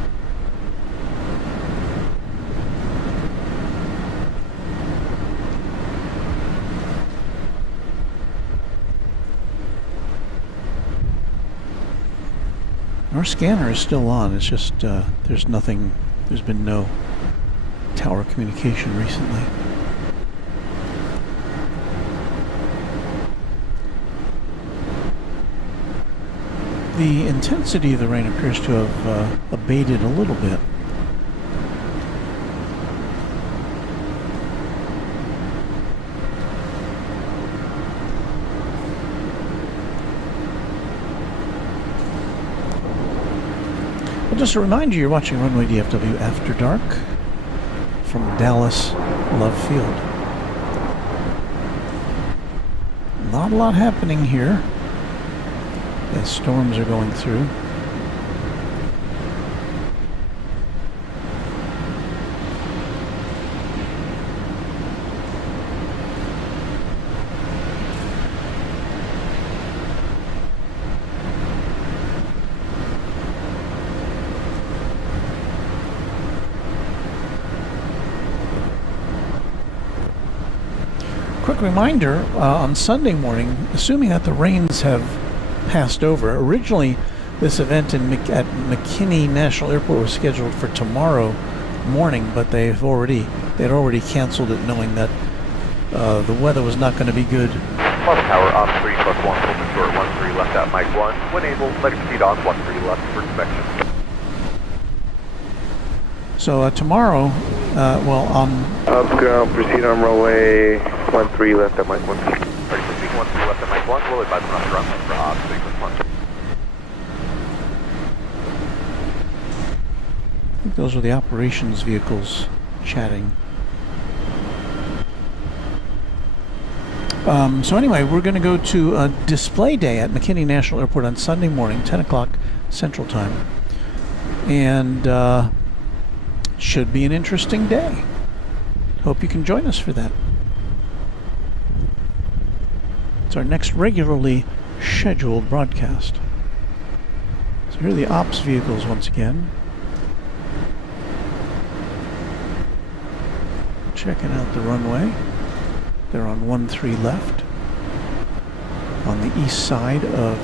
Our scanner is still on. It's just there's been no tower communication recently. The intensity of the rain appears to have abated a little bit. Just a reminder, you're watching Runway DFW After Dark from Dallas Love Field. Not a lot happening here as storms are going through. Quick reminder, on Sunday morning, assuming that the rains have passed over, originally this event at McKinney National Airport was scheduled for tomorrow morning, but they'd already canceled it, knowing that the weather was not going to be good. Plus tower on 3 plus 1, open short 13 left at Mike 1. When able, let exceed on 13 left for inspection. So tomorrow, Up ground, proceed on runway 13 left at Mike 1. Ready to proceed 13 left at Mike 1, will advise on the runway for op 3 plus 1. I think those are the operations vehicles chatting. So anyway, we're going to go to a display day at McKinney National Airport on Sunday morning, 10 o'clock Central Time. And should be an interesting day. Hope you can join us for that. It's our next regularly scheduled broadcast. So here are the ops vehicles once again. Checking out the runway. They're on 13 left on the east side of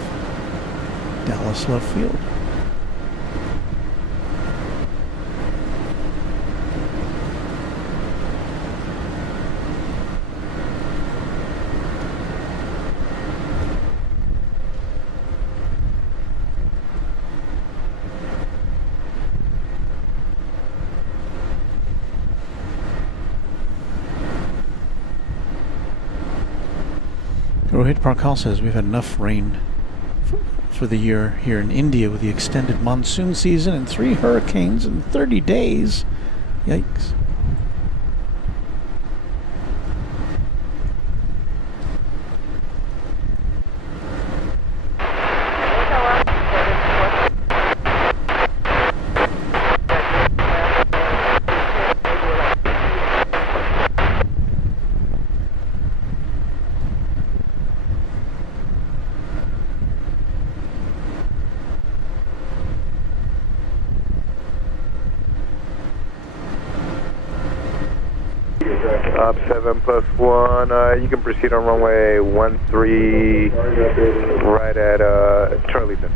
Dallas Love Field. Rohit Parkal says we've had enough rain for the year here in India with the extended monsoon season and 3 hurricanes in 30 days. Yikes. Up 7+1, you can proceed on runway 13 right at Charlieton.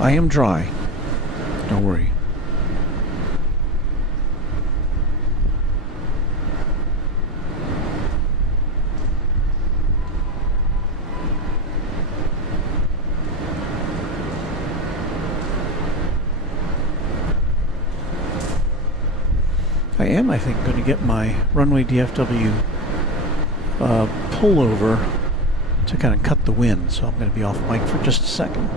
I am dry. Don't worry. I am, I think, going to get my Runway DFW pullover to kind of cut the wind, so I'm going to be off mic for just a second.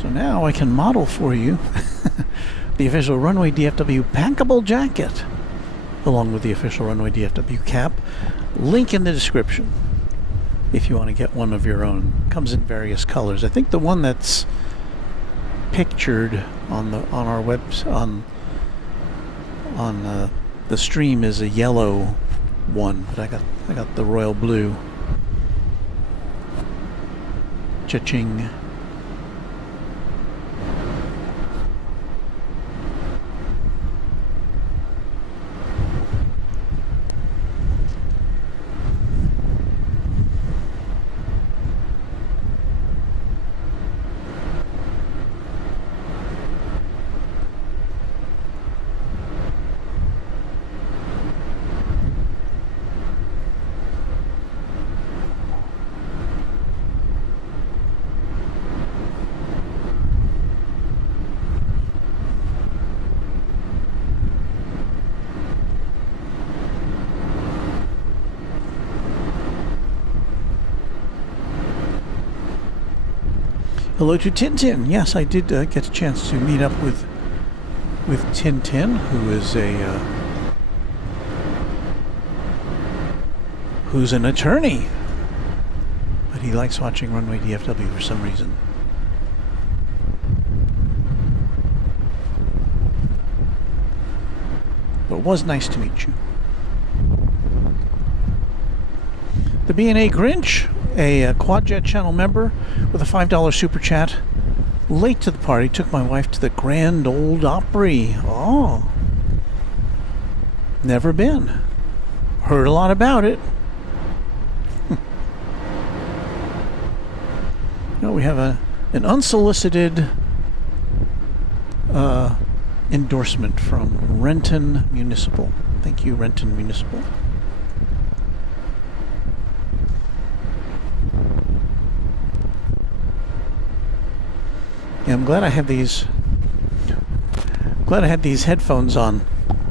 So now I can model for you the official Runway DFW packable jacket, along with the official Runway DFW cap. Link in the description if you want to get one of your own. Comes in various colors. I think the one that's pictured on our the stream is a yellow one, but I got the royal blue. Cha-ching. Hello to Tintin. Yes, I did get a chance to meet up with Tintin, who is who's an attorney, but he likes watching Runway DFW for some reason. But it was nice to meet you. The B&A Grinch, a Quadjet channel member with a $5 super chat. Late to the party, took my wife to the Grand Ole Opry. Oh. Never been. Heard a lot about it. No, we have an unsolicited endorsement from Renton Municipal. Thank you, Renton Municipal. Yeah, I'm glad I have these. Glad I had these headphones on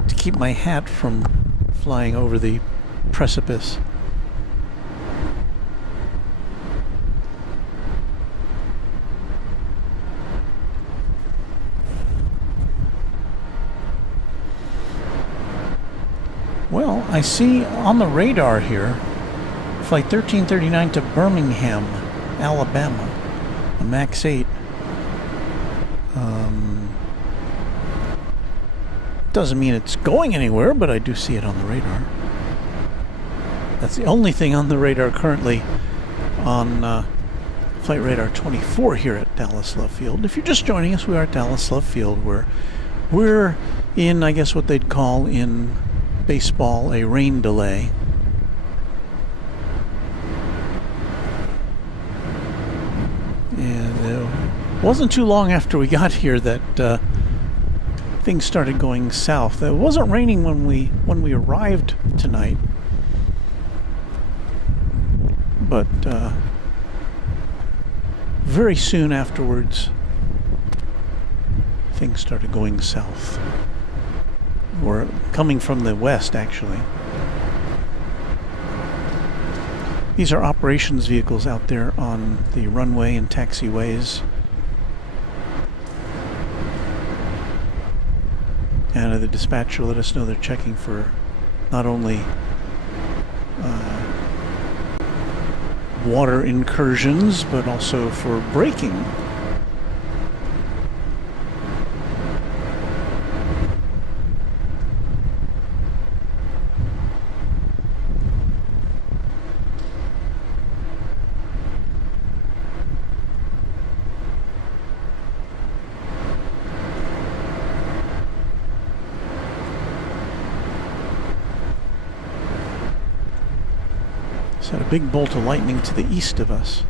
to keep my hat from flying over the precipice. Well, I see on the radar here, Flight 1339 to Birmingham, Alabama, a MAX 8. Doesn't mean it's going anywhere, but I do see it on the radar. That's the only thing on the radar currently on Flight Radar 24 here at Dallas Love Field. If you're just joining us, we are at Dallas Love Field, where we're in, I guess what they'd call in baseball, a rain delay. And it wasn't too long after we got here that things started going south. It wasn't raining when we arrived tonight, but very soon afterwards things started going south. Or coming from the west, actually. These are operations vehicles out there on the runway and taxiways. And the dispatcher let us know they're checking for not only water incursions, but also for braking. Had a big bolt of lightning to the east of us.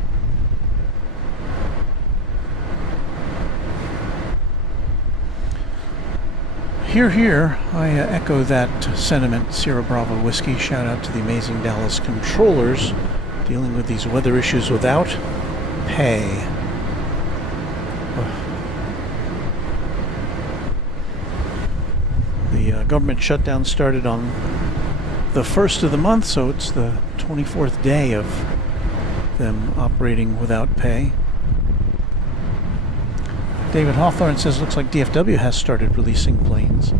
Here, I echo that sentiment. Sierra Bravo Whiskey. Shout out to the amazing Dallas controllers dealing with these weather issues without pay. The government shutdown started on the 1st of the month, so it's the 24th day of them operating without pay. David Hawthorne says, looks like DFW has started releasing planes.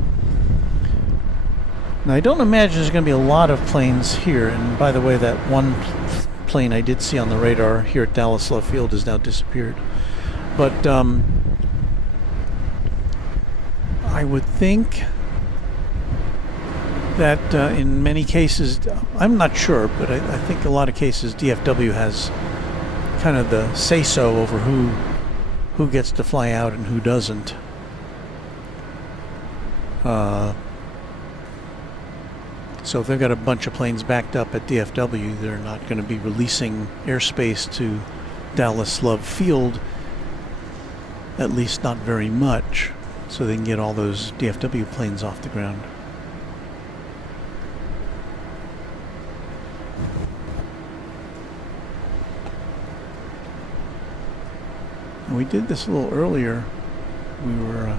Now, I don't imagine there's going to be a lot of planes here, and by the way, that one plane I did see on the radar here at Dallas Love Field has now disappeared. But I would think that in many cases, I'm not sure, but I think a lot of cases DFW has kind of the say-so over who gets to fly out and who doesn't. So if they've got a bunch of planes backed up at DFW, they're not going to be releasing airspace to Dallas Love Field, at least not very much, so they can get all those DFW planes off the ground. And we did this a little earlier. We were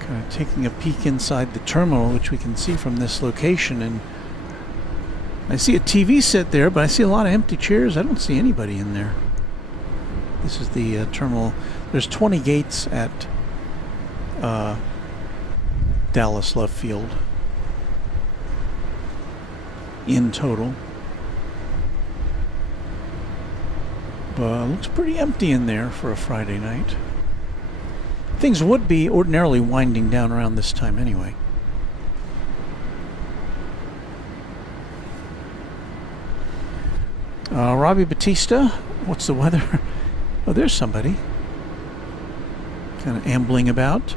kind of taking a peek inside the terminal, which we can see from this location, and I see a TV set there, but I see a lot of empty chairs. I don't see anybody in there. This is the terminal. There's 20 gates at Dallas Love Field. in total. But looks pretty empty in there for a Friday night. Things would be ordinarily winding down around this time anyway. Robbie Batista, what's the weather? Oh, there's somebody. Kind of ambling about.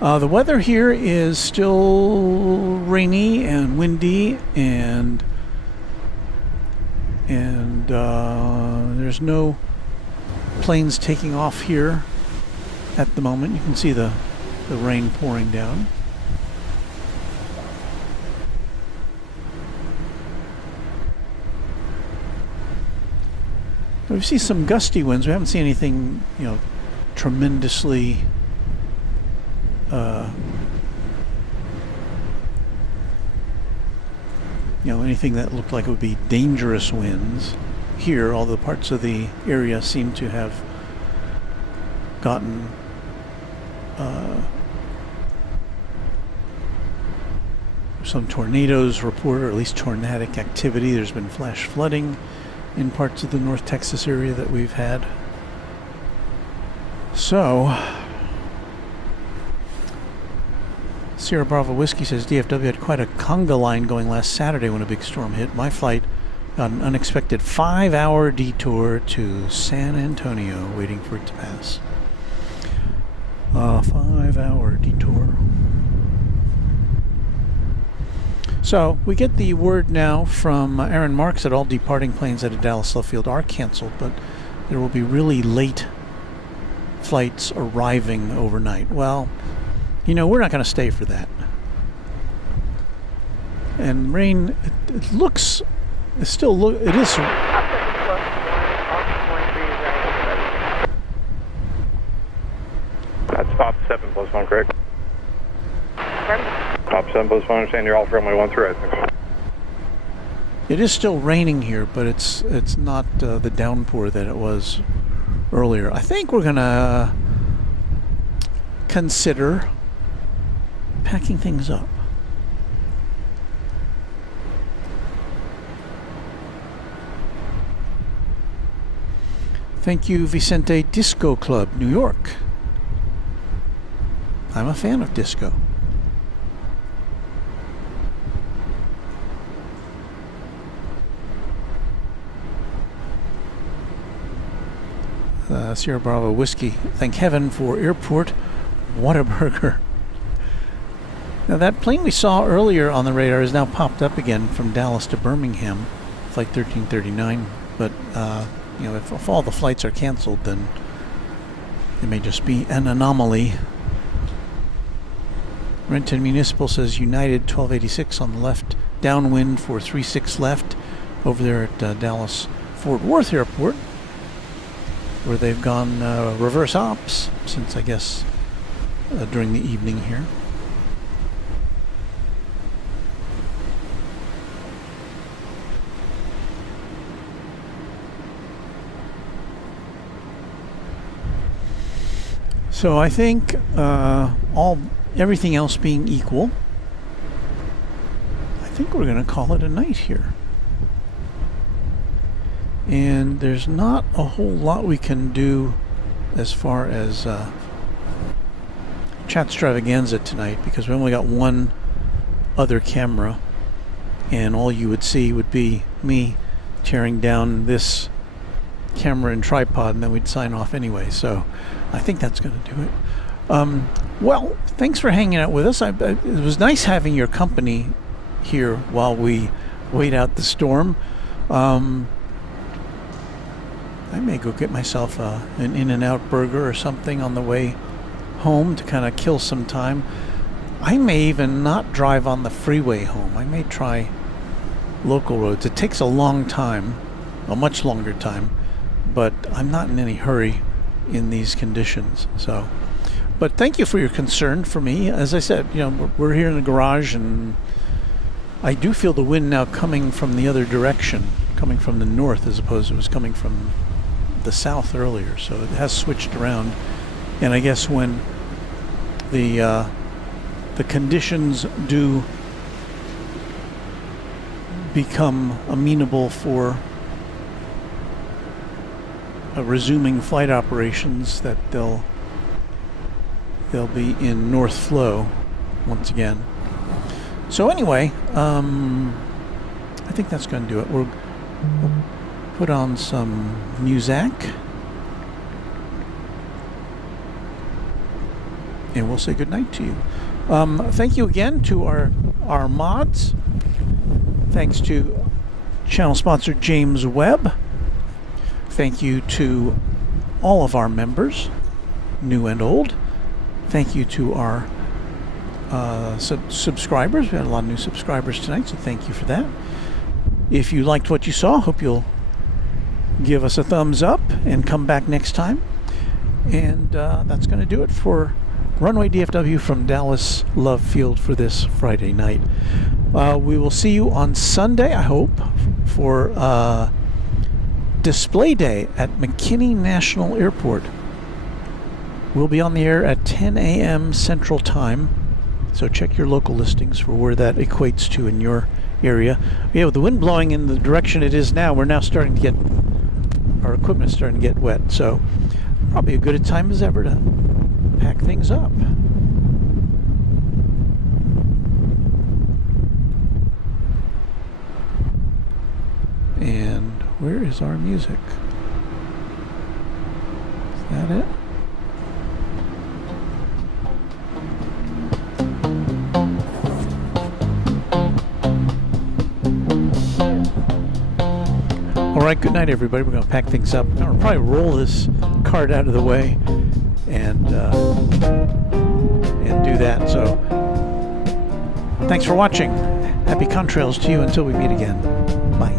The weather here is still rainy and windy, and there's no planes taking off here at the moment. You can see the rain pouring down. We see some gusty winds. We haven't seen anything, tremendously anything that looked like it would be dangerous winds here. All the parts of the area seem to have gotten some tornadoes reported, or at least tornadic activity. There's been flash flooding in parts of the North Texas area that we've had. So, Sierra Bravo Whiskey says DFW had quite a conga line going last Saturday when a big storm hit. My flight got an unexpected 5-hour detour to San Antonio, waiting for it to pass. A 5-hour detour. So we get the word now from Aaron Marks that all departing planes out of Dallas Love Field are canceled, but there will be really late flights arriving overnight. Well, we're not going to stay for that. And rain, it looks, it still look, it is. That's top 7+1, correct? Top 7+1, understand you're all for runway 13, I think. It is still raining here, but it's not the downpour that it was earlier. I think we're gonna consider packing things up. Thank you, Vicente Disco Club, New York. I'm a fan of disco. Sierra Bravo Whiskey. Thank heaven for airport Whataburger. Now that plane we saw earlier on the radar is now popped up again from Dallas to Birmingham, flight 1339. But if all the flights are canceled, then it may just be an anomaly. Renton Municipal says United 1286 on the left, downwind for 36 left over there at Dallas Fort Worth Airport, where they've gone reverse ops since, I guess, during the evening here. So I think everything else being equal, I think we're going to call it a night here. And there's not a whole lot we can do as far as Chatstravaganza tonight, because we only got one other camera, and all you would see would be me tearing down this camera and tripod, and then we'd sign off anyway. So I think that's going to do it. Well, thanks for hanging out with us. It was nice having your company here while we wait out the storm. I may go get myself an In-N-Out burger or something on the way home to kind of kill some time. I may even not drive on the freeway home. I may try local roads. It takes a long time, a much longer time, but I'm not in any hurry in these conditions. So, but thank you for your concern for me. As I said, we're here in the garage, and I do feel the wind now coming from the other direction, coming from the north as opposed to it was coming from the south earlier. So it has switched around, and I guess when the conditions do become amenable for resuming flight operations, that they'll be in North Flow once again. So anyway, I think that's going to do it. We'll put on some music, and we'll say goodnight to you. Thank you again to our mods. Thanks to channel sponsor James Webb. Thank you to all of our members, new and old. Thank you to our subscribers. We had a lot of new subscribers tonight, so thank you for that. If you liked what you saw, hope you'll give us a thumbs up and come back next time. And that's going to do it for Runway DFW from Dallas Love Field for this Friday night. We will see you on Sunday, I hope, for display day at McKinney National Airport. We'll be on the air at 10 a.m. Central Time, so check your local listings for where that equates to in your area. Yeah, with the wind blowing in the direction it is now, we're now starting to get, our equipment's starting to get wet, so probably a good a time as ever to pack things up. And where is our music? Is that it? All right, good night, everybody. We're going to pack things up. I'll probably roll this cart out of the way and do that. So, thanks for watching. Happy contrails to you until we meet again. Bye.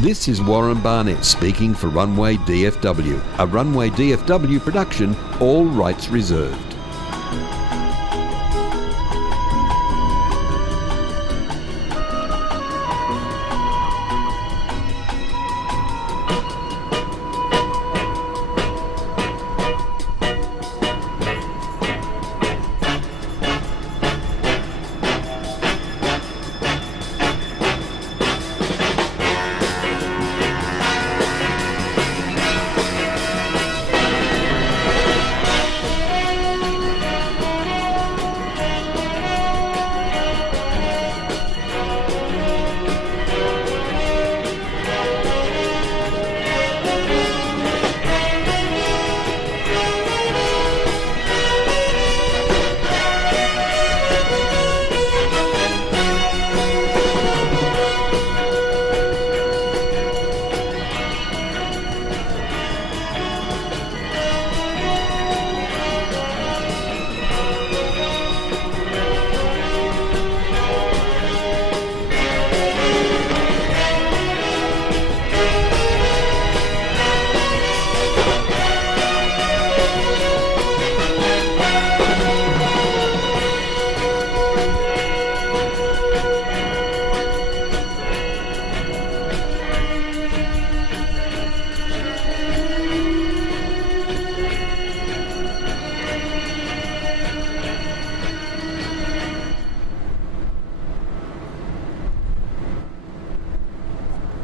This is Warren Barnett speaking for Runway DFW, a Runway DFW production, all rights reserved.